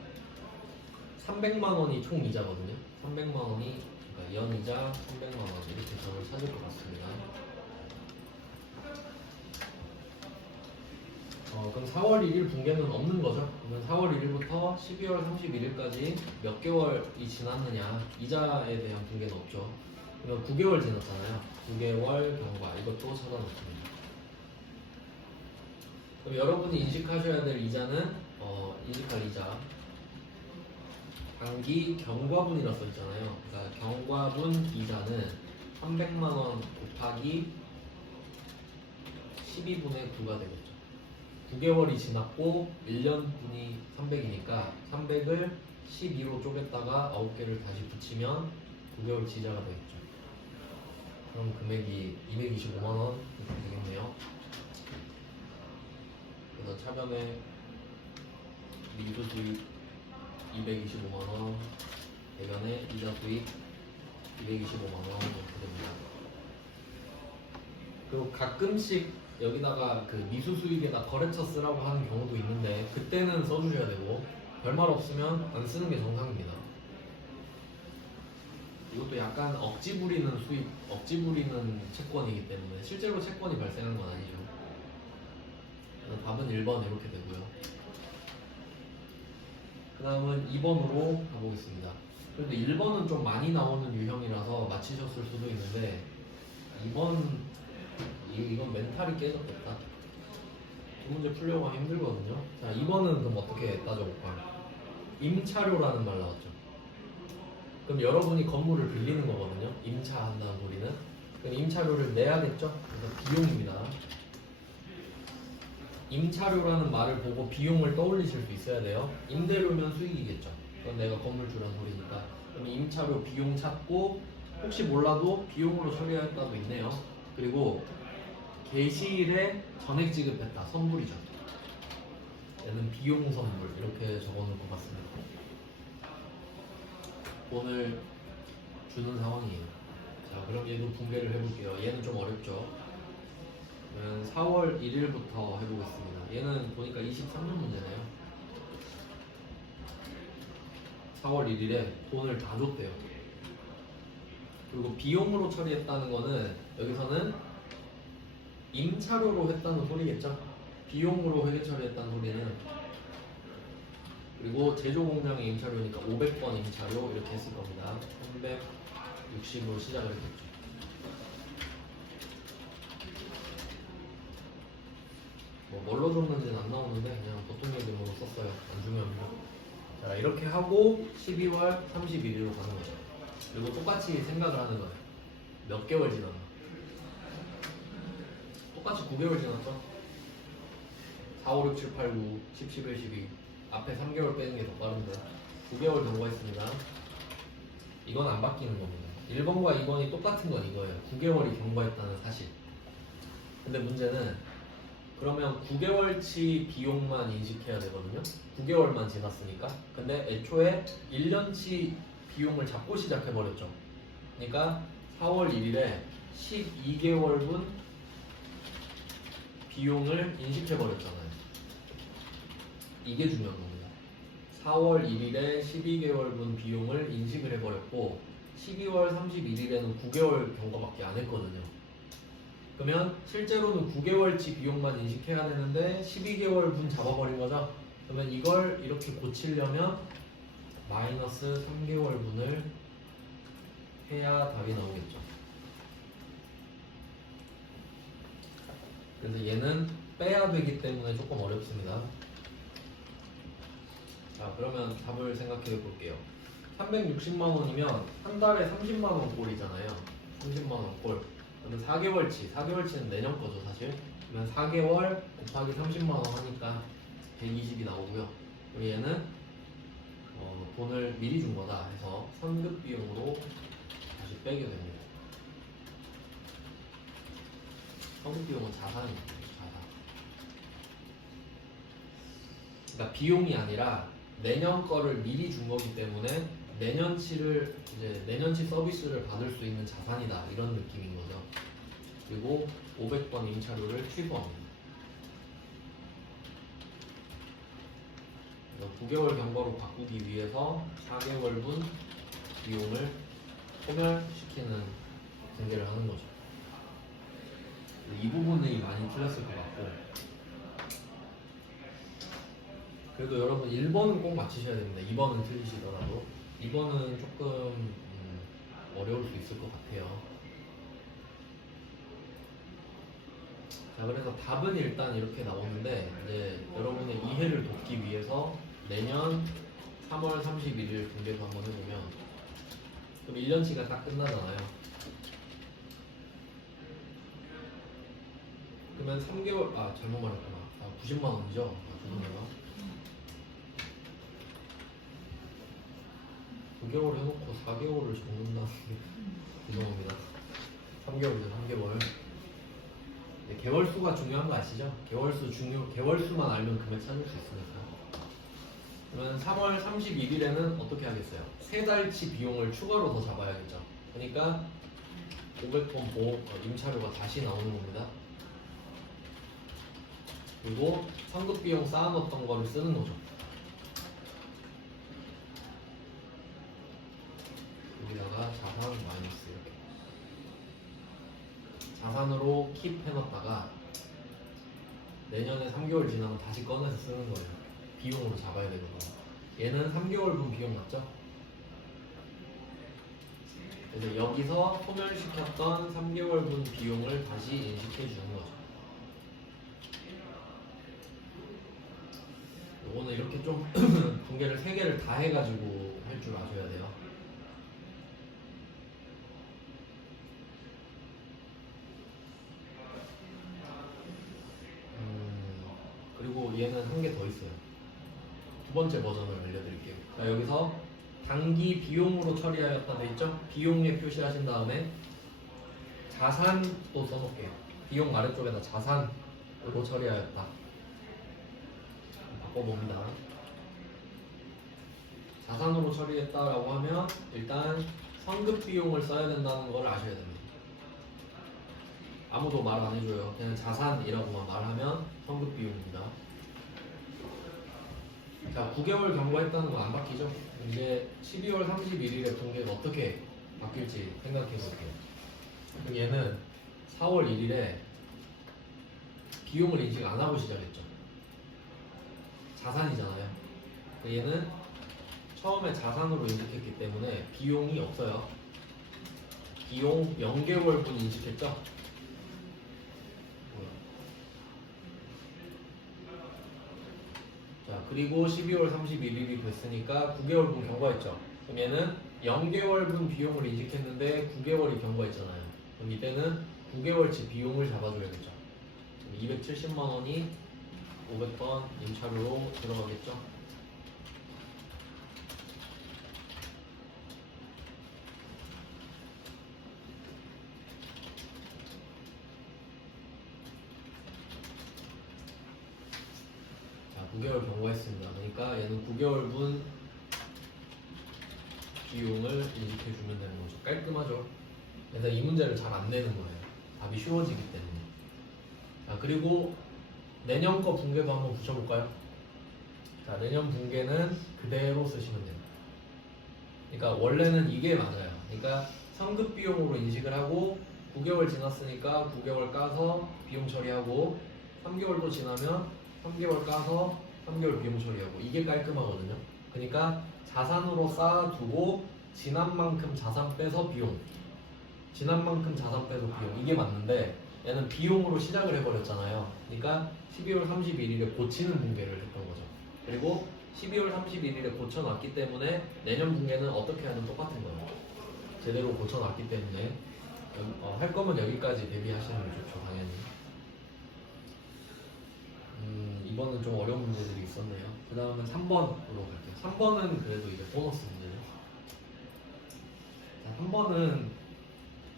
300만 원이 총 이자거든요. 300만 원이 그러니까 연이자 300만 원 이렇게 저를 찾을 것 같습니다. 그럼 4월 1일 분계는 없는 거죠. 그러면 4월 1일부터 12월 31일까지 몇 개월이 지났느냐, 이자에 대한 분계는 없죠. 그러면 9개월 지났잖아요. 9개월 경과 이것도 찾아놓습니다. 그럼 여러분이 인식하셔야 될 이자는 인식할 이자 단기 경과분이라 써 있잖아요. 그러니까 경과분 이자는 300만 원 곱하기 12분의 9가 되겠죠. 9개월이 지났고 1년분이 300이니까 300을 12로 쪼갰다가 9개를 다시 붙이면 9개월 지자가 되겠죠. 그럼 금액이 225만 원 이렇게 되겠네요. 그래서 차변에 미수 수익 225만 원, 대변에 이자 수익 225만 원 이렇게 됩니다. 그리고 가끔씩 여기다가 그 미수 수익에다 거래처 쓰라고 하는 경우도 있는데 그때는 써주셔야 되고 별말 없으면 안 쓰는 게 정상입니다. 이것도 약간 억지 부리는 수익, 억지 부리는 채권이기 때문에 실제로 채권이 발생한 건 아니죠. 그래서 답은 1번 이렇게 되고요. 그 다음은 2번으로 가보겠습니다. 그런데 1번은 좀 많이 나오는 유형이라서 맞히셨을 수도 있는데 2번 이건 멘탈이 깨졌겠다. 두 문제 풀려고 하면 힘들거든요. 자, 2번은 그럼 어떻게 따져볼까요? 임차료라는 말 나왔죠. 그럼 여러분이 건물을 빌리는 거거든요. 임차한다는 소리는. 그럼 임차료를 내야겠죠? 그래서 비용입니다. 임차료라는 말을 보고 비용을 떠올리실 수 있어야 돼요. 임대료면 수익이겠죠. 그건 내가 건물주라는 소리니까. 그럼 임차료 비용 찾고 혹시 몰라도 비용으로 처리했다도 있네요. 그리고 게시일에 전액 지급했다. 선불이죠. 얘는 비용 선불 이렇게 적어놓을 것 같습니다. 돈을 주는 상황이에요. 자, 그럼 얘도 분배를 해볼게요. 얘는 좀 어렵죠. 그러면 4월 1일부터 해보겠습니다. 얘는 보니까 23년 문제네요. 4월 1일에 돈을 다 줬대요. 그리고 비용으로 처리했다는 거는 여기서는 임차료로 했다는 소리겠죠? 비용으로 회계 처리했다는 소리는 그리고 제조공장의 임차료니까 500번 임차료 이렇게 했을 겁니다. 360으로 시작을 했겠죠. 뭐 뭘로 줬는지는 안 나오는데 그냥 보통 요금으로 썼어요. 안 중요합니다. 자, 이렇게 하고 12월 31일로 가는 거죠. 그리고 똑같이 생각을 하는 거예요. 몇 개월 지났나? 똑같이 9개월 지났죠? 4, 5, 6, 7, 8, 9, 10, 11, 12 앞에 3개월 빼는 게 더 빠른데 9개월 경과했습니다. 이건 안 바뀌는 겁니다. 1번과 2번이 똑같은 건 이거예요. 9개월이 경과했다는 사실. 근데 문제는 그러면 9개월치 비용만 인식해야 되거든요. 9개월만 지났으니까. 근데 애초에 1년치 비용을 잡고 시작해버렸죠. 그러니까 4월 1일에 12개월분 비용을 인식해버렸잖아요. 이게 중요한 겁니다. 4월 1일에 12개월분 비용을 인식을 해버렸고 12월 31일에는 9개월 경과밖에 안 했거든요. 그러면 실제로는 9개월치 비용만 인식해야 되는데 12개월분 잡아버린 거죠. 그러면 이걸 이렇게 고치려면 마이너스 3개월분을 해야 답이 나오겠죠. 그래서 얘는 빼야 되기 때문에 조금 어렵습니다. 자, 그러면 답을 생각해 볼게요. 360만 원이면 한 달에 30만 원 꼴이잖아요. 30만 원 꼴. 그러면 4개월치는 내년 거죠, 사실. 그러면 4개월 곱하기 30만 원 하니까 120이 나오고요. 그리고 얘는 돈을 미리 준 거다 해서 선급 비용으로 다시 빼게 됩니다. 선급 비용은 자산입니다. 자산. 그러니까 비용이 아니라 내년 거를 미리 준 거기 때문에 내년치 서비스를 받을 수 있는 자산이다 이런 느낌인 거죠. 그리고 500번 임차료를 취소합니다. 9개월 경과로 바꾸기 위해서 4개월분 비용을 소멸시키는 전개를 하는 거죠. 이 부분이 많이 틀렸을 것 같고, 그래도 여러분 1번은 꼭 맞히셔야 됩니다. 2번은 틀리시더라도 2번은 조금 어려울 수 있을 것 같아요. 자, 그래서 답은 일단 이렇게 나오는데 이제 여러분의 이해를 돕기 위해서 내년 3월 31일 분배도 한번 해보면 그럼 1년치가 딱 끝나잖아요. 그러면 3개월 잘못 말했구나. 90만 원이죠. 죄송해요. 9개월 해놓고 4개월을 적는다는 게 죄송합니다. 3개월이죠. 3개월. 네, 개월수가 중요한 거 아시죠? 개월수만 알면 금액 찾을 수 있으니까. 그러면 3월 31일에는 어떻게 하겠어요? 3달치 비용을 추가로 더 잡아야겠죠. 그러니까 500번 임차료가 다시 나오는 겁니다. 그리고 성급 비용 쌓아놓던 거를 쓰는 거죠. 여기다가 자산 마이너스 이렇게 자산으로 킵 해놨다가 내년에 3개월 지나면 다시 꺼내서 쓰는 거예요. 비용으로 잡아야 되는 거예요. 얘는 3개월분 비용 맞죠? 그래서 여기서 소멸시켰던 3개월분 비용을 다시 인식해 주는 거죠. 요거는 이렇게 좀 분계를 3개를 다 해가지고 할 줄 아셔야 돼요. 그리고 얘는 한 개 더 있어요. 두 번째 버전을 알려드릴게요. 자, 여기서 단기 비용으로 처리하였다 돼 있죠? 비용에 표시하신 다음에 자산도 써놓을게요. 비용 아래쪽에다 자산으로 처리하였다. 바꿔봅니다. 자산으로 처리했다라고 하면 일단 성급 비용을 써야 된다는 걸 아셔야 됩니다. 아무도 말 안 해줘요. 그냥 자산이라고만 말하면 성급 비용입니다. 자, 9개월 경과했다는 거 안 바뀌죠? 이제 12월 31일에 통계가 어떻게 바뀔지 생각해 볼게요. 그럼 얘는 4월 1일에 비용을 인식 안 하고 시작했죠. 자산이잖아요. 얘는 처음에 자산으로 인식했기 때문에 비용이 없어요. 비용 0개월분 인식했죠? 자, 그리고 12월 31일이 됐으니까 9개월분 경과했죠. 그럼 얘는 0개월분 비용을 인식했는데 9개월이 경과했잖아요. 그럼 이때는 9개월치 비용을 잡아줘야겠죠. 270만 원이 500번 임차료로 들어가겠죠. 자, 9개월 경과했습니다. 그러니까 얘는 9개월분 비용을 인식해주면 되는 거죠. 깔끔하죠. 그래서 이 문제를 잘 안 내는 거예요. 답이 쉬워지기 때문에. 자, 그리고 내년 거 분계도 한번 붙여볼까요? 자, 내년 분계는 그대로 쓰시면 돼요. 그러니까 원래는 이게 맞아요. 그러니까 성급 비용으로 인식을 하고 9개월 지났으니까 9개월 까서 비용 처리하고 3개월 또 지나면 3개월 까서 3개월 비용 처리하고 이게 깔끔하거든요. 그러니까 자산으로 쌓아두고 지난 만큼 자산 빼서 비용, 지난 만큼 자산 빼서 비용 이게 맞는데 얘는 비용으로 시작을 해버렸잖아요. 그러니까 12월 31일에 고치는 분계를 했던 거죠. 그리고 12월 31일에 고쳐놨기 때문에 내년 분계는 어떻게 하든 똑같은 거예요. 제대로 고쳐놨기 때문에 할 거면 여기까지 대비하시는 게 좋죠, 당연히. 이번은 좀 어려운 문제들이 있었네요. 그 다음은 3번으로 갈게요. 3번은 그래도 이제 보너스 문제죠. 자, 3번은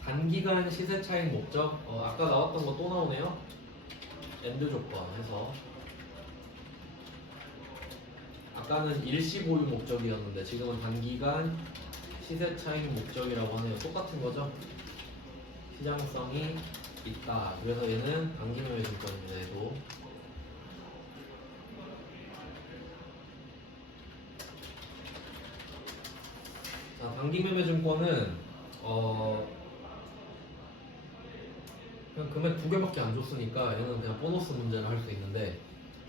단기간 시세 차익 목적, 아까 나왔던 거 또 나오네요. 엔드 조건 해서 아까는 일시 보유 목적이었는데 지금은 단기간 시세 차익 목적이라고 하네요. 똑같은 거죠. 시장성이 있다. 그래서 얘는 단기매매 증권입니다. 얘도. 자, 단기매매 증권은 그냥 금액 2개밖에 안 줬으니까 얘는 그냥 보너스 문제를 할 수 있는데,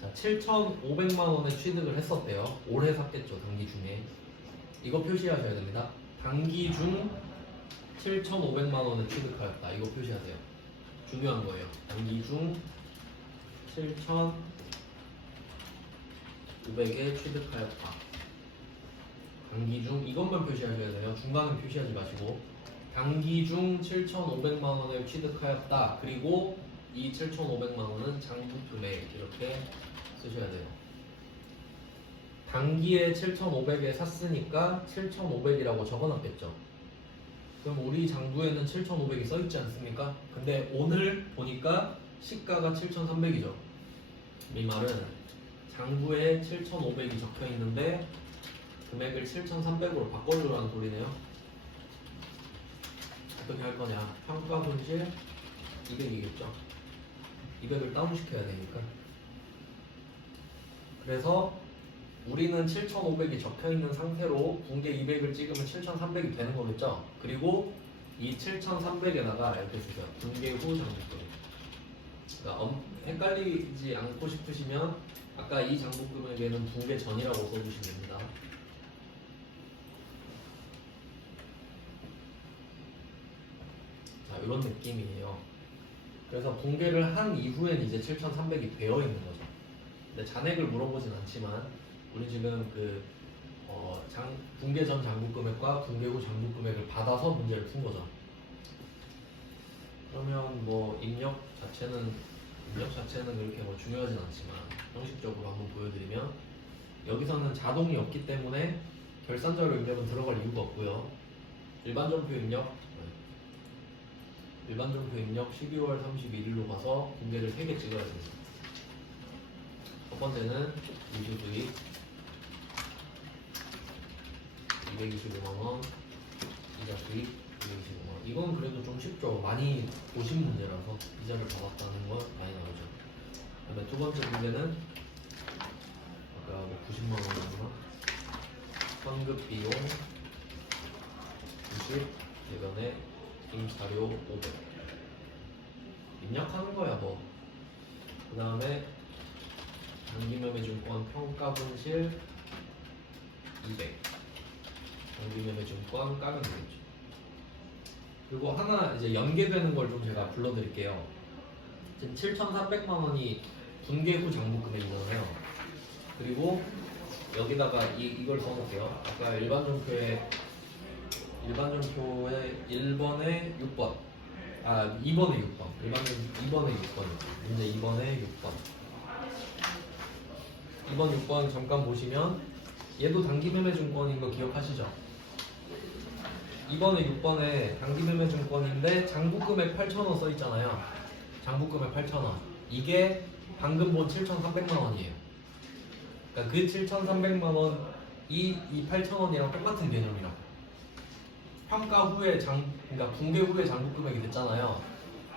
자, 7,500만 원에 취득을 했었대요. 올해 샀겠죠, 단기 중에. 이거 표시하셔야 됩니다. 단기 중 7,500만 원에 취득하였다. 이거 표시하세요. 중요한 거예요. 단기 중 7,500에 취득하였다. 단기 중 이것만 표시하셔야 돼요. 중간은 표시하지 마시고. 단기 중 7,500만 원을 취득하였다. 그리고 이 7,500만 원은 장부 금액 이렇게 쓰셔야 돼요. 단기에 7,500에 샀으니까 7,500이라고 적어놨겠죠. 그럼 우리 장부에는 7,500이 써있지 않습니까? 근데 오늘 보니까 시가가 7,300이죠. 이 말은 장부에 7,500이 적혀있는데 금액을 7,300으로 바꿔주라는 소리네요. 어떻게 할 거냐? 평가 손실 200이겠죠. 200을 다운시켜야 되니까 그래서 우리는 7,500이 적혀 있는 상태로 붕괴 200을 찍으면 7,300이 되는 거겠죠. 그리고 이 7,300에다가 이렇게 주세요. 붕괴 후 장부금. 그러니까 헷갈리지 않고 싶으시면 아까 이 장부금에게는 붕괴 전이라고 써주시면 됩니다. 자, 이런 느낌이에요. 그래서 붕괴를 한 이후엔 이제 7,300이 되어 있는 거죠. 근데 잔액을 물어보진 않지만 우리 지금 붕괴 전 장부 금액과 붕괴 후 장부 금액을 받아서 문제를 푼 거죠. 그러면 뭐 입력 자체는 그렇게 뭐 중요하진 않지만 형식적으로 한번 보여드리면 여기서는 자동이 없기 때문에 결산자료 입력은 들어갈 이유가 없고요. 일반 점표 입력 12월 31일로 가서 붕괴를 3개 찍어야 됩니다. 첫 번째는 이주 수익 225만원, 이자 수익 225만원. 이건 그래도 좀 쉽죠. 많이 보신 문제라서 이자를 받았다는 건 많이 나오죠. 그다음에 두 번째 문제는 아까 뭐 90만원이었나? 환급 비용 90, 대변에 임차료 500 입력하는 거야 뭐. 그 다음에 장기매매증권 평가분실 200 장기매매증권 까면 되겠죠. 그리고 하나 이제 연계되는 걸 좀 제가 불러드릴게요. 지금 7,300만 원이 분괴 후 장부 금액이잖아요. 그리고 여기다가 이걸 써볼게요. 아까 일반 점표에 1번에 6번 2번에 6번2번에 6번 문제 2번에 6번 2번 6번 잠깐 보시면 얘도 단기매매증권인 거 기억하시죠? 2번에 6번에 단기매매증권인데 장부금액 8,000원 써있잖아요. 장부금액 8,000원 이게 방금 본 7,300만 원이에요. 그러니까 그 7,300만 원이 이 8,000원이랑 똑같은 개념이라고. 평가 후에 그러니까 붕괴 후에 장부금액이 됐잖아요.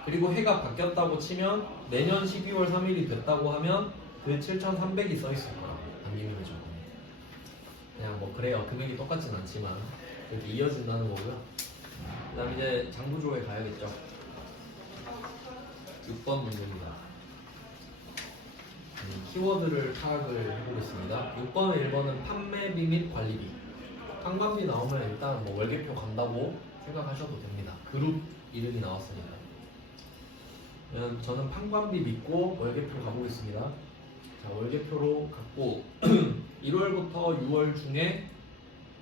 그리고 해가 바뀌었다고 치면 내년 12월 3일이 됐다고 하면 그 7,300이 써있을 거라고. 단기매매증권 그냥 뭐 그래요. 금액이 똑같진 않지만 이렇게 이어진다는 거고요. 그 다음 이제 장부조회 가야겠죠. 6번 문제입니다. 키워드를 파악을 해보겠습니다. 6번과 1번은 판매비 및 관리비. 상관비 나오면 일단 뭐 월계표 간다고 생각하셔도 됩니다. 그룹 이름이 나왔으니까. 그러면 저는 판관비 믿고 월계표 가보겠습니다. 자, 월계표로 갖고 1월부터 6월 중에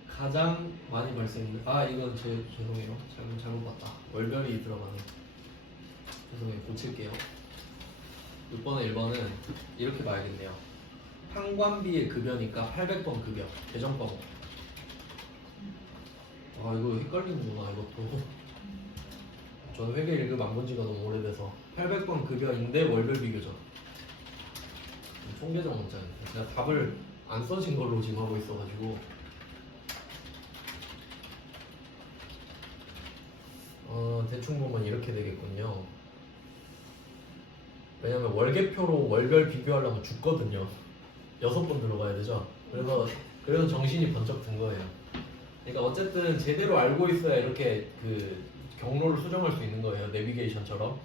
가장 많이 발생된 이건 죄송해요. 잘못 봤다. 월별이 들어가네. 죄송해요. 고칠게요. 6번에 1번은 이렇게 봐야겠네요. 판관비의 급여니까 800번 급여. 계정번호. 이거 헷갈리는구나 이것도. 저는 회계 1급 안 본 지가 너무 오래돼서 800번 급여인데 월별 비교죠. 총계정 문자니까 제가 답을 안 써진 걸로 지금 하고 있어가지고 대충 보면 이렇게 되겠군요. 왜냐면 월계표로 월별 비교하려면 죽거든요. 6번 들어가야 되죠. 그래서 정신이 번쩍 든 거예요. 그러니까 어쨌든 제대로 알고 있어야 이렇게 그 경로를 수정할 수 있는 거예요. 내비게이션처럼.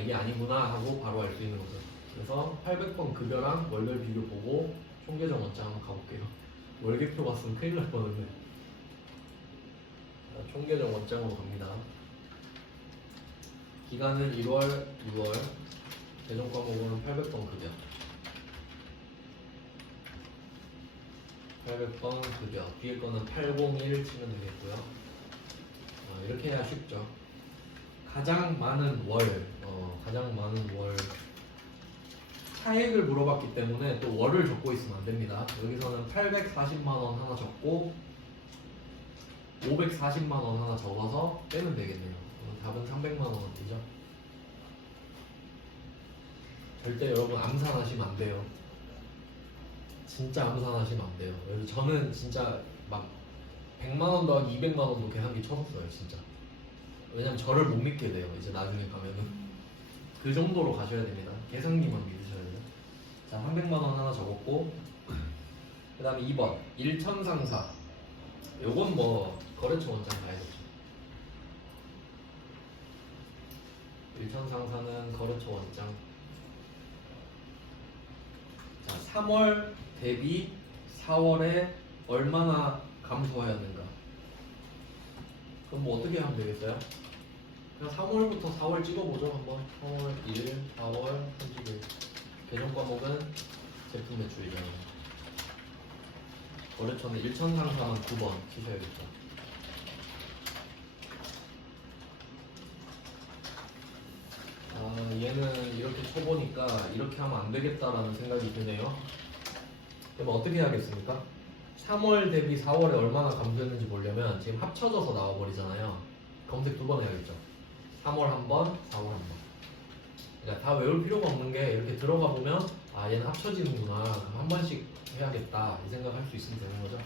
이게 아니구나 하고 바로 알 수 있는 거죠. 그래서 800번 급여랑 월별 비교 보고 총계정 원장 한번 가볼게요. 월계표 봤으면 큰일 날 뻔했네. 총계정 원장으로 갑니다. 기간은 1월, 6월, 계정 과목은 800번 급여. 800번 급여. 뒤에 거는 801 치면 되겠고요. 이렇게 해야 쉽죠. 가장 많은 월, 차액을 물어봤기 때문에 또 월을 적고 있으면 안 됩니다. 여기서는 840만 원 하나 적고 540만 원 하나 적어서 빼면 되겠네요. 답은 300만 원이죠. 절대 여러분 암산하시면 안 돼요. 진짜 암산하시면 안 돼요. 그래서 저는 진짜 막 100만 원 더하기 200만 원도 계산기 쳐봤어요, 진짜. 왜냐면 저를 못 믿게 돼요. 이제 나중에 가면은 그 정도로 가셔야 됩니다. 계산기만 믿으셔야 돼요. 자, 300만 원 하나 적었고, 그 다음에 2번 일천상사. 요건 뭐 거래처 원장 가야겠죠. 일천상사는 거래처 원장. 자, 3월 대비 4월에 얼마나 감소하였는가. 그럼 뭐 어떻게 하면 되겠어요? 그냥 3월부터 4월 찍어보죠. 한번 3월 1일, 4월 30일. 개정 과목은 제품 매출이잖아요. 거래처는 일천상사만 9번 치셔야겠죠. 아, 얘는 이렇게 쳐보니까 이렇게 하면 안 되겠다라는 생각이 드네요. 그럼 어떻게 해야겠습니까? 3월 대비 4월에 얼마나 감소했는지 보려면 지금 합쳐져서 나와버리잖아요. 검색 2번 해야겠죠. 3월 한 번, 4월 한 번. 그러니까 다 외울 필요가 없는 게 이렇게 들어가 보면 아, 얘는 합쳐지는구나. 그럼 한 번씩 해야겠다 이 생각할 수 있으면 되는 거죠.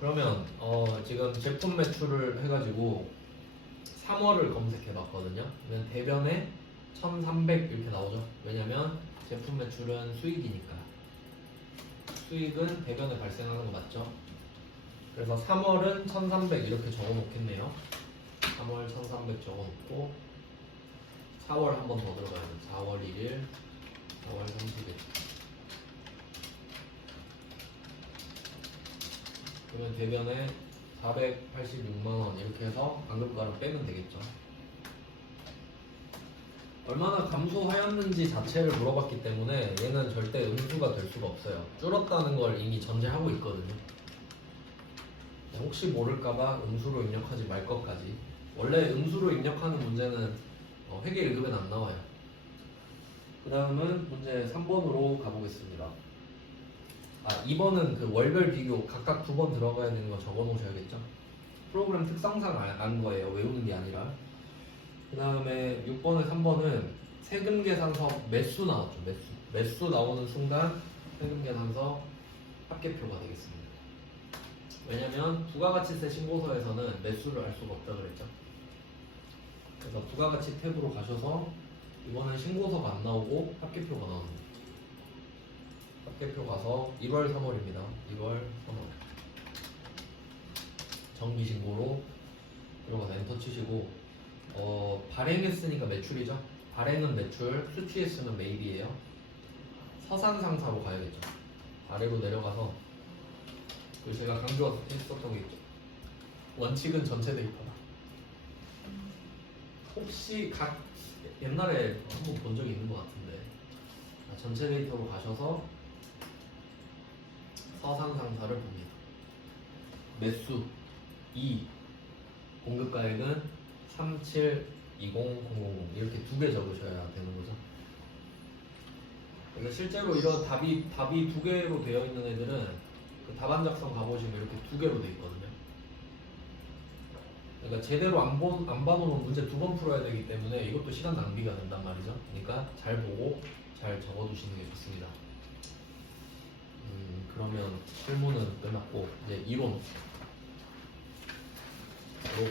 그러면 지금 제품 매출을 해가지고 3월을 검색해 봤거든요. 그러면 대변에 1300 이렇게 나오죠. 왜냐면 제품 매출은 수익이니까. 수익은 대변에 발생하는 거 맞죠? 그래서 3월은 1300 이렇게 적어 놓겠네요. 3월 1300 적어 놓고 4월 한 번 더 들어가야 돼. 4월 1일, 4월 30일. 그러면 대변에 486만 원 이렇게 해서 방금가를 빼면 되겠죠. 얼마나 감소하였는지 자체를 물어봤기 때문에 얘는 절대 음수가 될 수가 없어요. 줄었다는 걸 이미 전제하고 있거든요. 혹시 모를까봐 음수로 입력하지 말 것까지. 원래 음수로 입력하는 문제는 회계 1급엔 안 나와요. 그 다음은 문제 3번으로 가보겠습니다. 2번은 그 월별 비교 각각 2번 들어가야 되는 거 적어 놓으셔야겠죠. 프로그램 특성상 안 거예요. 외우는 게 아니라. 그 다음에 6번에 3번은 세금 계산서 매수 나왔죠. 매수 나오는 순간 세금 계산서 합계표가 되겠습니다. 왜냐면 부가가치세 신고서에서는 매수를 알 수가 없다고 그랬죠. 그래서 부가가치 탭으로 가셔서 이번엔 신고서가 안 나오고 합계표가 나옵니다. 합계표 가서 1월 3월입니다. 1월 3월 정기신고로 들어가서 엔터 치시고 발행했으니까 매출이죠. 발행은 매출, 수취했으면 매입이에요. 서산상사로 가야겠죠. 아래로 내려가서 그리고 제가 강조했었던 게 있죠. 원칙은 전체 데이터다. 혹시 옛날에 한번 본 적이 있는 것 같은데 전체 데이터로 가셔서 서산상사를 봅니다. 매수 2, 공급가액은 372000 이렇게 2개 적으셔야 되는 거죠. 그러니까 실제로 이런 답이 2개로 되어 있는 애들은 그 답안 작성 가보시면 이렇게 2개로 되어 있거든요. 그러니까 제대로 안 봐놓으면 문제 2번 풀어야 되기 때문에 이것도 시간 낭비가 된단 말이죠. 그러니까 잘 보고 잘 적어두시는 게 좋습니다. 그러면 실무는 끝났고 이제 이론으로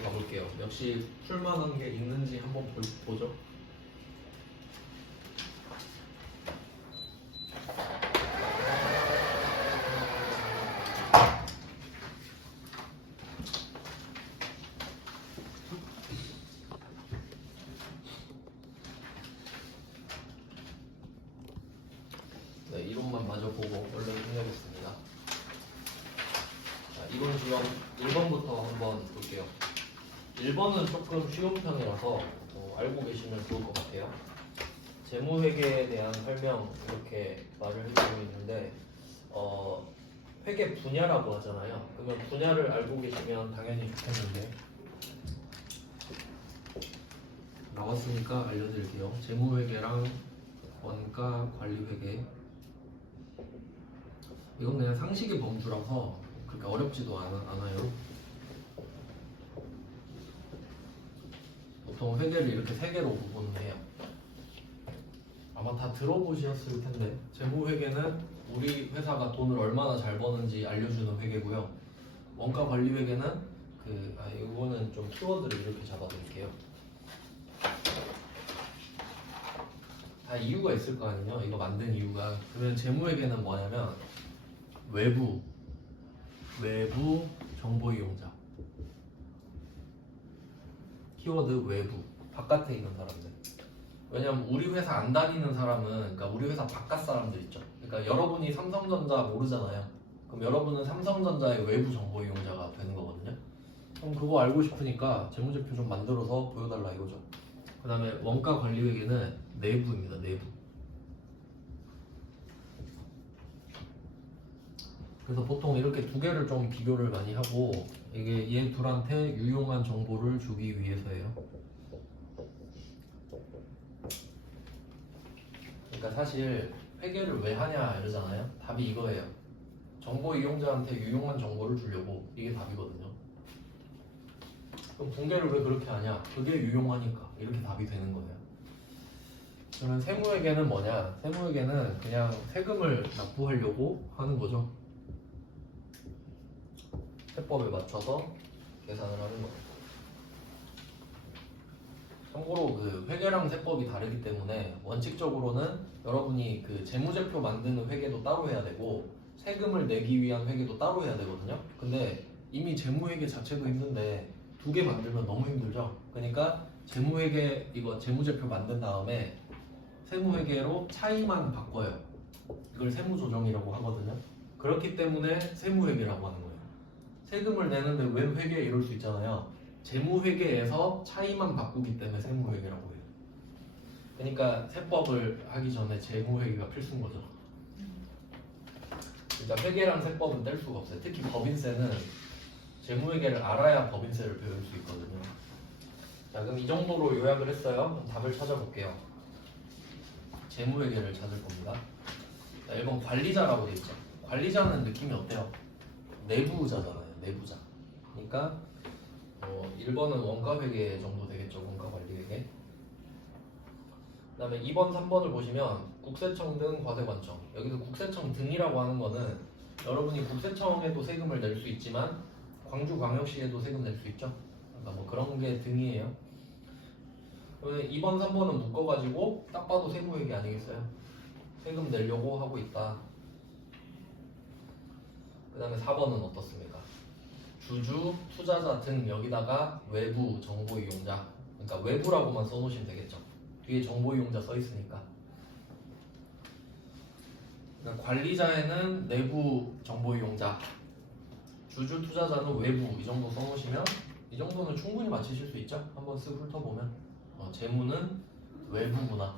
가볼게요. 역시 풀만한 게 있는지 한번 보죠. 네, 이론만 마저 보고 얼른 끝내겠습니다. 자, 이론 지원 1번부터 한번 볼게요. 1번은 조금 쉬운 편이라서 알고 계시면 좋을 것 같아요. 재무회계에 대한 설명 이렇게 말을 해주고 있는데 회계 분야라고 하잖아요. 그러면 분야를 알고 계시면 당연히 좋겠는데 나왔으니까 알려드릴게요. 재무회계랑 원가 관리회계 이건 그냥 상식의 범주라서 그렇게 어렵지도 않아요. 보통 회계를 이렇게 3개로 구분을 해요. 아마 다 들어보셨을 텐데 재무회계는 우리 회사가 돈을 얼마나 잘 버는지 알려주는 회계고요. 원가관리회계는 이거는 좀 키워드를 이렇게 잡아드릴게요. 다 이유가 있을 거 아니에요. 이거 만든 이유가. 그러면 재무회계는 뭐냐면 외부 정보 이용자. 키워드 외부. 바깥에 있는 사람들. 왜냐면 우리 회사 안 다니는 사람은, 그러니까 우리 회사 바깥 사람들 있죠. 그러니까 여러분이 삼성전자 모르잖아요. 그럼 여러분은 삼성전자의 외부 정보 이용자가 되는 거거든요. 그럼 그거 알고 싶으니까 재무제표 좀 만들어서 보여달라 이거죠. 그 다음에 원가 관리회계는 내부입니다. 내부. 그래서 보통 이렇게 두 개를 좀 비교를 많이 하고, 이게 얘 둘한테 유용한 정보를 주기 위해서예요. 그러니까 사실 회계를 왜 하냐 이러잖아요. 답이 이거예요. 정보 이용자한테 유용한 정보를 주려고. 이게 답이거든요. 그럼 분계를 왜 그렇게 하냐? 그게 유용하니까. 이렇게 답이 되는 거예요. 그러면 세무회계는 뭐냐? 세무회계는 그냥 세금을 납부하려고 하는 거죠. 세법에 맞춰서 계산을 하는 거예요. 참고로 그 회계랑 세법이 다르기 때문에 원칙적으로는 여러분이 그 재무제표 만드는 회계도 따로 해야 되고 세금을 내기 위한 회계도 따로 해야 되거든요. 근데 이미 재무회계 자체도 힘든데 두 개 만들면 너무 힘들죠. 그러니까 재무회계 이거 재무제표 만든 다음에 세무회계로 차이만 바꿔요. 이걸 세무조정이라고 하거든요. 그렇기 때문에 세무회계라고 하는 거예요. 세금을 내는데 왜 회계 이럴 수 있잖아요. 재무회계에서 차이만 바꾸기 때문에 세무회계라고 해요. 그러니까 세법을 하기 전에 재무회계가 필수인 거죠. 그러니까 회계랑 세법은 뗄 수가 없어요. 특히 법인세는 재무회계를 알아야 법인세를 배울 수 있거든요. 자, 그럼 이 정도로 요약을 했어요. 그럼 답을 찾아볼게요. 재무회계를 찾을 겁니다. 자, 1번 관리자라고 돼 있죠. 관리자는 느낌이 어때요? 내부자잖아요. 내부자. 그러니까 1번은 원가회계 정도 되겠죠. 원가관리회계. 그 다음에 2번, 3번을 보시면 국세청 등 과세관청. 여기서 국세청 등이라고 하는 거는 여러분이 국세청에도 세금을 낼 수 있지만 광주광역시에도 세금 낼 수 있죠. 그러니까 뭐 그런 게 등이에요. 2번, 3번은 묶어가지고 딱 봐도 세무회계 아니겠어요? 세금 내려고 하고 있다. 그 다음에 4번은 어떻습니까? 주주, 투자자 등 여기다가 외부 정보 이용자. 그러니까 외부라고만 써놓으시면 되겠죠. 뒤에 정보 이용자 써 있으니까. 그러니까 관리자에는 내부 정보 이용자, 주주, 투자자는 외부 이 정도 써놓으시면 이 정도는 충분히 맞히실 수 있죠. 한번 쓱 훑어보면 재무는 외부구나.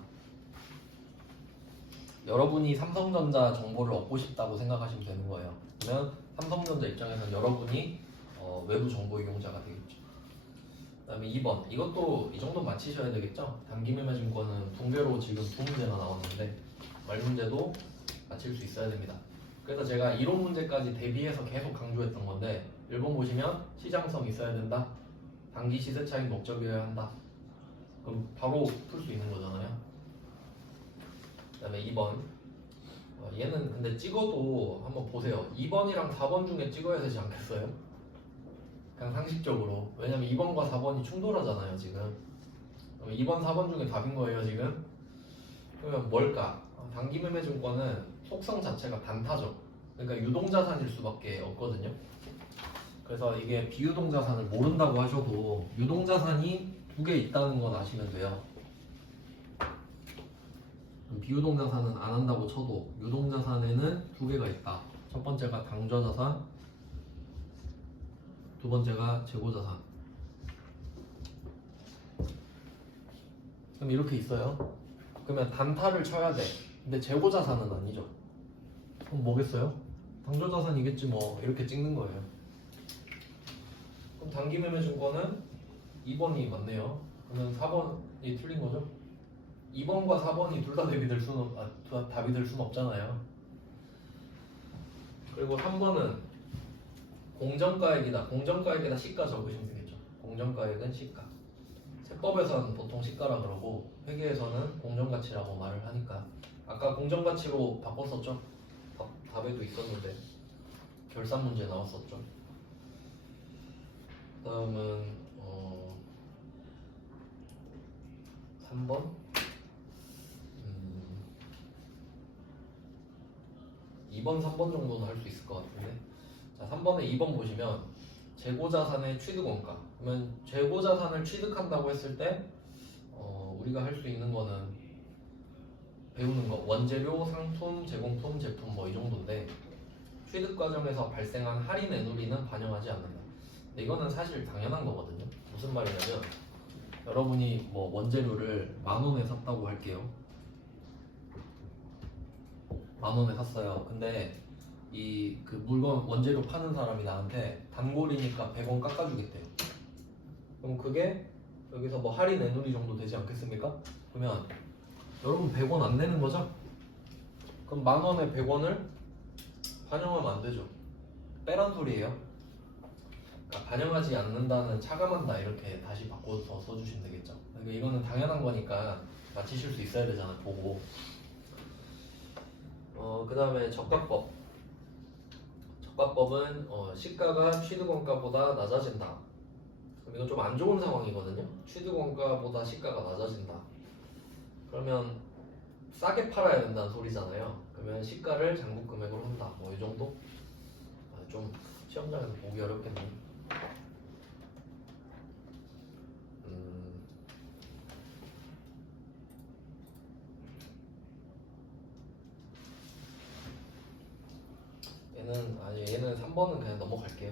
여러분이 삼성전자 정보를 얻고 싶다고 생각하시면 되는 거예요. 그러면 삼성전자 입장에서는 여러분이 외부 정보 이용자가 되겠죠. 그 다음에 2번 이것도 이 정도 맞히셔야 되겠죠. 단기매매증권은 분배로 지금 두 문제가 나왔는데 말문제도 맞힐 수 있어야 됩니다. 그래서 제가 이론 문제까지 대비해서 계속 강조했던 건데 1번 보시면 시장성 있어야 된다. 단기 시세 차익 목적이어야 한다. 그럼 바로 풀 수 있는 거잖아요. 그 다음에 2번 얘는 근데 찍어도 한번 보세요. 2번이랑 4번 중에 찍어야 되지 않겠어요? 그냥 상식적으로. 왜냐면 2번과 4번이 충돌하잖아요 지금. 그럼 2번, 4번 중에 답인 거예요 지금. 그러면 뭘까? 단기매매증권은 속성 자체가 단타죠. 그러니까 유동자산일 수밖에 없거든요. 그래서 이게 비유동자산을 모른다고 하셔도 유동자산이 두 개 있다는 건 아시면 돼요. 비유동자산은 안 한다고 쳐도 유동자산에는 두 개가 있다. 첫 번째가 당좌자산, 두 번째가 재고자산. 그럼 이렇게 있어요. 그러면 단타를 쳐야 돼. 근데 재고자산은 아니죠. 그럼 뭐겠어요? 당좌자산이겠지 뭐. 이렇게 찍는 거예요. 그럼 단기매매증권은 2번이 맞네요. 그러면 4번이 틀린 거죠? 2번과 4번이 둘 다 답이 될 수는 없잖아요. 그리고 3번은 공정가액이다. 공정가액에다 시가 적으시면 되겠죠. 공정가액은 시가. 세법에서는 보통 시가라 그러고 회계에서는 공정가치라고 말을 하니까 아까 공정가치로 바꿨었죠. 답에도 있었는데 결산 문제 나왔었죠. 다음은 3번 2번, 3번 정도는 할 수 있을 것 같은데. 자, 3번에 2번 보시면 재고자산의 취득원가. 그러면 재고자산을 취득한다고 했을 때 우리가 할 수 있는 거는 배우는 거 원재료, 상품, 제공품, 제품 뭐 이 정도인데 취득 과정에서 발생한 할인 애누리는 반영하지 않는다. 근데 이거는 사실 당연한 거거든요. 무슨 말이냐면 여러분이 뭐 원재료를 10,000원에 샀다고 할게요. 10,000원에 샀어요. 근데 이 그 물건 원재료 파는 사람이 나한테 단골이니까 100원 깎아주겠대요. 그럼 그게 여기서 뭐 할인 애누리 정도 되지 않겠습니까? 그러면 여러분 100원 안 내는 거죠? 그럼 10,000원에 100원을 반영하면 안 되죠. 빼란 소리예요. 그러니까 반영하지 않는다는 차감한다 이렇게 다시 바꿔서 써주시면 되겠죠. 그러니까 이거는 당연한 거니까 맞히실 수 있어야 되잖아요. 보고. 그 다음에 적각법. 적각법은 시가가 취득원가보다 낮아진다. 그럼 이건 좀 안 좋은 상황이거든요. 취득원가보다 시가가 낮아진다. 그러면 싸게 팔아야 된다는 소리잖아요. 그러면 시가를 장부 금액으로 한다. 뭐 이 정도? 좀 시험장에서 보기 어렵겠네요. 얘는 3번은 그냥 넘어갈게요.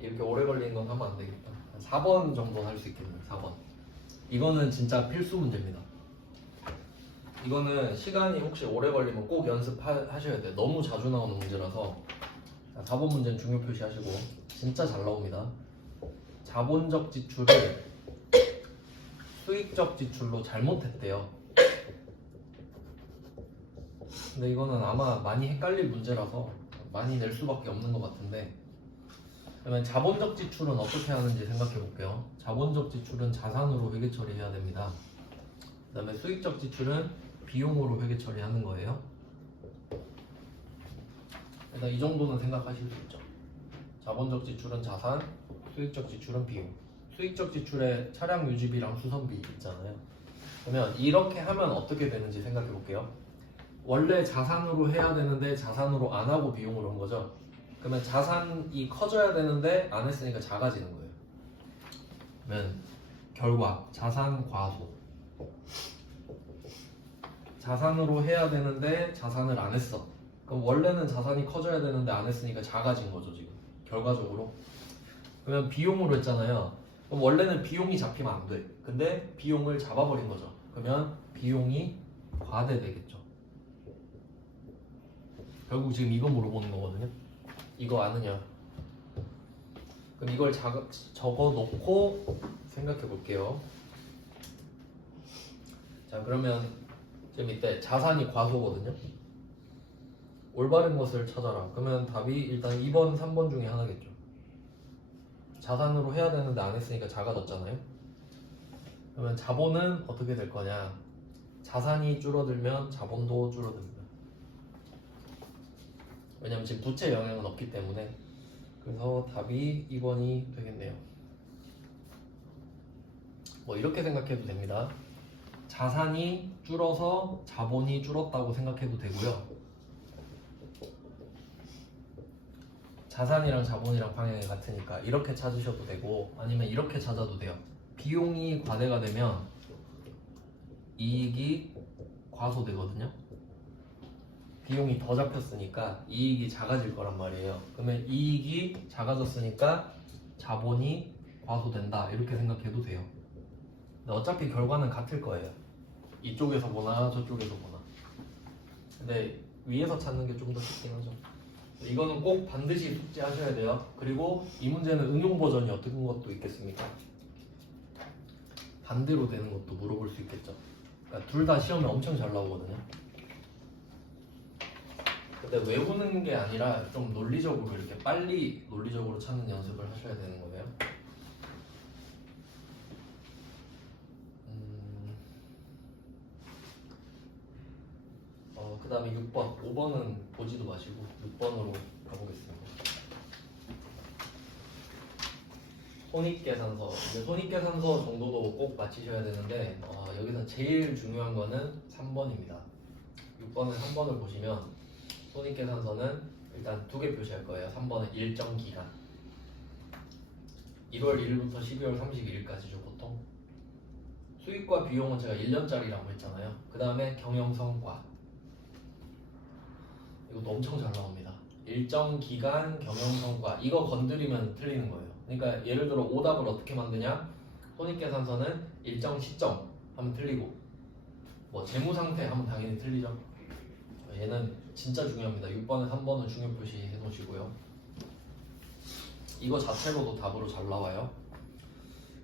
이렇게 오래 걸리는 건 하면 안 되겠다. 4번 정도 할 수 있겠네요. 4번. 이거는 진짜 필수 문제입니다. 이거는 시간이 혹시 오래 걸리면 꼭 연습하셔야 돼요. 너무 자주 나오는 문제라서. 자, 4번 문제는 중요 표시하시고 진짜 잘 나옵니다. 자본적 지출을 수익적 지출로 잘못했대요. 근데 이거는 아마 많이 헷갈릴 문제라서 많이 낼 수밖에 없는 것 같은데, 그러면 자본적 지출은 어떻게 하는지 생각해 볼게요. 자본적 지출은 자산으로 회계 처리해야 됩니다. 그 다음에 수익적 지출은 비용으로 회계 처리하는 거예요. 일단 이 정도는 생각하실 수 있죠. 자본적 지출은 자산, 수익적 지출은 비용. 수익적 지출에 차량 유지비랑 수선비 있잖아요. 그러면 이렇게 하면 어떻게 되는지 생각해 볼게요. 원래 자산으로 해야 되는데 자산으로 안 하고 비용으로 한 거죠. 그러면 자산이 커져야 되는데 안 했으니까 작아지는 거예요. 그러면 결과 자산 과소. 자산으로 해야 되는데 자산을 안 했어. 그럼 원래는 자산이 커져야 되는데 안 했으니까 작아진 거죠 지금 결과적으로. 그러면 비용으로 했잖아요. 그럼 원래는 비용이 잡히면 안 돼. 근데 비용을 잡아버린 거죠. 그러면 비용이 과대되겠죠. 결국 지금 이거 물어보는 거거든요. 이거 아느냐? 그럼 이걸 적어놓고 생각해 볼게요. 자, 그러면 지금 이때 자산이 과소거든요. 올바른 것을 찾아라. 그러면 답이 일단 2번, 3번 중에 하나겠죠. 자산으로 해야 되는데 안 했으니까 작아졌잖아요. 그러면 자본은 어떻게 될 거냐? 자산이 줄어들면 자본도 줄어듭니다. 왜냐면 지금 부채 영향은 없기 때문에. 그래서 답이 2번이 되겠네요. 뭐 이렇게 생각해도 됩니다. 자산이 줄어서 자본이 줄었다고 생각해도 되고요. 자산이랑 자본이랑 방향이 같으니까 이렇게 찾으셔도 되고, 아니면 이렇게 찾아도 돼요. 비용이 과대가 되면 이익이 과소되거든요. 비용이 더 잡혔으니까 이익이 작아질 거란 말이에요. 그러면 이익이 작아졌으니까 자본이 과소된다 이렇게 생각해도 돼요. 근데 어차피 결과는 같을 거예요. 이쪽에서 보나 저쪽에서 보나. 근데 위에서 찾는 게 좀 더 쉽긴 하죠. 이거는 꼭 반드시 숙지하셔야 돼요. 그리고 이 문제는 응용 버전이 어떤 것도 있겠습니까? 반대로 되는 것도 물어볼 수 있겠죠. 그러니까 둘 다 시험에 엄청 잘 나오거든요. 근데 외우는 게 아니라 좀 논리적으로 이렇게 빨리 논리적으로 찾는 연습을 하셔야 되는 거예요. 그 다음에 6번, 5번은 보지도 마시고 6번으로 가보겠습니다. 손익계산서. 이제 손익계산서 정도도 꼭 맞히셔야 되는데 여기서 제일 중요한 거는 3번입니다. 6번을 3번을 보시면 손익계산서는 일단 두 개 표시할 거예요. 3번은 일정 기간. 1월 1일부터 12월 31일까지죠, 보통. 수익과 비용은 제가 1년짜리라고 했잖아요. 그 다음에 경영성과. 이것도 엄청 잘 나옵니다. 일정 기간 경영성과. 이거 건드리면 틀리는 거예요. 그러니까 예를 들어 오답을 어떻게 만드냐? 손익계산서는 일정 시점 하면 틀리고, 뭐 재무상태 하면 당연히 틀리죠. 얘는 진짜 중요합니다. 6번에 3번은 중요 표시 해놓으시고요. 이거 자체로도 답으로 잘 나와요.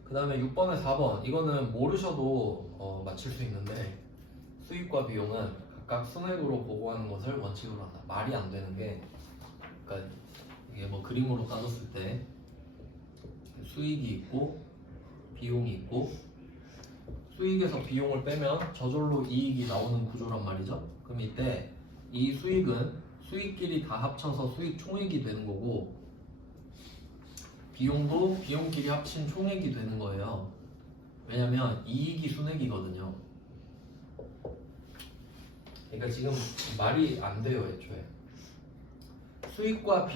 그 다음에 6번에 4번 이거는 모르셔도 맞힐 수 있는데, 수익과 비용은 각각 순액으로 보고하는 것을 원칙으로 한다. 말이 안 되는 게, 그러니까 이게 뭐 그림으로 따졌을 때 수익이 있고 비용이 있고, 수익에서 비용을 빼면 저절로 이익이 나오는 구조란 말이죠. 그럼 이때 이 수익은 수익끼리 다 합쳐서 수익 총액이 되는 거고, 비용도 비용끼리 합친 총액이 되는 거예요. 왜냐면 이익이 순액이거든요. 그러니까 지금 말이 안 돼요, 애초에. 수익과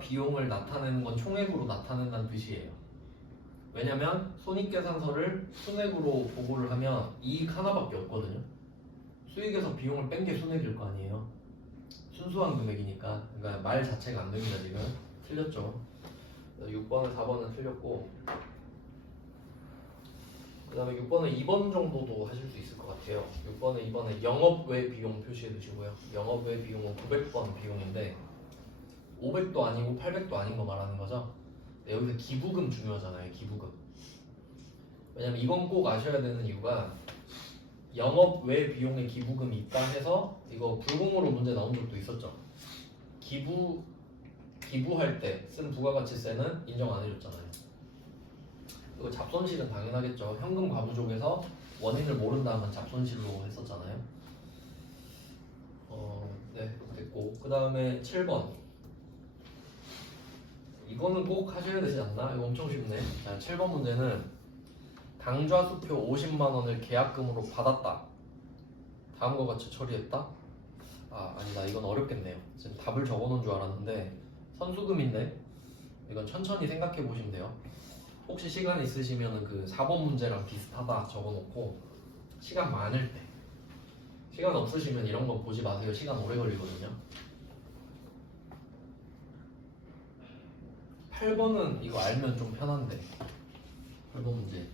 비용을 나타내는 건 총액으로 나타낸다는 뜻이에요. 왜냐면 손익계산서를 순액으로 보고를 하면 이익 하나밖에 없거든요. 수익에서 비용을 뺀 게 순액일 거 아니에요. 순수한 금액이니까. 그러니까 말 자체가 안 됩니다. 지금 틀렸죠. 6번에 4번은 틀렸고, 그 다음에 6번에 2번 정도도 하실 수 있을 것 같아요. 6번에 2번에 영업 외 비용 표시해 두시고요. 영업 외 비용은 900번 비용인데 500도 아니고 800도 아닌 거 말하는 거죠. 여기서 기부금 중요하잖아요. 기부금. 왜냐면 이건 꼭 아셔야 되는 이유가, 영업 외 비용에 기부금이 있다 해서 이거 불공으로 문제 나온 적도 있었죠. 기부할 때 쓴 부가가치세는 인정 안 해줬잖아요. 그리고 잡손실은 당연하겠죠. 현금 과부족에서 원인을 모른다 하면 잡손실로 했었잖아요. 네, 됐고, 그 다음에 7번. 이거는 꼭 하셔야 되지 않나? 이거 엄청 쉽네. 자, 7번 문제는 당좌수표 50만 원을 계약금으로 받았다. 다음과 같이 처리했다. 아니다. 이건 어렵겠네요. 지금 답을 적어놓은 줄 알았는데 선수금인데, 이건 천천히 생각해 보시면 돼요. 혹시 시간 있으시면 그 4번 문제랑 비슷하다 적어놓고, 시간 많을 때. 시간 없으시면 이런 거 보지 마세요. 시간 오래 걸리거든요. 8번은 이거 알면 좀 편한데, 8번 문제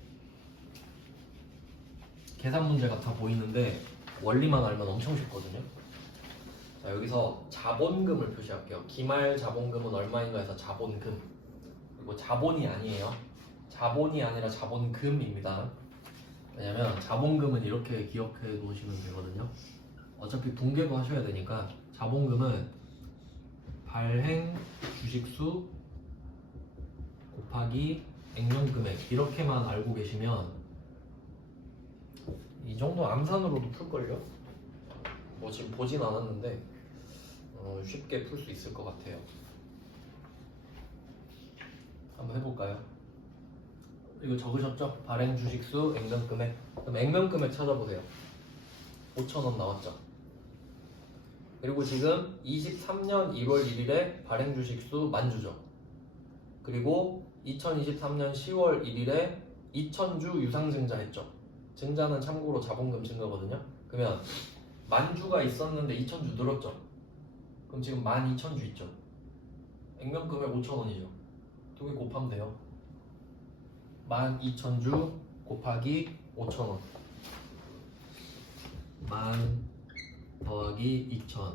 계산 문제 같아 보이는데 원리만 알면 엄청 쉽거든요. 자, 여기서 자본금을 표시할게요. 기말 자본금은 얼마인가 해서 자본금. 그리고 자본이 아니에요. 자본이 아니라 자본금입니다. 왜냐면 자본금은 이렇게 기억해 놓으시면 되거든요. 어차피 분계도 하셔야 되니까 자본금은 발행 주식수 곱하기 액면금액, 이렇게만 알고 계시면 이 정도 암산으로도 풀걸요? 뭐 지금 보진 않았는데 쉽게 풀 수 있을 것 같아요. 한번 해볼까요? 이거 적으셨죠? 발행 주식수, 액면금액. 그럼 액면금액 찾아보세요. 5,000원 나왔죠? 그리고 지금 23년 1월 1일에 발행 주식수 10,000주죠. 그리고 2023년 10월 1일에 2,000주 유상증자 했죠. 증자는 참고로 자본금 증가거든요. 그러면 10,000주가 있었는데 2,000주 늘었죠. 그럼 지금 12,000주 있죠. 액면금액 5,000원이죠. 두 개 곱하면 돼요. 12,000주 곱하기 5,000원. 10,000 더하기 2,000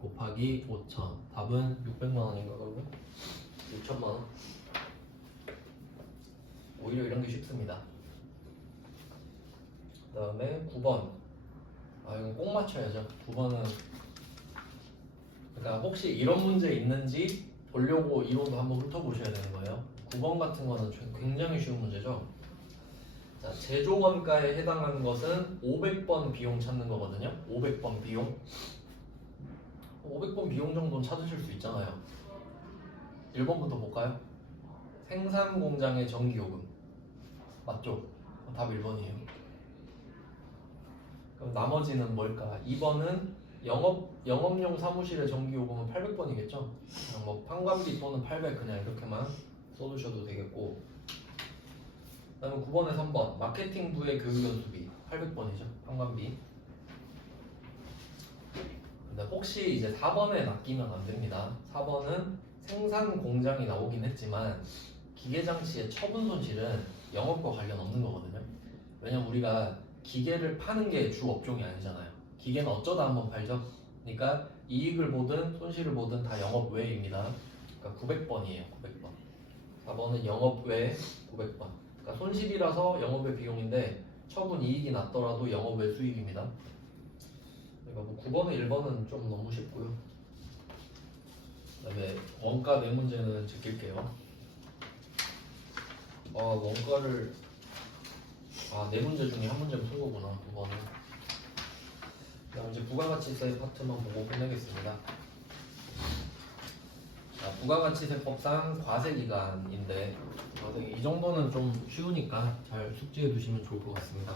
곱하기 5,000. 답은 600만 원인가 그러면? 6천만 원. 오히려 이런 게 쉽습니다. 그 다음에 9번. 이건 꼭 맞춰야죠. 9번은, 그러니까 혹시 이런 문제 있는지 보려고 이론도 한번 훑어보셔야 되는 거예요. 9번 같은 거는 굉장히 쉬운 문제죠. 자, 제조원가에 해당하는 것은 500번 비용 찾는 거거든요. 500번 비용. 500번 비용 정도는 찾으실 수 있잖아요. 1번부터 볼까요? 생산 공장의 전기요금. 맞죠? 답 1번이에요. 그럼 나머지는 뭘까? 2번은 영업용 사무실의 전기요금은 800번이겠죠? 그냥 뭐 판관비 또는 800 그냥 이렇게만 써두셔도 되겠고, 그다음에 9번에 3번 마케팅부의 교육연수비 800번이죠. 판관비. 근데 혹시 이제 4번에 낚이면 안 됩니다. 4번은 생산 공장이 나오긴 했지만 기계장치의 처분 손실은 영업과 관련 없는 거거든요. 왜냐면 우리가 기계를 파는 게 주 업종이 아니잖아요. 기계는 어쩌다 한번 팔죠. 그러니까 이익을 보든 손실을 보든 다 영업 외입니다. 그러니까 900번이에요. 900번. 4번은 영업 외 900번. 그러니까 손실이라서 영업외 비용인데 처분 이익이 났더라도 영업외 수익입니다. 그러니까 뭐 9번에 1번은 좀 너무 쉽고요. 그다음에 원가 네 문제는 제낄게요. 원가를 네 문제 중에 한 문제는 푼 거구나. 9번은. 그다음 이제 부가가치세 파트만 보고 끝내겠습니다. 부가가치세법상 과세기간인데 이 정도는 좀 쉬우니까 잘 숙지해 두시면 좋을 것 같습니다.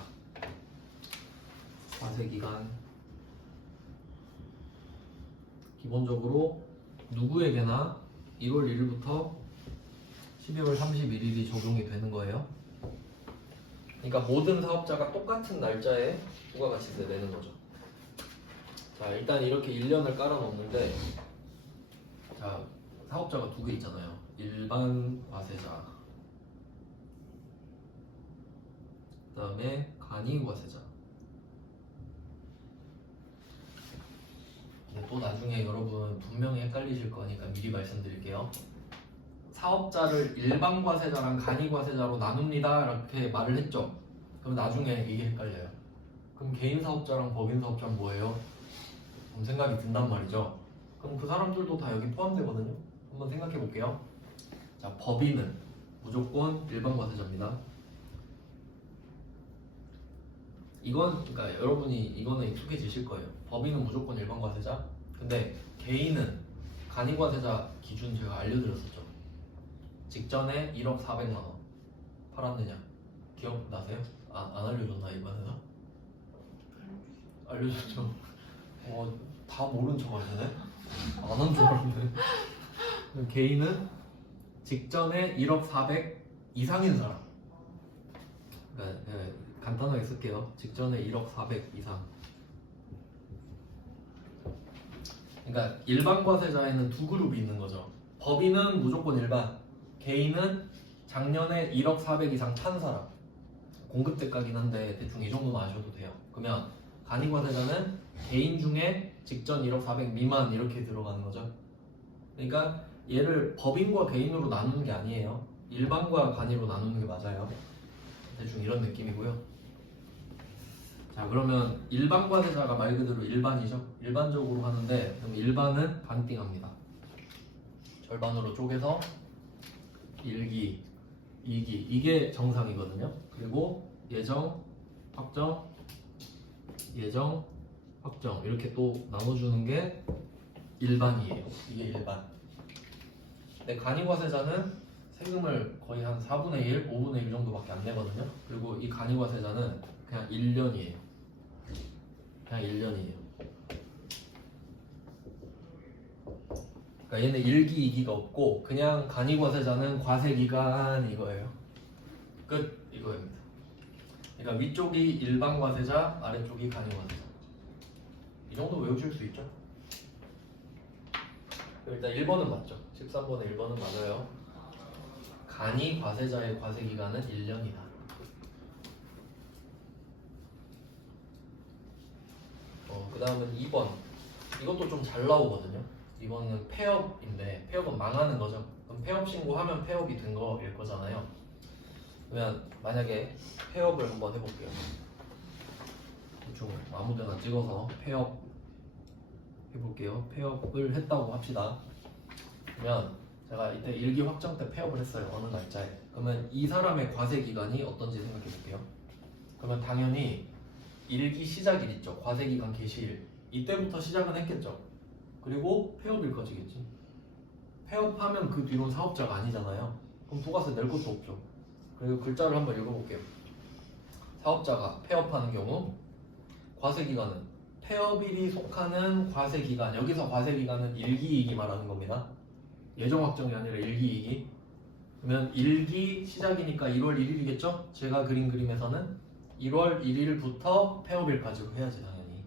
과세기간 기본적으로 누구에게나 1월 1일부터 12월 31일이 적용이 되는 거예요. 그러니까 모든 사업자가 똑같은 날짜에 부가가치세 내는 거죠. 자, 일단 이렇게 1년을 깔아 놓는데, 자, 사업자가 두 개 있잖아요. 일반 과세자, 그 다음에 간이 과세자. 근데 또 나중에 여러분 분명히 헷갈리실 거니까 미리 말씀드릴게요. 사업자를 일반 과세자랑 간이 과세자로 나눕니다 이렇게 말을 했죠. 그럼 나중에 이게 헷갈려요. 그럼 개인 사업자랑 법인 사업자는 뭐예요? 그럼 생각이 든단 말이죠. 그럼 그 사람들도 다 여기 포함되거든요. 한번 생각해 볼게요. 자, 법인은 무조건 일반 과세자입니다. 그러니까 여러분이 이거는 익숙해지실 거예요. 법인은 무조건 일반 과세자. 근데 개인은 간이 과세자 기준 제가 알려드렸었죠. 직전에 1억 400만 원 팔았느냐 기억나세요? 안 알려줬나 이번에는? 알려줬죠. 다 모른 척 하시네? 안 한 줄 알았네. 개인은 직전에 1억 400 이상인 사람. 그러니까 간단하게 쓸게요. 직전에 1억 400 이상. 그러니까 일반 과세자에는 두 그룹이 있는 거죠. 법인은 무조건 일반, 개인은 작년에 1억 400 이상 판 사람. 공급대가긴 한데 대충 이 정도만 아셔도 돼요. 그러면 간이 과세자는 개인 중에 직전 1억 400 미만 이렇게 들어가는 거죠. 그러니까 얘를 법인과 개인으로 나누는 게 아니에요. 일반과 간이로 나누는 게 맞아요. 대충 이런 느낌이고요. 자, 그러면 일반 과세자가 말 그대로 일반이죠. 일반적으로 하는데 그럼 일반은 반띵합니다. 절반으로 쪼개서 1기, 2기 이게 정상이거든요. 그리고 예정, 확정, 예정, 확정 이렇게 또 나눠주는 게 일반이에요. 이게 일반. 근데 간이과세자는 세금을 거의 한 4분의 1, 5분의 1 정도밖에 안 내거든요. 그리고 이 간이과세자는 그냥 1년이에요. 그냥 1년이에요. 그러니까 얘는 1기, 2기가 없고 그냥 간이과세자는 과세기간 이거예요. 끝 이거입니다. 그러니까 위쪽이 일반 과세자, 아래쪽이 간이과세자. 이 정도 외우실 수 있죠? 일단 1번은 맞죠? 13번에 1번은 맞아요. 간이 과세자의 과세기간은 1년이다. 그 다음은 2번. 이것도 좀 잘 나오거든요. 2번은 폐업인데 폐업은 망하는 거죠. 그럼 폐업 신고하면 폐업이 된 거일 거잖아요. 그러면 만약에 폐업을 한번 해볼게요. 대충 아무데나 찍어서 폐업 해볼게요. 폐업을 했다고 합시다. 그러면 제가 이때 1기 확정 때 폐업을 했어요. 어느 날짜에. 그러면 이 사람의 과세 기간이 어떤지 생각해 볼게요. 그러면 당연히 1기 시작일 있죠. 과세 기간 개시일. 이때부터 시작은 했겠죠. 그리고 폐업일 거지겠지. 폐업하면 그 뒤로는 사업자가 아니잖아요. 그럼 부가세 낼 것도 없죠. 그리고 글자를 한번 읽어볼게요. 사업자가 폐업하는 경우 과세 기간은 폐업일이 속하는 과세기간, 여기서 과세기간은 1기, 2기 말하는 겁니다. 예정 확정이 아니라 1기, 2기. 그러면 1기 시작이니까 1월 1일이겠죠? 제가 그린 그림에서는 1월 1일부터 폐업일까지로 해야지 당연히.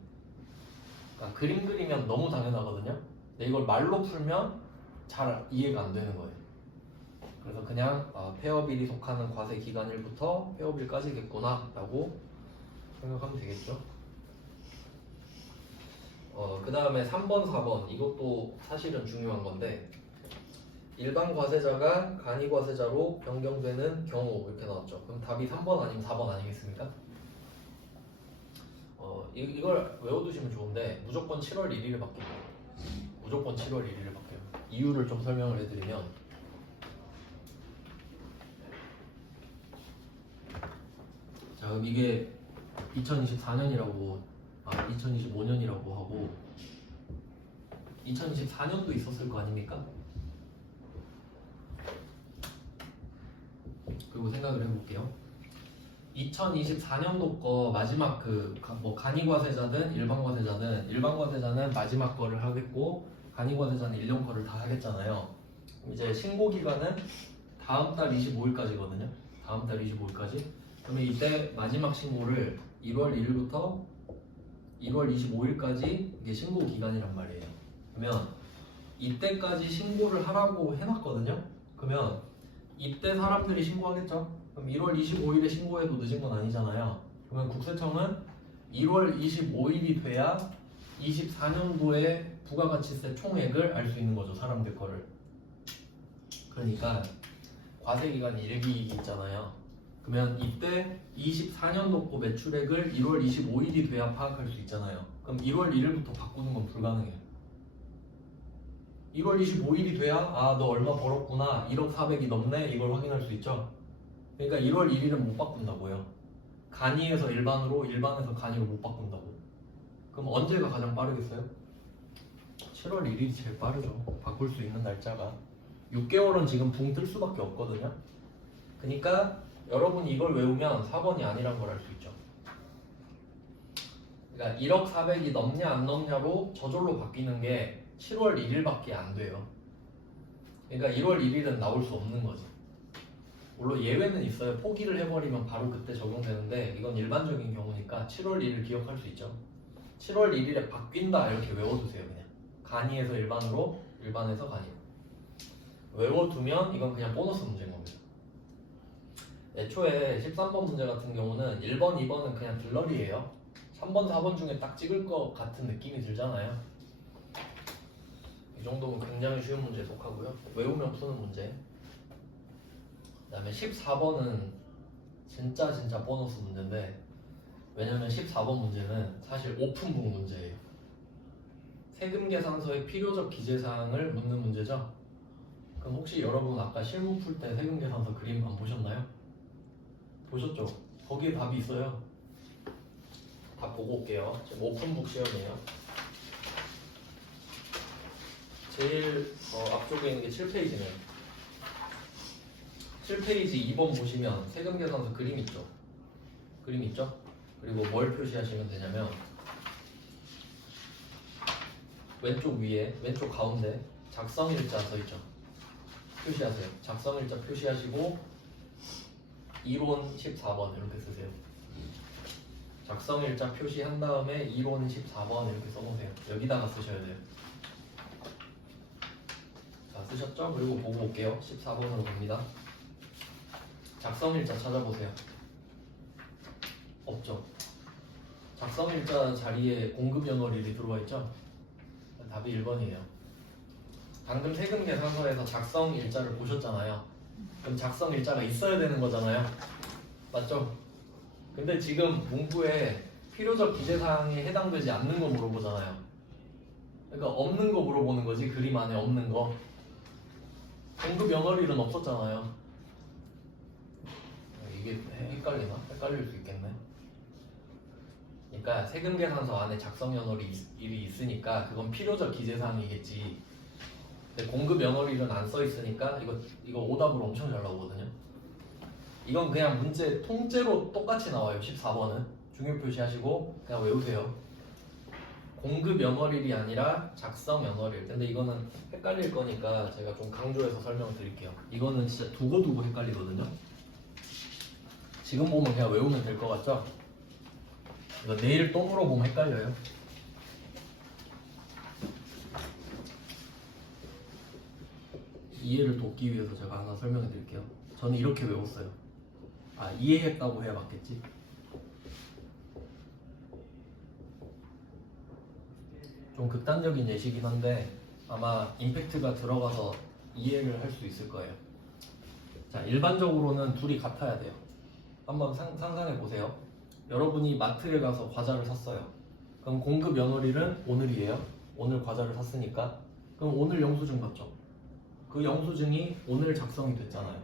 그러니까 그림 그리면 너무 당연하거든요. 근데 이걸 말로 풀면 잘 이해가 안 되는 거예요. 그래서 그냥 폐업일이 속하는 과세기간일부터 폐업일까지겠구나 라고 생각하면 되겠죠. 그 다음에 3번, 4번 이것도 사실은 중요한 건데 일반 과세자가 간이 과세자로 변경되는 경우 이렇게 나왔죠. 그럼 답이 3번 아니면 4번 아니겠습니까? 이걸 외워두시면 좋은데 무조건 7월 1일에 바뀝니다. 무조건 7월 1일에 바뀌어요. 이유를 좀 설명을 해드리면 자 그럼 이게 2024년이라고 2025년이라고 하고 2024년도 있었을 거 아닙니까? 그리고 생각을 해볼게요. 2024년도 거 마지막 간이과세자든 일반과세자는 마지막 거를 하겠고 간이과세자는 1년 거를 다 하겠잖아요. 이제 신고 기간은 다음 달 25일까지거든요. 다음 달 25일까지. 그러면 이때 마지막 신고를 1월 1일부터 1월 25일까지 이게 신고 기간이란 말이에요. 그러면 이때까지 신고를 하라고 해놨거든요. 그러면 이때 사람들이 신고하겠죠. 그럼 1월 25일에 신고해도 늦은 건 아니잖아요. 그러면 국세청은 1월 25일이 돼야 24년도에 부가가치세 총액을 알 수 있는 거죠. 사람들 거를. 그러니까 과세기간이 1기, 2기 있잖아요. 그러면 이때 24년도 거 매출액을 1월 25일이 돼야 파악할 수 있잖아요. 그럼 1월 1일부터 바꾸는 건 불가능해요. 1월 25일이 돼야 너 얼마 벌었구나 1억 4백이 넘네 이걸 확인할 수 있죠. 그러니까 1월 1일은 못 바꾼다고요. 간이에서 일반으로 일반에서 간이로 못 바꾼다고. 그럼 언제가 가장 빠르겠어요? 7월 1일이 제일 빠르죠. 바꿀 수 있는 날짜가 6개월은 지금 붕 뜰 수밖에 없거든요. 그러니까 여러분이 이걸 외우면 4번이 아니란 걸 알 수 있죠. 그러니까 1억 4백이 넘냐 안 넘냐로 저절로 바뀌는 게 7월 1일밖에 안 돼요. 그러니까 1월 1일은 나올 수 없는 거지. 물론 예외는 있어요. 포기를 해버리면 바로 그때 적용되는데 이건 일반적인 경우니까 7월 1일 기억할 수 있죠. 7월 1일에 바뀐다 이렇게 외워두세요. 그냥 간이에서 일반으로 일반에서 간이로 외워두면 이건 그냥 보너스 문제인 겁니다. 애초에 13번 문제 같은 경우는 1번, 2번은 그냥 들러리예요. 3번, 4번 중에 딱 찍을 것 같은 느낌이 들잖아요. 이 정도면 굉장히 쉬운 문제에 속하고요. 외우면 푸는 문제. 그 다음에 14번은 진짜 보너스 문제인데 왜냐면 14번 문제는 사실 오픈북 문제예요. 세금 계산서의 필요적 기재사항을 묻는 문제죠. 그럼 혹시 여러분 아까 실무 풀 때 세금 계산서 그림 안 보셨나요? 보셨죠? 거기에 답이 있어요. 답 보고 올게요. 지금 오픈북 시험이에요. 제일 앞쪽에 있는 게 7페이지네요. 7페이지 2번 보시면 세금 계산서 그림 있죠? 그림 있죠? 그리고 뭘 표시하시면 되냐면 왼쪽 위에, 왼쪽 가운데 작성일자 써있죠? 표시하세요. 작성일자 표시하시고 이론 14번 이렇게 쓰세요. 작성일자 표시한 다음에 이론 14번 이렇게 써놓으세요. 여기다가 쓰셔야 돼요. 자, 쓰셨죠? 그리고 보고 올게요. 14번으로 갑니다. 작성일자 찾아보세요. 없죠? 작성일자 자리에 공급연월일이 들어와 있죠? 답이 1번이에요. 방금 세금 계산서에서 작성일자를 보셨잖아요. 그럼 작성일자가 있어야 되는 거잖아요. 맞죠? 근데 지금 문구에 필요적 기재사항에 해당되지 않는 거 물어보잖아요. 그러니까 없는 거 물어보는 거지. 그림 안에 없는 거. 공급연월일은 없었잖아요. 이게 헷갈리나? 헷갈릴 수 있겠네. 그러니까 세금 계산서 안에 작성연월일이 있으니까 그건 필요적 기재사항이겠지. 근데 공급연월일은 안 써 있으니까 이거 오답으로 엄청 잘 나오거든요. 이건 그냥 문제 통째로 똑같이 나와요. 14번은 중요 표시하시고 그냥 외우세요. 공급 연월일이 아니라 작성 연월일. 근데 이거는 헷갈릴 거니까 제가 좀 강조해서 설명드릴게요. 이거는 진짜 두고두고 헷갈리거든요. 지금 보면 그냥 외우면 될 것 같죠? 이거 내일 또 물어보면 헷갈려요. 이해를 돕기 위해서 제가 하나 설명해 드릴게요. 저는 이렇게 외웠어요. 아, 이해했다고 해야 맞겠지? 좀 극단적인 예시긴 한데 아마 임팩트가 들어가서 이해를 할 수 있을 거예요. 자, 일반적으로는 둘이 같아야 돼요. 한번 상상해 보세요. 여러분이 마트에 가서 과자를 샀어요. 그럼 공급 연월일은 오늘이에요. 오늘 과자를 샀으니까. 그럼 오늘 영수증 맞죠? 그 영수증이 오늘 작성이 됐잖아요.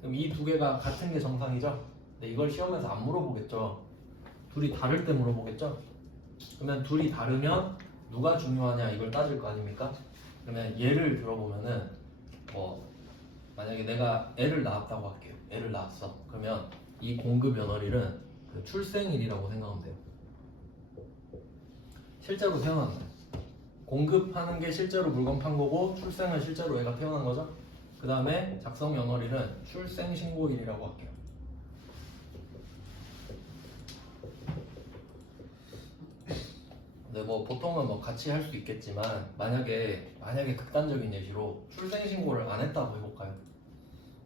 그럼 이 두 개가 같은 게 정상이죠? 근데 이걸 시험에서 안 물어보겠죠. 둘이 다를 때 물어보겠죠? 그러면 둘이 다르면 누가 중요하냐 이걸 따질 거 아닙니까? 그러면 예를 들어보면은 만약에 내가 애를 낳았다고 할게요. 애를 낳았어. 그러면 이 공급 연월일은 그 출생일이라고 생각하면 돼요. 실제로 태어난 날. 공급하는 게 실제로 물건 판 거고 출생은 실제로 애가 태어난 거죠. 그 다음에 작성 연월일은 출생 신고일이라고 할게요. 근데 뭐 보통은 뭐 같이 할 수 있겠지만 만약에 극단적인 예시로 출생 신고를 안 했다고 해볼까요?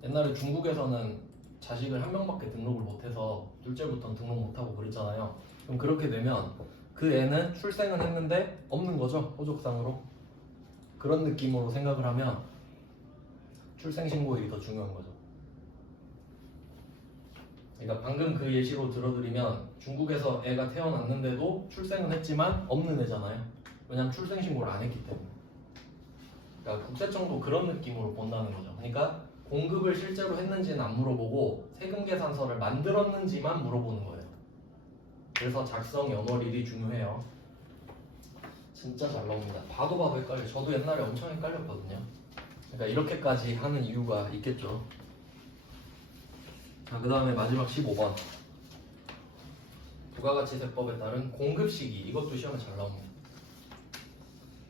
옛날에 중국에서는 자식을 한 명밖에 등록을 못해서 둘째부터는 등록 못하고 그랬잖아요. 그럼 그렇게 되면 그 애는 출생은 했는데 없는 거죠, 호족상으로. 그런 느낌으로 생각을 하면 출생 신고일이 더 중요한 거죠. 그러니까 방금 그 예시로 들어드리면 중국에서 애가 태어났는데도 출생은 했지만 없는 애잖아요. 왜냐면 출생 신고를 안 했기 때문에. 그러니까 국세청도 그런 느낌으로 본다는 거죠. 그러니까 공급을 실제로 했는지는 안 물어보고 세금 계산서를 만들었는지만 물어보는 거예요. 그래서 작성 연월일이 중요해요. 진짜 잘 나옵니다. 봐도 헷갈려요. 저도 옛날에 엄청 헷갈렸거든요. 그러니까 이렇게까지 하는 이유가 있겠죠. 자, 그 다음에 마지막 15번. 부가가치세법에 따른 공급 시기. 이것도 시험에 잘 나옵니다.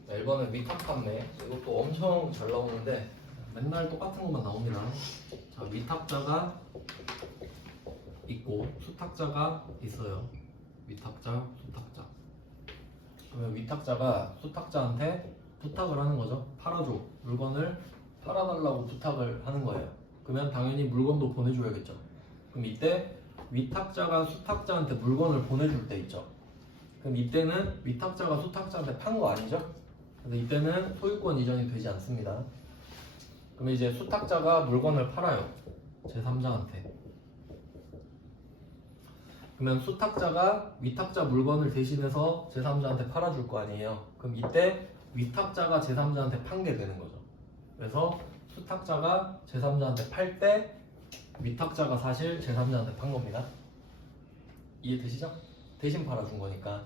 1번은 위탁 판매. 이것도 엄청 잘 나오는데 맨날 똑같은 것만 나옵니다. 자, 위탁자가 있고 수탁자가 있어요. 위탁자, 수탁자. 그러면 위탁자가 수탁자한테 부탁을 하는 거죠. 팔아줘. 물건을 팔아달라고 부탁을 하는 거예요. 그러면 당연히 물건도 보내줘야겠죠. 그럼 이때 위탁자가 수탁자한테 물건을 보내줄 때 있죠. 그럼 이때는 위탁자가 수탁자한테 판 거 아니죠? 근데 이때는 소유권 이전이 되지 않습니다. 그러면 이제 수탁자가 물건을 팔아요. 제3자한테. 그러면 수탁자가 위탁자 물건을 대신해서 제3자한테 팔아줄 거 아니에요. 그럼 이때 위탁자가 제3자한테 판 게 되는 거죠. 그래서 수탁자가 제3자한테 팔 때 위탁자가 사실 제3자한테 판 겁니다. 이해되시죠? 대신 팔아준 거니까.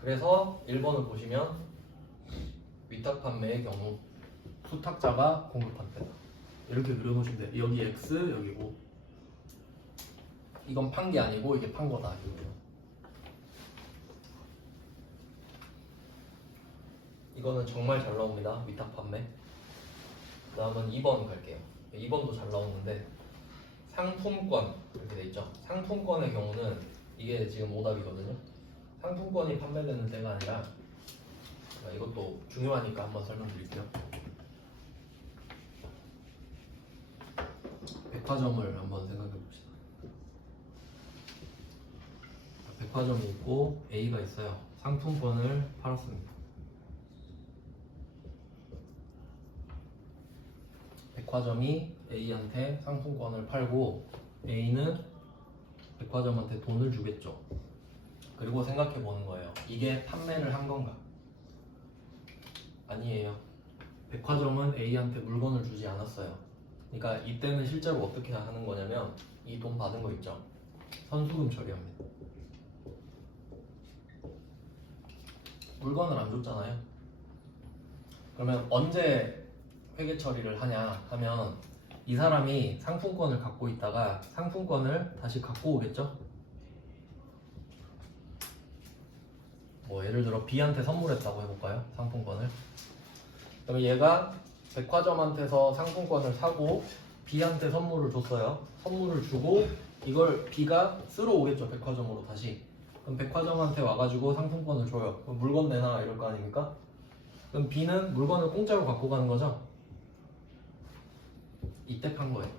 그래서 1번을 보시면 위탁 판매의 경우 수탁자가 공급한 때다. 이렇게 그려놓으시면 돼요. 여기 X, 여기고. 이건 판 게 아니고 이게 판 거다. 이거예요. 이거는 정말 잘 나옵니다. 위탁 판매. 그 다음은 2번 갈게요. 2번도 잘 나오는데 상품권 이렇게 돼 있죠. 상품권의 경우는 이게 지금 오답이거든요. 상품권이 판매되는 때가 아니라 이것도 중요하니까 한번 설명드릴게요. 백화점을 한번 생각해 봅시다. 백화점이 있고 A가 있어요. 상품권을 팔았습니다. 백화점이 A한테 상품권을 팔고 A는 백화점한테 돈을 주겠죠. 그리고 생각해 보는 거예요. 이게 판매를 한 건가? 아니에요. 백화점은 A한테 물건을 주지 않았어요. 그러니까 이때는 실제로 어떻게 하는 거냐면 이 돈 받은 거 있죠. 선수금 처리합니다. 물건을 안 줬잖아요. 그러면 언제 회계 처리를 하냐 하면 이 사람이 상품권을 갖고 있다가 상품권을 다시 갖고 오겠죠. 뭐 예를 들어 B한테 선물했다고 해볼까요? 상품권을. 그러면 얘가 백화점한테서 상품권을 사고 B한테 선물을 줬어요. 선물을 주고 이걸 B가 쓰러 오겠죠, 백화점으로 다시. 그럼 백화점한테 와가지고 상품권을 줘요. 그럼 물건 내놔 이럴 거 아닙니까? 그럼 B는 물건을 공짜로 갖고 가는 거죠. 이때 판 거예요.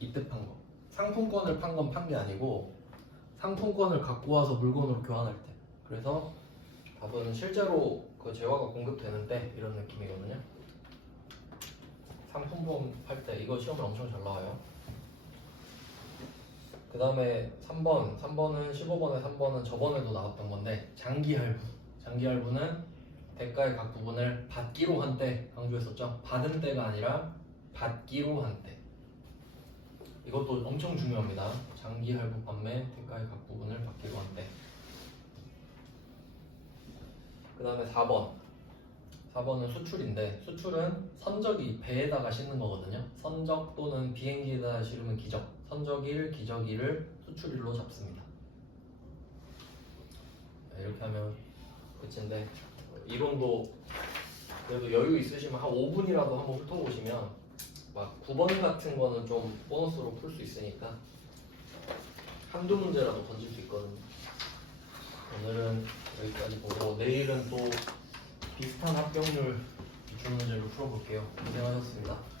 이때 판 거. 상품권을 판 건 판 게 아니고 상품권을 갖고 와서 물건으로 교환할 때. 그래서 답은 실제로 그 재화가 공급되는 때 이런 느낌이거든요. 상품권 팔 때 이거 시험에 엄청 잘 나와요. 그 다음에 3번은 15번에 3번은 저번에도 나왔던 건데 장기할부. 장기할부는 대가의 각 부분을 받기로 한 때 강조했었죠. 받은 때가 아니라 받기로 한 때. 이것도 엄청 중요합니다. 장기할부 판매 대가의 각 부분을 받기로 한 때. 그 다음에 4번은 수출인데 수출은 선적이 배에다가 싣는 거거든요. 선적 또는 비행기에다 실으면 기적. 선적1, 기적2를 수출1로 잡습니다. 네, 이렇게 하면 끝인데 이론도 그래도 여유 있으시면 한 5분이라도 한번 훑어보시면 막 9번 같은 거는 좀 보너스로 풀 수 있으니까 한두 문제라도 던질 수 있거든요. 오늘은 여기까지 보고 내일은 또 비슷한 합격률 기출 문제로 풀어볼게요. 고생하셨습니다.